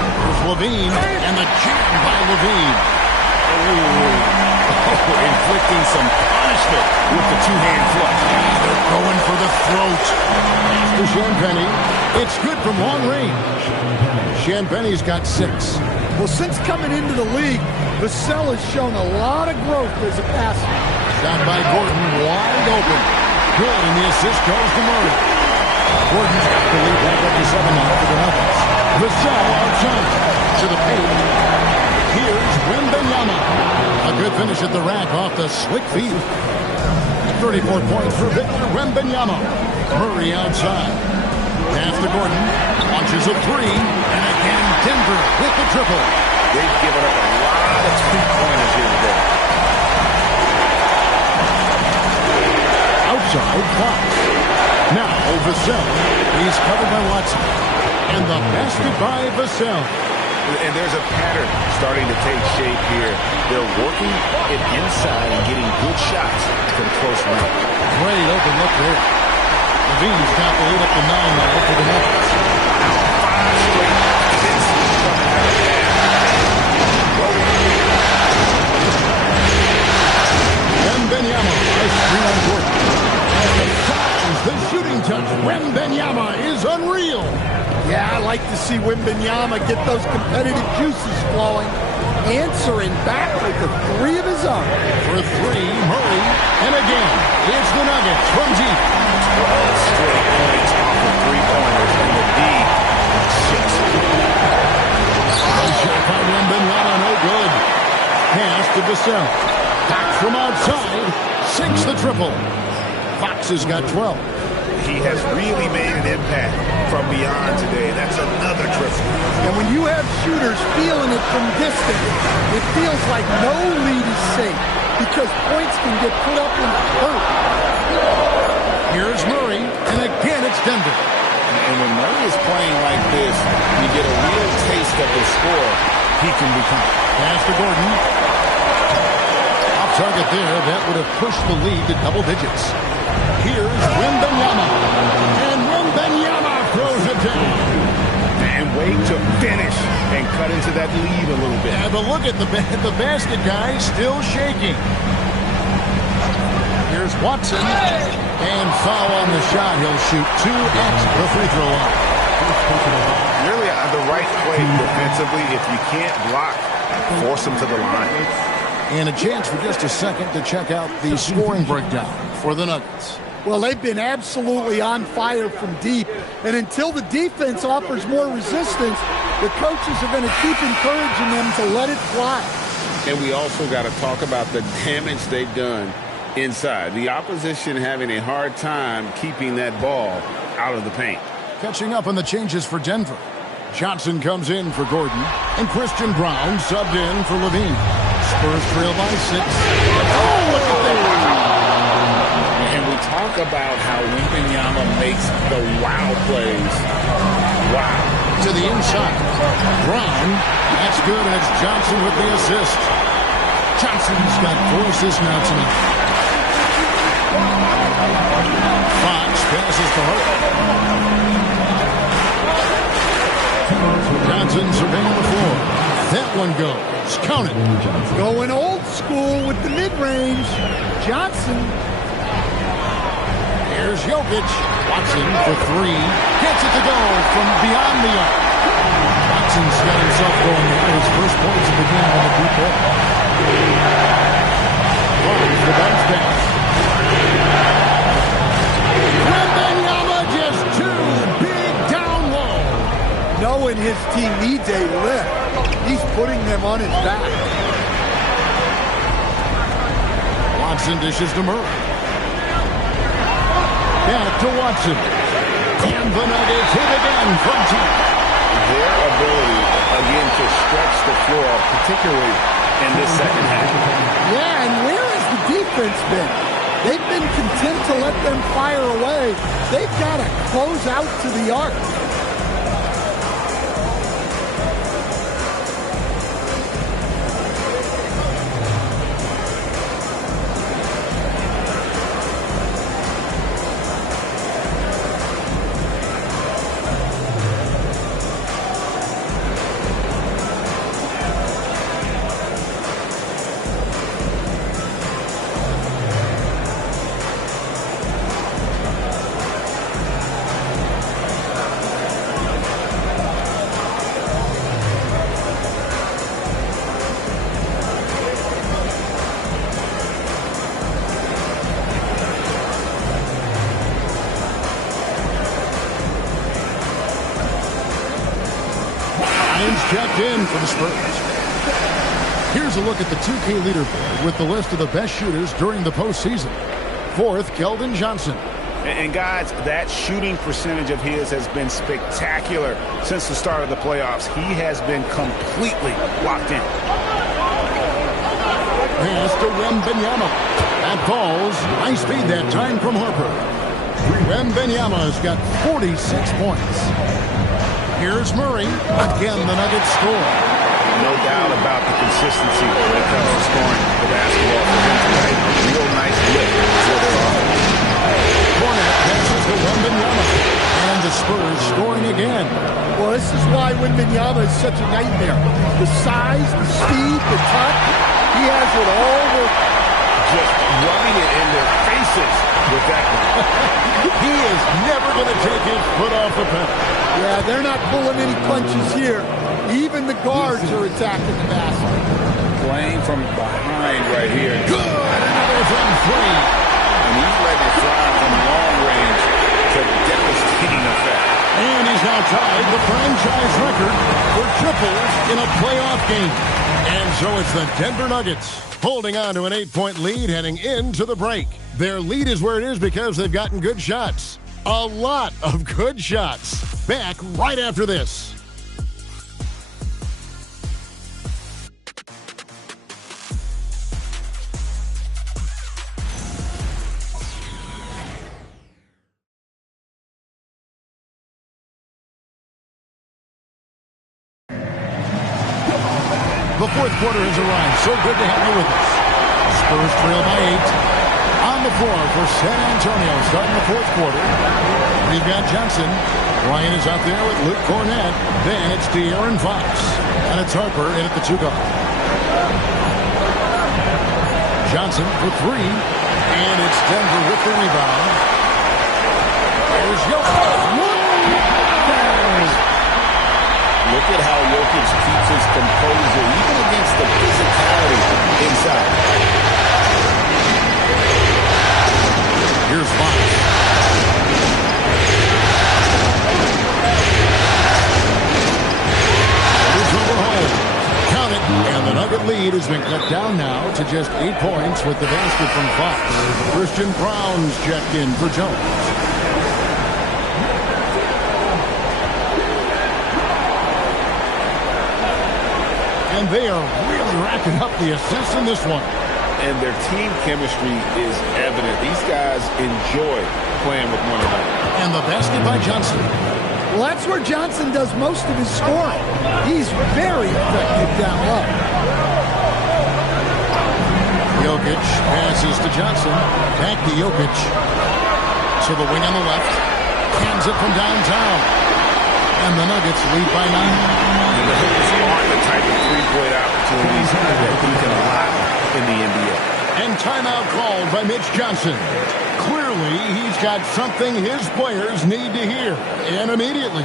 Here's Levine, and the jam by Levine. Inflicting some punishment with the two-hand flush. They're going for the throat. After Champagnie, it's good from long range. Champagnie's got 6. Well, since coming into the league, Vassell has shown a lot of growth as a passer. Shot by Gordon, wide open. Good, and the assist goes to Murray. Gordon's got the lead back up to 7 now for the Nuggets. Vassell outside to the paint. Here's Wembanyama. A good finish at the rack off the slick feet. 34 points for Victor Wembanyama. Murray outside. Pass to Gordon. Launches a 3. And again, Denver with the triple. They've given up a lot of three-pointers here today. Outside, Fox. Now, Vassell. He's covered by Watson. And the basket by Vassell. And there's a pattern starting to take shape here. They're working it inside and getting good shots from close range. Great open look there. Levine's got the lead up to 9 now for the Nuggets. 5 straight hits coming out of that. Wembanyama, a screen on Gordon. The shooting touch. Wembanyama is unreal. Yeah, I like to see Wembanyama get those competitive juices flowing. Answering back with the 3 of his own. For 3, Murray. And again, it's the Nuggets from deep. 12 straight points off of three-pointers, and the D 6. A shot by Wembanyama, no good. Pass to Vassell. Back from outside. 6 the triple. Fox has got 12. He has really made an impact from beyond today. That's another triple. And when you have shooters feeling it from distance, it feels like no lead is safe because points can get put up in hurt. Here's Murray, and again it's Denver. And when Murray is playing like this, you get a real taste of the score he can become. Pass to Gordon. Off target there. That would have pushed the lead to double digits. Here's Wembanyama. And Wembanyama throws it down. And wait to finish and cut into that lead a little bit. Yeah, but look at the basket guy still shaking. Here's Watson. And foul on the shot. He'll shoot 2 at the free throw line. Really the right play defensively. If you can't block, force him to the line. And a chance for just a second to check out the scoring breakdown for the Nuggets. Well, they've been absolutely on fire from deep. And until the defense offers more resistance, the coaches are going to keep encouraging them to let it fly. And we also got to talk about the damage they've done inside. The opposition having a hard time keeping that ball out of the paint. Catching up on the changes for Denver. Johnson comes in for Gordon. And Christian Brown subbed in for Levine. Spurs trail by 6. Oh, look at that! And we talk about how Wembanyama makes the wow plays. Wow. To the inside. Brown. That's good, and it's Johnson with the assist. Johnson's got 4 assists now tonight. Fox passes to Hart. Johnson surveying the floor. That one goes. Count it. Going old school with the mid-range. Johnson. Here's Jokic. Watson for 3. Gets it to go from beyond the arc. Watson's got himself going there. His first points of the game on the deep ball. Finds the bounce pass. Wembanyama just 2 big down low. Knowing his team needs a lift, he's putting them on his back. Watson dishes to Murray. Back to Watson. And the Nuggets hit again from deep. Their ability, again, to stretch the floor, particularly in this second half. Yeah, and where has the defense been? They've been content to let them fire away. They've got to close out to the arc. Checked in for the Spurs. Here's a look at the 2K leaderboard with the list of the best shooters during the postseason. Fourth, Keldon Johnson. And guys, that shooting percentage of his has been spectacular since the start of the playoffs. He has been completely locked in. Pass to Wembanyama. That falls. Nice speed that time from Harper. Wembanyama's got 46 points. Here's Murray. Again, the Nuggets score. No doubt about the consistency when it comes to scoring the basketball for him tonight. Real nice lift for their offense. Cornet passes to Wembanyama. And the Spurs scoring again. Well, this is why Wembanyama is such a nightmare. The size, the speed, the touch. He has it all working. Just rubbing it in their faces with that one. He is never going to take his foot off the pedal. Yeah, they're not pulling any punches here. Even the guards are attacking the basket. Playing from behind right here. Good. Another from three. And he's letting it fly from long range to devastating effect. And he's now tied the franchise record for triples in a playoff game. And so it's the Denver Nuggets holding on to an 8-point lead heading into the break. Their lead is where it is because they've gotten good shots. A lot of good shots. Back right after this. The fourth quarter has arrived. So good to have you with us. Spurs trail by 8. On the floor for San Antonio starting the fourth quarter. We've got Johnson. Ryan is out there with Luke Cornett. Then it's De'Aaron Fox. And it's Harper in at the 2 guard. Johnson for 3. And it's Denver with the rebound. There's Jokic. Look at how Jokic keeps his composure, even against the physicality inside. Here's Fox. Here's over home. Count it. And the Nugget lead has been cut down now to just 8 points with the basket from Fox. Christian Brown's checked in for Jones. And they are really racking up the assists in this one. And their team chemistry is evident. These guys enjoy playing with one another. And the basket by Johnson. Well, that's where Johnson does most of his scoring. He's very effective down low. Jokic passes to Johnson. Back to Jokic. To the wing on the left. Hands it from downtown. And the Nuggets lead by 9. And the Hoopers aren't the type of three-point opportunities that he can allow in the NBA. And timeout called by Mitch Johnson. Clearly, he's got something his players need to hear. And immediately.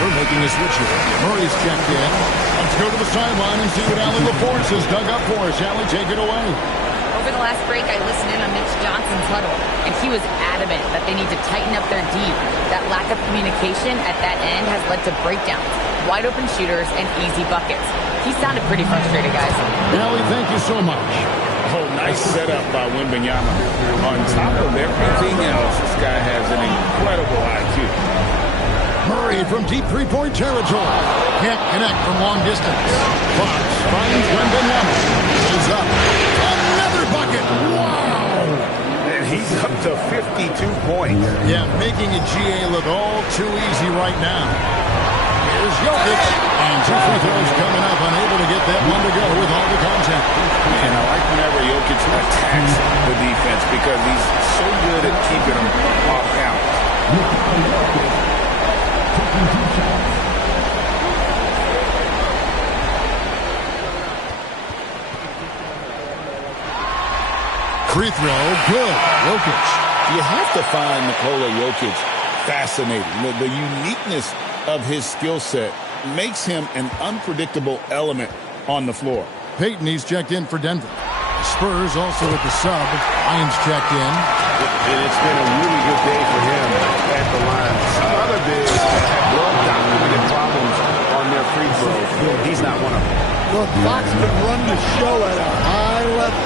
We're making a switch here. Murray's checked in. Let's go to the sideline and see what Allie LaForce has dug up for us. Allie, take it away. Over the last break, I listened in on Mitch Johnson's huddle, and he was adamant that they need to tighten up their D. That lack of communication at that end has led to breakdowns, wide open shooters, and easy buckets. He sounded pretty frustrated, guys. Allie, thank you so much. Oh, nice setup by Wembanyama. On top of everything else, this guy has an incredible IQ. Murray from deep three-point territory. Can't connect from long distance. Fox finds Wembanyama. He's up. Another bucket. Wow! And he's up to 52 points. Yeah, making a GA look all too easy right now. Here's Jokic. And 2 free throws coming up. Unable to get that one to go with all the contact. And I like whenever Jokic attacks the defense because he's so good at keeping them off balance. Free throw, good. Jokic. You have to find Nikola Jokic fascinating. The uniqueness of his skill set makes him an unpredictable element on the floor. Payton, he's checked in for Denver. The Spurs also at the sub. Hines checked in. It's been a really good day for him at the line. Some other bigs have well-documented problems on their free throws. He's not one of them. Look, Fox can run the show at a high level.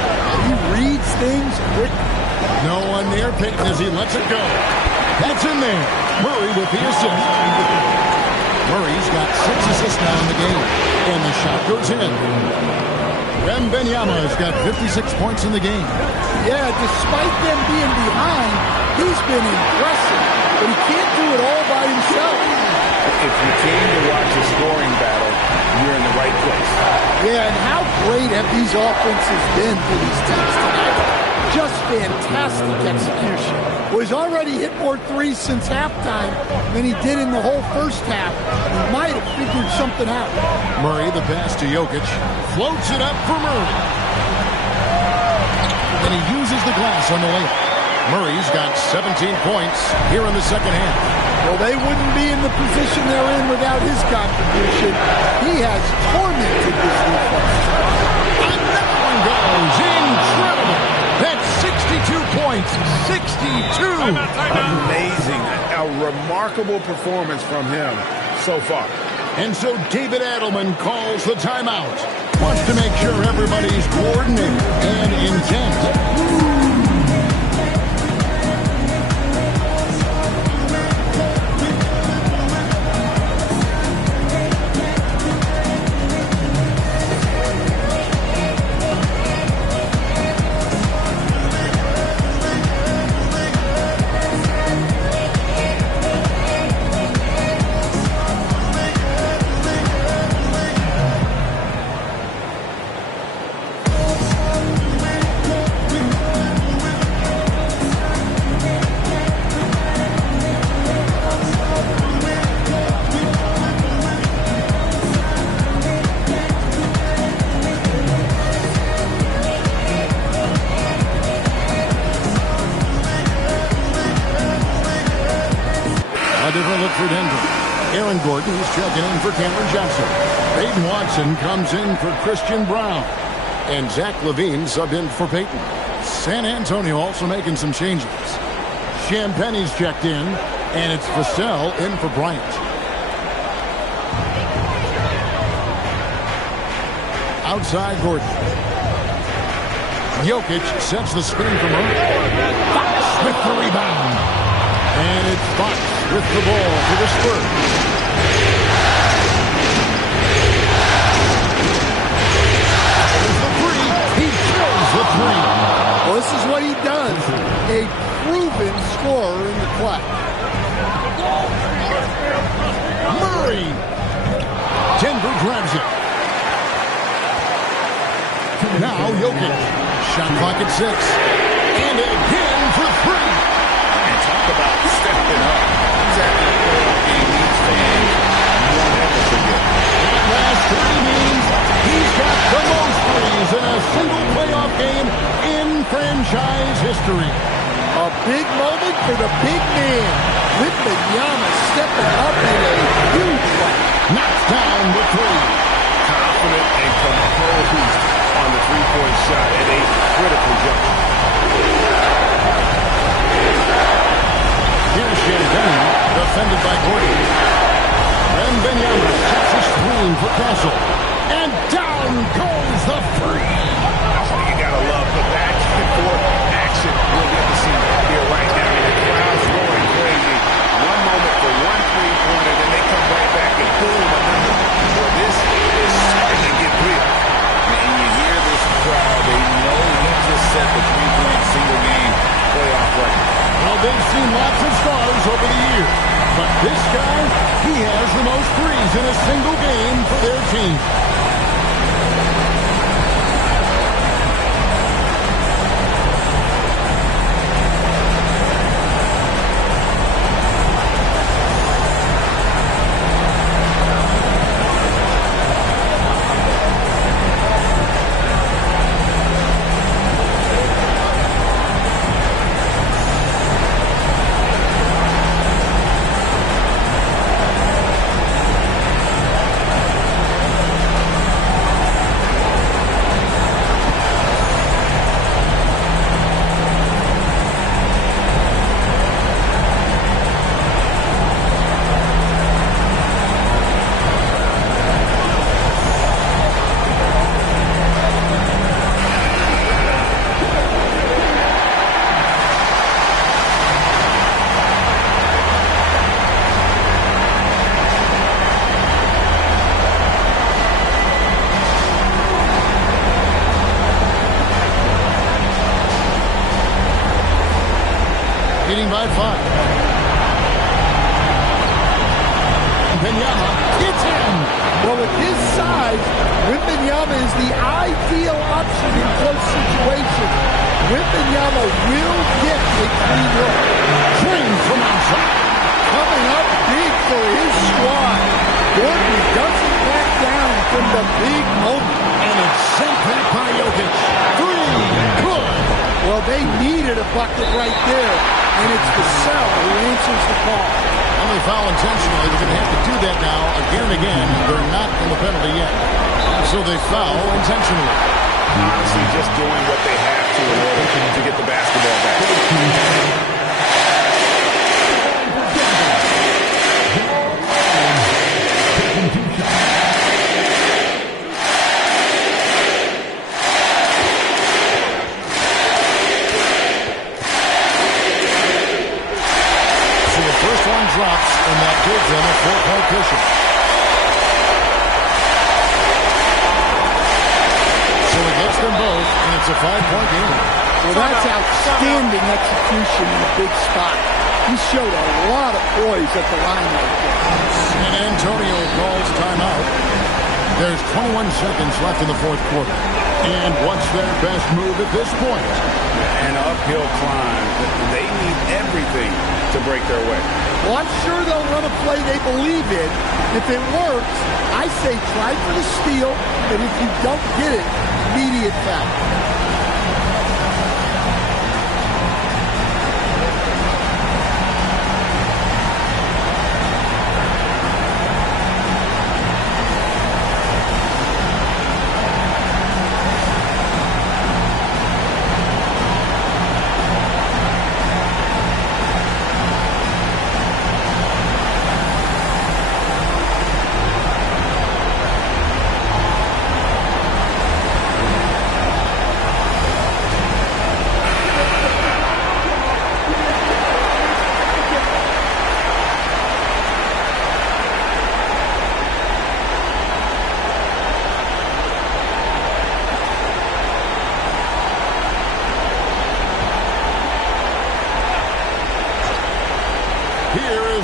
He reads things quick. No one near Payton as he lets it go. That's in there. Murray with the assist. Murray's got 6 assists now in the game. And the shot goes in. Wembanyama has got 56 points in the game. Yeah, despite them being behind, he's been impressive. But he can't do it all by himself. If you came to watch a scoring battle, you're in the right place. Yeah, and how great have these offenses been for these teams tonight? Just fantastic execution. Well, he's already hit more threes since halftime than he did in the whole first half. He might have figured something out. Murray, the pass to Jokic. Floats it up for Murray. And he uses the glass on the layup. Murray's got 17 points here in the second half. Well, they wouldn't be in the position they're in without his contribution. He has tormented this defense. Another one goes. Incredible. That's 62 points. 62. Amazing. A remarkable performance from him so far. And so David Adelman calls the timeout. Wants to make sure everybody's coordinated and intent. For Denver. Aaron Gordon is checking in for Cameron Johnson. Peyton Watson comes in for Christian Brown. And Zach LaVine subbed in for Peyton. San Antonio also making some changes. Champagne's checked in, and it's Vassell in for Bryant. Outside Gordon. Jokic sets the screen for Murray. Fox with the rebound. And it's Fox with the ball to the Spurs. There's the three. He kills the three. Well, this is what he does. A proven scorer in the clutch. Murray. Denver grabs it. Now Jokic. Shot clock at 6. And again for 3. Talk about stepping up. He's at the playoff game these fans won't ever forget. That last 3 means he's got the most threes in a single playoff game in franchise history. A big moment for the big man. Wembanyama stepping up in a huge knocks down the three. Confident and composed on the three-point shot at a critical juncture. Here's Champagne, defended by Gordon. Wembanyama sets a screen for Castle. And down goes the three. Oh, you gotta love the back and forth action we'll get to see here right now. The crowd's going crazy. One moment for one three-pointer, then they come right back and boom, another. Well, this is starting to get real. And you hear this crowd, they know he just set the three-point single-game playoff record. Well, they've seen lots of stars over the years, but this guy, he has the most threes in a single game for their team. Leading by 5. Wembanyama hits him. Well, with his size, Wembanyama is the ideal option in close situations. Wembanyama will get a clean look. Train from outside. Coming up big for his squad. Gordon doesn't back down from the big moment. And it's sent back by Jokic. Three. Good. Well, they needed a bucket right there. And it's Vassell who answers the call. And they foul intentionally. They're going to have to do that now again and again. They're not in the penalty yet. So they foul intentionally. Honestly, just doing what they have to in order to get the basketball back. Drops, and that gives them a 4-point cushion. So it gets them both, and it's a 5-point game. Well, that's outstanding execution in a big spot. He showed a lot of poise at the line right there. San Antonio calls timeout. There's 21 seconds left in the fourth quarter. And what's their best move at this point? An uphill climb. They need everything to break their way. Well, I'm sure they'll run a play they believe in. If it works, I say try for the steal, and if you don't get it, immediate foul.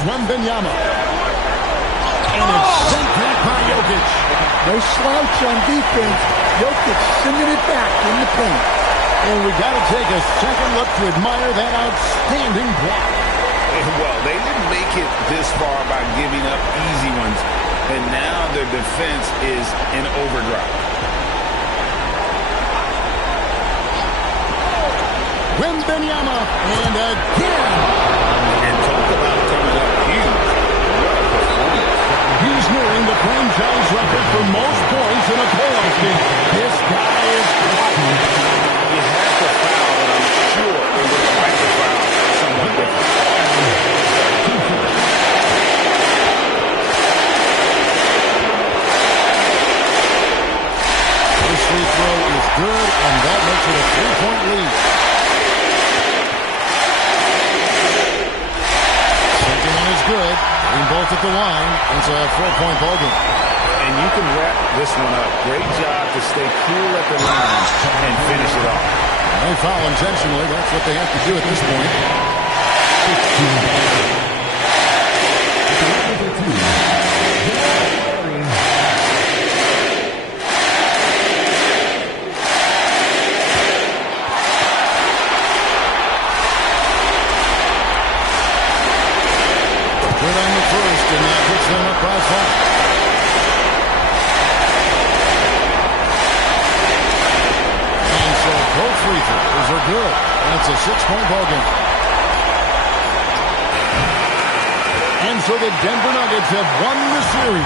Wembanyama. And it's sent back by Jokic. No slouch on defense. Jokic sending it back in the paint. And we got to take a second look to admire that outstanding block. Well, they didn't make it this far by giving up easy ones. And now their defense is in overdrive. Wembanyama. And again. And talk about coming up huge. What a performance. He's nearing the most points in a playoff game. This guy is cotton. You have to foul, and I'm sure it was right to foul someone different. This free throw is good, and that makes it a 3-point lead. Second one is good. Being both at the line. It's a 4-point ball game. And you can wrap this one up. Great job to stay cool at the line and finish it off. They foul intentionally. That's what they have to do at this point. Good on the first, and that puts them up by 5. And so both free throws are good, and it's a 6-point ball game. And so the Denver Nuggets have won the series.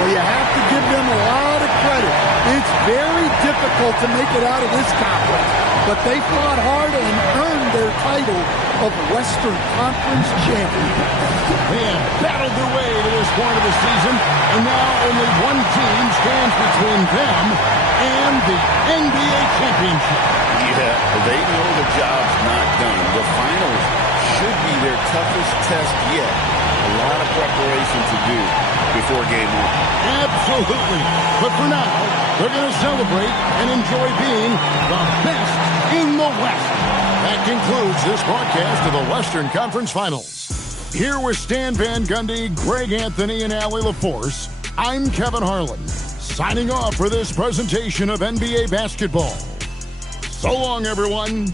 Well, you have to give them a lot of credit. It's very difficult to make it out of this conference, but they fought hard and earned their title of Western Conference champion. They have battled their way to this point of the season, and now only one team stands between them and the NBA championship. Yeah, they know the job's not done. The finals should be their toughest test yet. A lot of preparation to do before game one. Absolutely. But for now, they're going to celebrate and enjoy being the best in the West. That concludes this broadcast of the Western Conference Finals. Here with Stan Van Gundy, Greg Anthony, and Allie LaForce, I'm Kevin Harlan, signing off for this presentation of NBA basketball. So long, everyone.